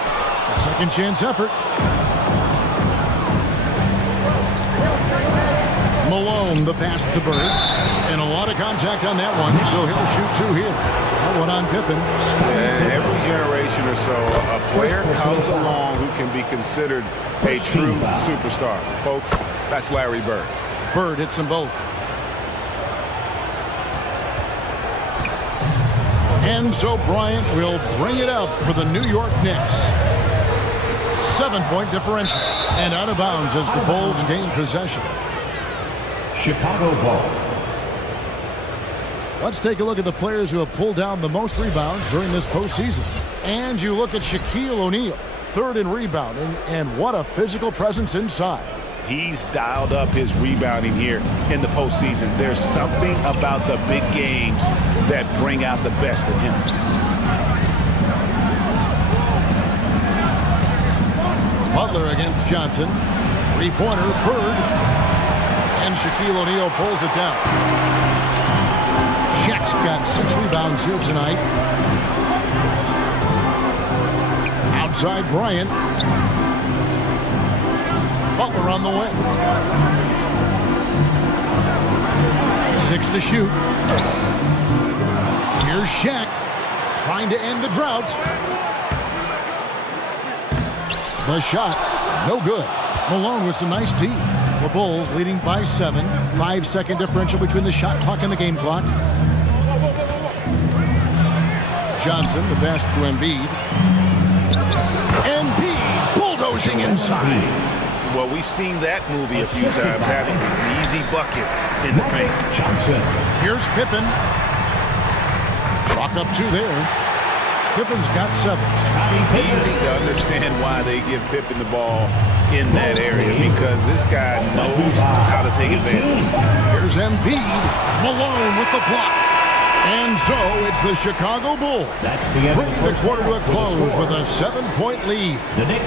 A second chance effort. Malone, the pass to Bird. And a lot of contact on that one, so he'll shoot 2 here. That one on Pippen. Every generation or so, a player comes along who can be considered a true superstar. Folks, that's Larry Bird. Bird hits them both. And so Bryant will bring it up for the New York Knicks. 7-point differential. And out of bounds as the Bulls gain possession. Chicago ball. Let's take a look at the players who have pulled down the most rebounds during this postseason. And you look at Shaquille O'Neal, 3rd in rebounding, and what a physical presence inside. He's dialed up his rebounding here in the postseason. There's something about the big games that bring out the best in him. Butler against Johnson. Three-pointer, Bird. And Shaquille O'Neal pulls it down. Shaq's got 6 rebounds here tonight. Outside Bryant. Butler on the wing. 6 to shoot. Here's Shaq trying to end the drought. The shot, no good. Malone with some nice D. The Bulls leading by 7. 5-second differential between the shot clock and the game clock. Johnson, the pass to Embiid. Embiid bulldozing inside. Well, we've seen that movie a few times, having an easy bucket in the paint. Johnson. Here's Pippen. Chalk up 2 there. Pippen's got 7. Easy to understand why they give Pippen the ball in that area, because this guy knows how to take advantage. Here's Embiid. Malone with the block. And so it's the Chicago Bulls bringing the quarter to a close with a 7-point lead.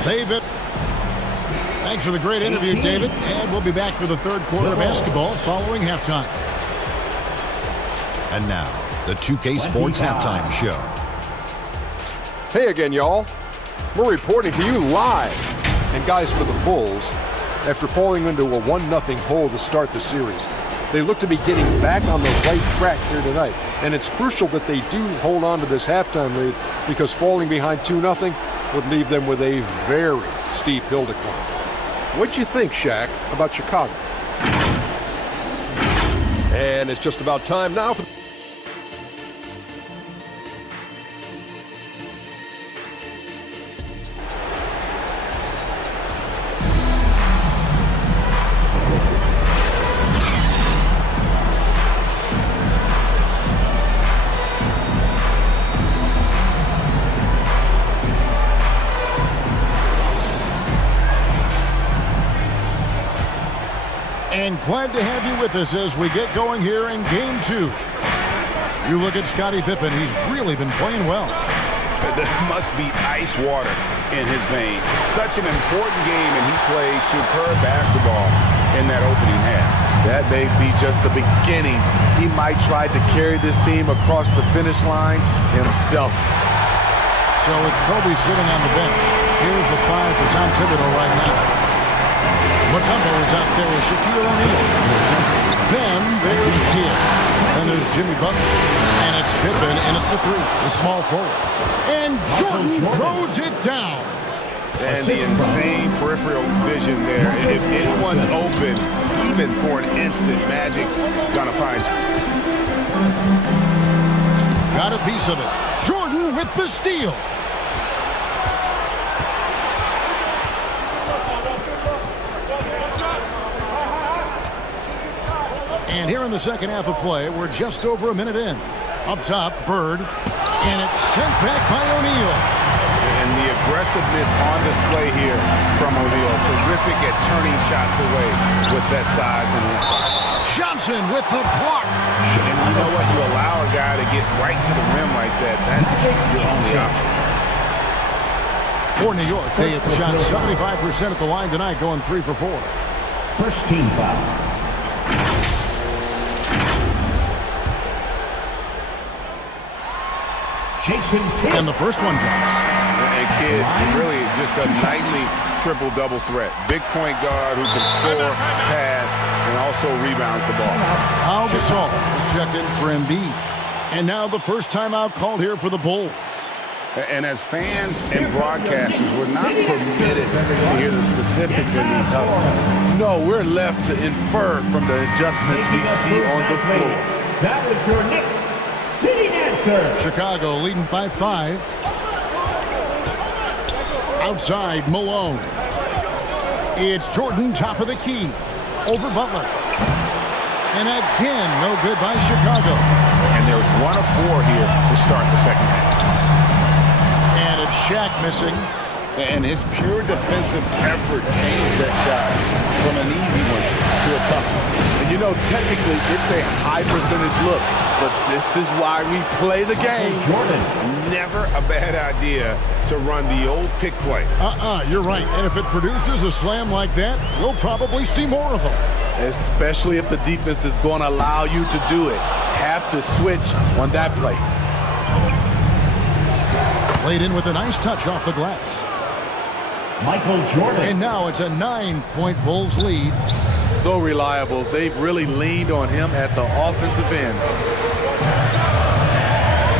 David. Thanks for the great interview, David. And we'll be back for the third quarter of basketball following halftime. And now, the 2K Sports Halftime Show. Hey again, y'all. We're reporting to you live. And guys, for the Bulls, after falling into a 1-0 hole to start the series, they look to be getting back on the right track here tonight. And it's crucial that they do hold on to this halftime lead, because falling behind 2-0 would leave them with a very steep hill to climb. What'd you think, Shaq, about Chicago? And it's just about time now for... And glad to have you with us as we get going here in Game 2. You look at Scottie Pippen, he's really been playing well. There must be ice water in his veins. Such an important game, and he plays superb basketball in that opening half. That may be just the beginning. He might try to carry this team across the finish line himself. So with Kobe sitting on the bench, here's the 5 for Tom Thibodeau right now. Mutombo is out there with Shaquille O'Neal. Then there's Kidd. Then there's Jimmy Butler. And it's Pippen in at the 3, the small forward. And Jordan throws it down. And the insane peripheral vision there. If anyone's open, even for an instant, Magic's gonna find you. Got a piece of it. Jordan with the steal. And here in the second half of play, we're just over a minute in. Up top, Bird. And it's sent back by O'Neal. And the aggressiveness on display here from O'Neal. Terrific at turning shots away with that size and length. Johnson with the block. And you know what? You allow a guy to get right to the rim like that. That's your only option. For New York, they have shot 75% at the line tonight, going 3 for 4. First team foul. And the first one drops. And Kidd, really just a nightly triple-double threat. Big point guard who can score, pass, and also rebounds the ball. Al Gasol is checked in for Embiid. And now the first timeout called here for the Bulls. And as fans and broadcasters, we're not permitted to hear the specifics in these huddles. No, we're left to infer from the adjustments we see on the floor. That was your Knicks sitting answer. Chicago leading by 5. Outside, Malone. It's Jordan, top of the key. Over Butler. And again, no good by Chicago. And there's 1 of 4 here to start the second half. And it's Shaq missing. And his pure defensive effort changed that shot from an easy one to a tough one. And you know, technically, it's a high percentage look. but this is why we play the game. Never a bad idea to run the old pick play. You're right. And if it produces a slam like that, we'll probably see more of them. Especially if the defense is going to allow you to do it. Have to switch on that play. Laid in with a nice touch off the glass. Michael Jordan. And now it's a 9-point Bulls lead. So reliable. They've really leaned on him at the offensive end.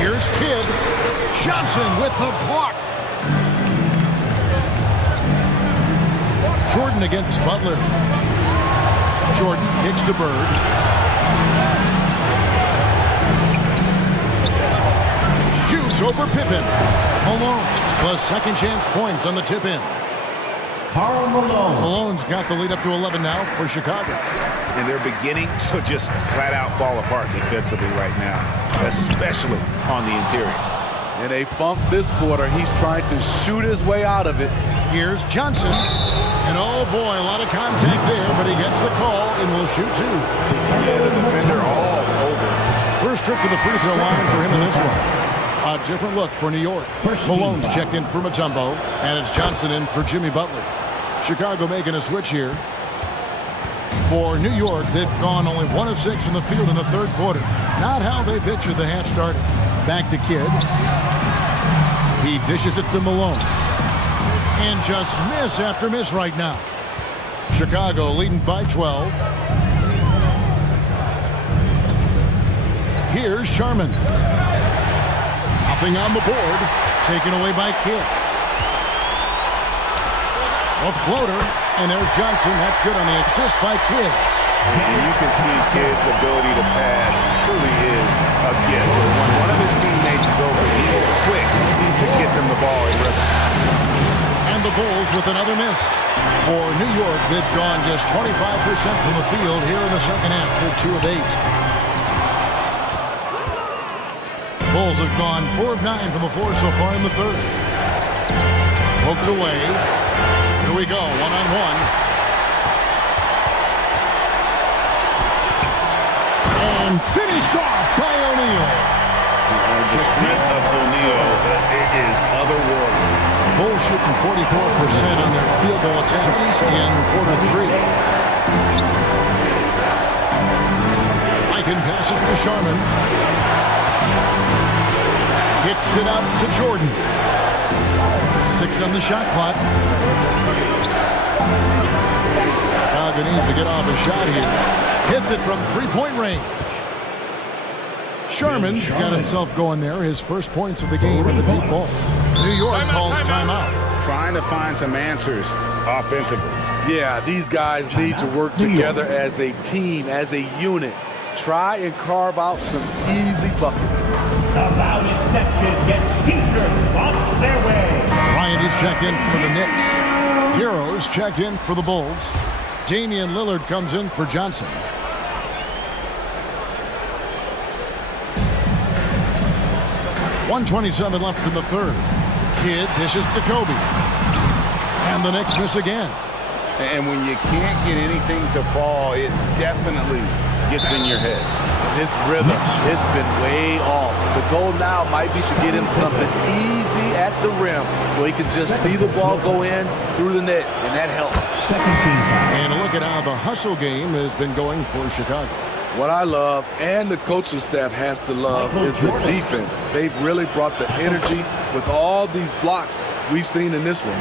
Here's Kidd. Johnson with the block. Jordan against Butler. Jordan kicks to Bird. Shoots over Pippen. Malone plus second chance points on the tip in. Karl Malone. Malone's got the lead up to 11 now for Chicago. And they're beginning to just flat out fall apart defensively right now, especially on the interior. In a funk this quarter, he's trying to shoot his way out of it. Here's Johnson. And oh boy, a lot of contact there, but he gets the call and will shoot two. Yeah, the defender all over. First trip to the free throw line for him in this one. A different look for New York. Malone's checked in for Mutombo, and it's Johnson in for Jimmy Butler. Chicago making a switch here. For New York, they've gone only 1 of 6 from the field in the third quarter. Not how they pictured the half started. Back to Kidd. He dishes it to Malone. And just miss after miss right now. Chicago leading by 12. Here's Sharman. Nothing on the board. Taken away by Kidd. A floater. And there's Johnson. That's good on the assist by Kidd. And you can see Kidd's ability to pass truly is a gift. When one of his teammates is over, he is quick to get them the ball in rhythm. And the Bulls with another miss. For New York, they've gone just 25% from the field here in the second half. They're 2 of 8. Bulls have gone 4 of 9 from the floor so far in the third. Poked away. Here we go, one-on-one. And finished off by O'Neal. The strength of O'Neal is otherworldly. Bulls shooting 44% on their field goal attempts in quarter 3. Aiken passes to Sharman. Kicks it out to Jordan. 6 on the shot clock. Chicago needs to get off a shot here. Hits it from 3-point range. Sharman got himself going there. His first points of the game in the deep ball. New York calls timeout. Trying to find some answers offensively. Yeah, these guys need to work together as a team, as a unit. Try and carve out some easy buckets. The loudest section gets t-shirts launched their way. Bryant is checked in for the Knicks. Heroes checked in for the Bulls. Damian Lillard comes in for Johnson. .127 left in the third. Kidd dishes to Kobe. And the Knicks miss again. And when you can't get anything to fall, it definitely gets in your head. His rhythm has been way off. The goal now might be to get him something easy at the rim so he can just see the ball go in through the net, and that helps. And look at how the hustle game has been going for Chicago. What I love, and the coaching staff has to love, is the defense. They've really brought the energy with all these blocks we've seen in this one.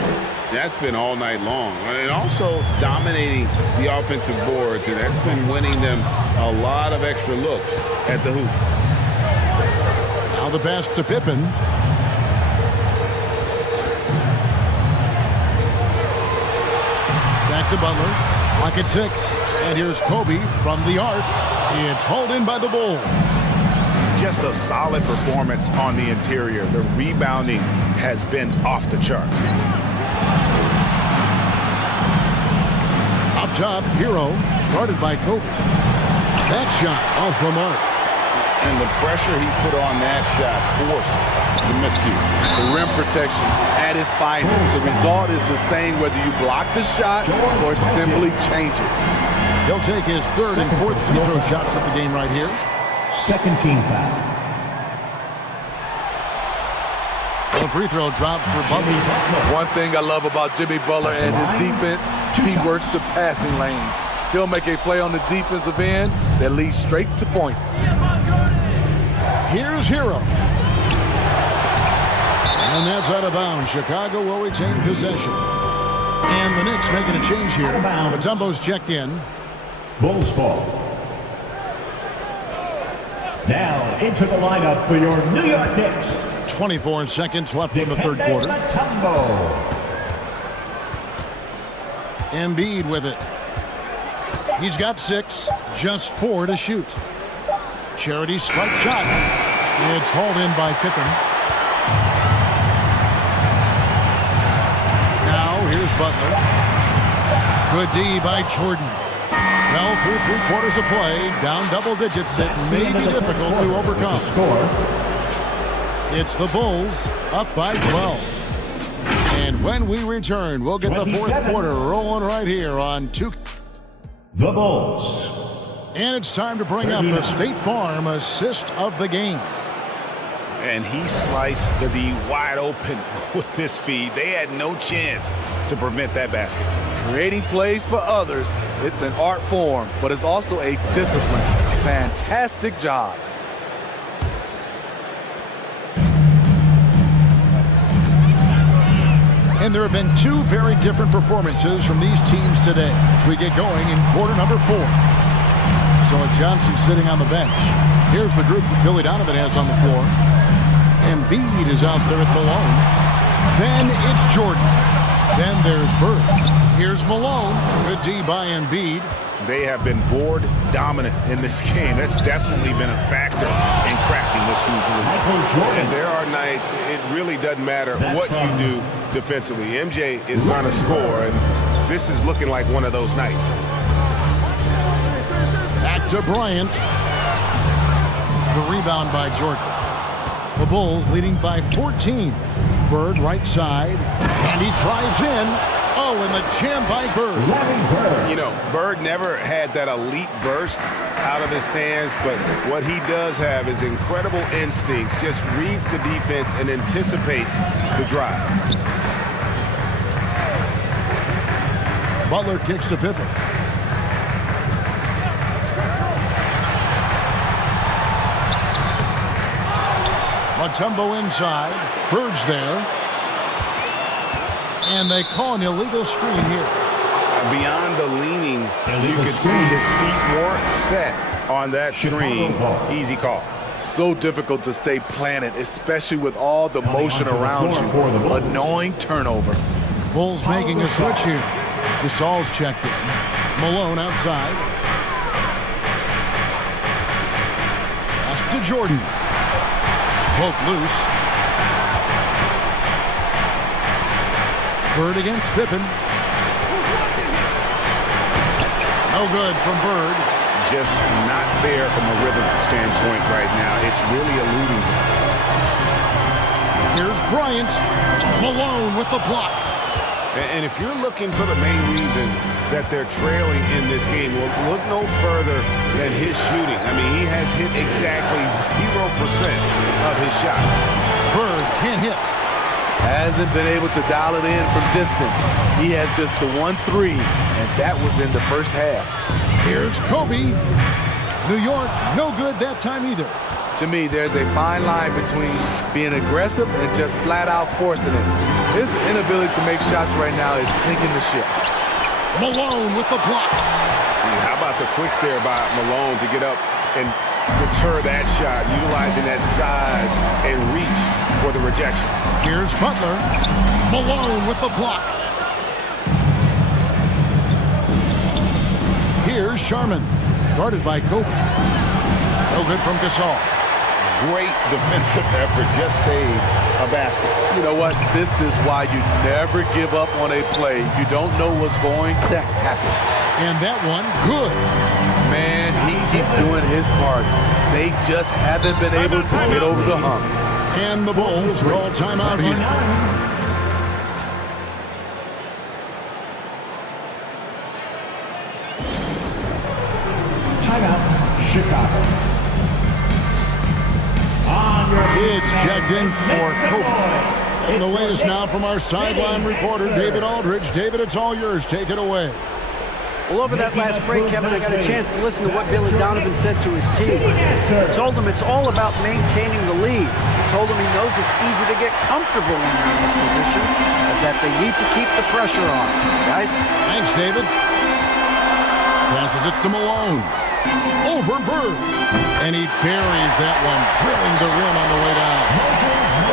That's been all night long. And also dominating the offensive boards, and that's been winning them a lot of extra looks at the hoop. Now the pass to Pippen. Back to Butler. Clock at 6. And here's Kobe from the arc. It's hauled in by the Bulls. Just a solid performance on the interior. The rebounding has been off the charts. Up top, Hero, guarded by Kobe. That shot off the mark. And the pressure he put on that shot forced the miscue. The rim protection at its finest. The result is the same whether you block the shot or simply change it. He'll take his third and fourth free throw shots at the game right here. Second team foul. The free throw drops for Butler. One thing I love about Jimmy Butler and his defense, he works the passing lanes. He'll make a play on the defensive end that leads straight to points. Here's Hero. And that's out of bounds. Chicago will retain possession. And the Knicks making a change here. Mutombo's checked in. Bulls ball. Now into the lineup for your New York Knicks. 24 seconds left in the third quarter. Embiid with it. He's got 6, just 4 to shoot. Charity stripe shot. It's hauled in by Pippen. Now here's Butler. Good D by Jordan. Fell through 3/4 of play. Down double digits. It may be difficult to overcome. It's the Bulls up by 12. And when we return, we'll get the fourth quarter rolling right here on 2. The Bulls. And it's time to bring up the State Farm assist of the game. And he sliced the D wide open with this feed. They had no chance to prevent that basket. Creating plays for others, it's an art form, but it's also a discipline. Fantastic job. And there have been 2 very different performances from these teams today as we get going in quarter number 4. So Johnson sitting on the bench. Here's the group that Billy Donovan has on the floor. Embiid is out there at Malone. Then it's Jordan. Then there's Bird. Here's Malone. Good D by Embiid. They have been board dominant in this game. That's definitely been a factor in crafting this huge lead. And there are nights it really doesn't matter what you do defensively. MJ is going to score, and this is looking like one of those nights. Back to Bryant. The rebound by Jordan. The Bulls leading by 14. Bird right side, and he drives in. Oh, and the jam by Bird. You know, Bird never had that elite burst out of his stance, but what he does have is incredible instincts, just reads the defense and anticipates the drive. Butler kicks to Pippen. Mutombo inside. Bird's there. And they call an illegal screen here. Beyond the leaning, you could see his feet weren't set on that screen. Easy call. So difficult to stay planted, especially with all the motion around you. Annoying turnover. Bulls making a switch here. Gasol's checked in. Malone outside. Pass to Jordan. Poke loose. Bird against Pippen. No good from Bird. Just not there from a rhythm standpoint right now. It's really eluding him. Here's Bryant. Malone with the block. And if you're looking for the main reason that they're trailing in this game, well, look no further than his shooting. I mean, he has hit exactly 0% of his shots. Bird can't hit. Hasn't been able to dial it in from distance. He has just the 1-3, and that was in the first half. Here's Kobe. New York, no good that time either. To me, there's a fine line between being aggressive and just flat out forcing it. His inability to make shots right now is sinking the ship. Malone with the block. How about the quicks there by Malone to get up and deter that shot, utilizing that size and reach for the rejection. Here's Butler. Malone with the block. Here's Sharman, guarded by Kobe. No good from Gasol. Great defensive effort, just saved a basket. You know what? This is why you never give up on a play. You don't know what's going to happen. And that one, good. Man, he keeps doing his part. They just haven't been able to get over the hump. And the Bulls call timeout here. Timeout, Chicago. Kids checked in for Kobe. And the latest now from our sideline reporter, David Aldridge. David, it's all yours. Take it away. Well, over that last break, Kevin, I got a chance to listen to what Billy Donovan said to his team. He told them it's all about maintaining the lead. He told them he knows it's easy to get comfortable when you're in this position, but that they need to keep the pressure on. Guys? Thanks, David. Passes it to Malone. Over Bird. And he buries that one, drilling the rim on the way down.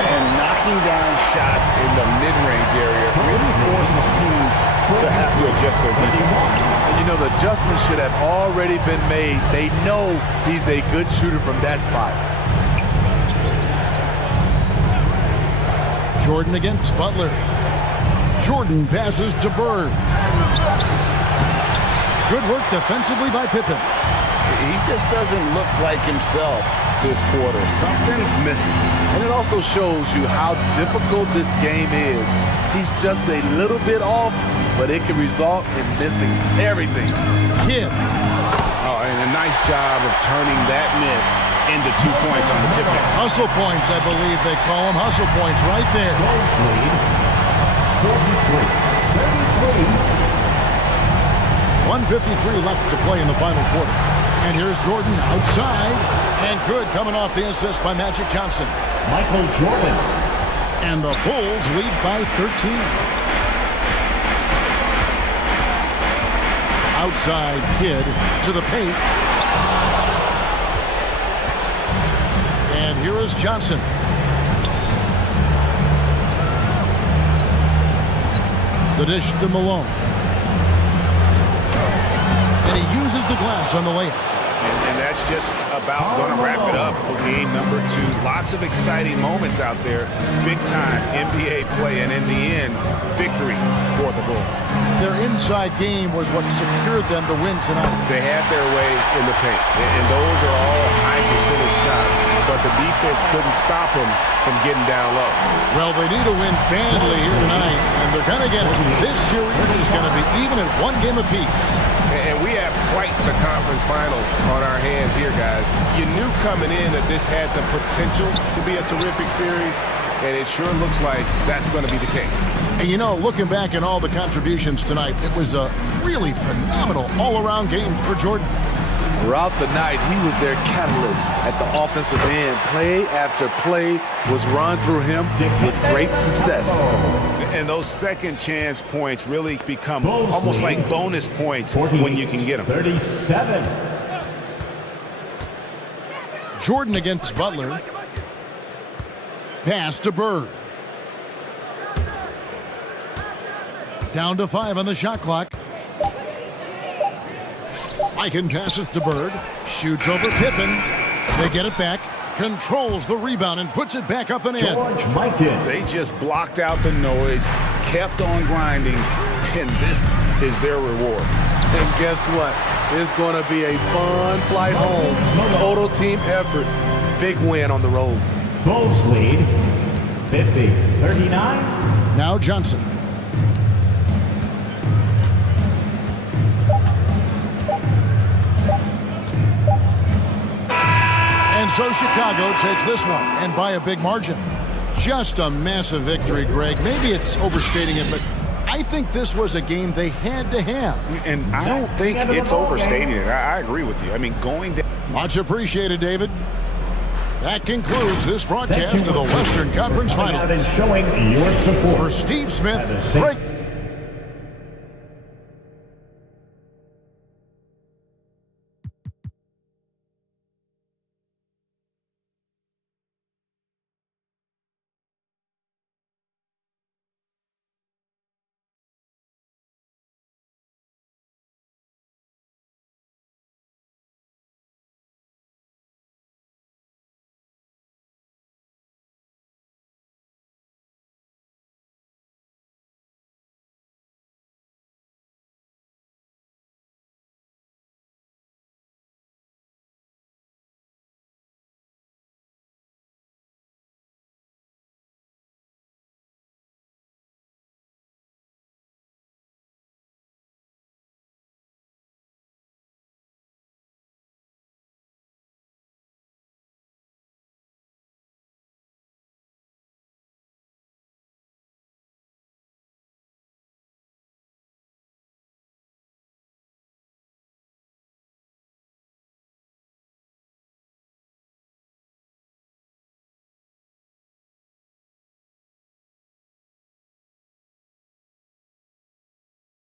And knocking down shots in the mid-range area really forces teams to have to adjust their defense. And you know, the adjustment should have already been made. They know he's a good shooter from that spot. Jordan against Butler. Jordan passes to Bird. Good work defensively by Pippen. He just doesn't look like himself this quarter. Something's missing. And it also shows you how difficult this game is. He's just a little bit off, but it can result in missing everything. Kidd. Oh, and a nice job of turning that miss into 2 points on the tip in. Hustle points, I believe they call them. Hustle points right there. Bulls lead 43-33. 1:53 left to play in the final quarter. And here's Jordan outside. And good coming off the assist by Magic Johnson. Michael Jordan. And the Bulls lead by 13. Outside Kidd to the paint. And here is Johnson. The dish to Malone. And he uses the glass on the layup. And that's just about going to wrap it up for game number 2. Lots of exciting moments out there. Big time NBA play, and in the end, victory for the Bulls. Their inside game was what secured them the win tonight. They had their way in the paint, and those are all high percentage shots, but the defense couldn't stop them from getting down low. Well, they need to win badly here tonight, and they're going to get it. This series is going to be even at 1 game apiece. And we have quite the conference finals on our hands here, guys. You knew coming in that this had the potential to be a terrific series, and it sure looks like that's going to be the case. And you know, looking back at all the contributions tonight, it was a really phenomenal all-around game for Jordan. Throughout the night, he was their catalyst at the offensive end. Play after play was run through him with great success. And those second chance points really become almost like bonus points when you can get them. 37. Jordan against Butler. Pass to Bird. Down to 5 on the shot clock. Eichen passes to Bird. Shoots over Pippen. They get it back. Controls the rebound and puts it back up and in. They just blocked out the noise, kept on grinding, and this is their reward. And guess what? It's going to be a fun flight home. Total team effort. Big win on the road. Bulls lead 50-39. Now Johnson. And so Chicago takes this one, and by a big margin. Just a massive victory, Greg. Maybe it's overstating it, but I think this was a game they had to have. And I don't think it's overstating it. I agree with you. I mean, going down. Much appreciated, David. That concludes this broadcast of the Western Conference Finals. Showing your support. For Steve Smith, Greg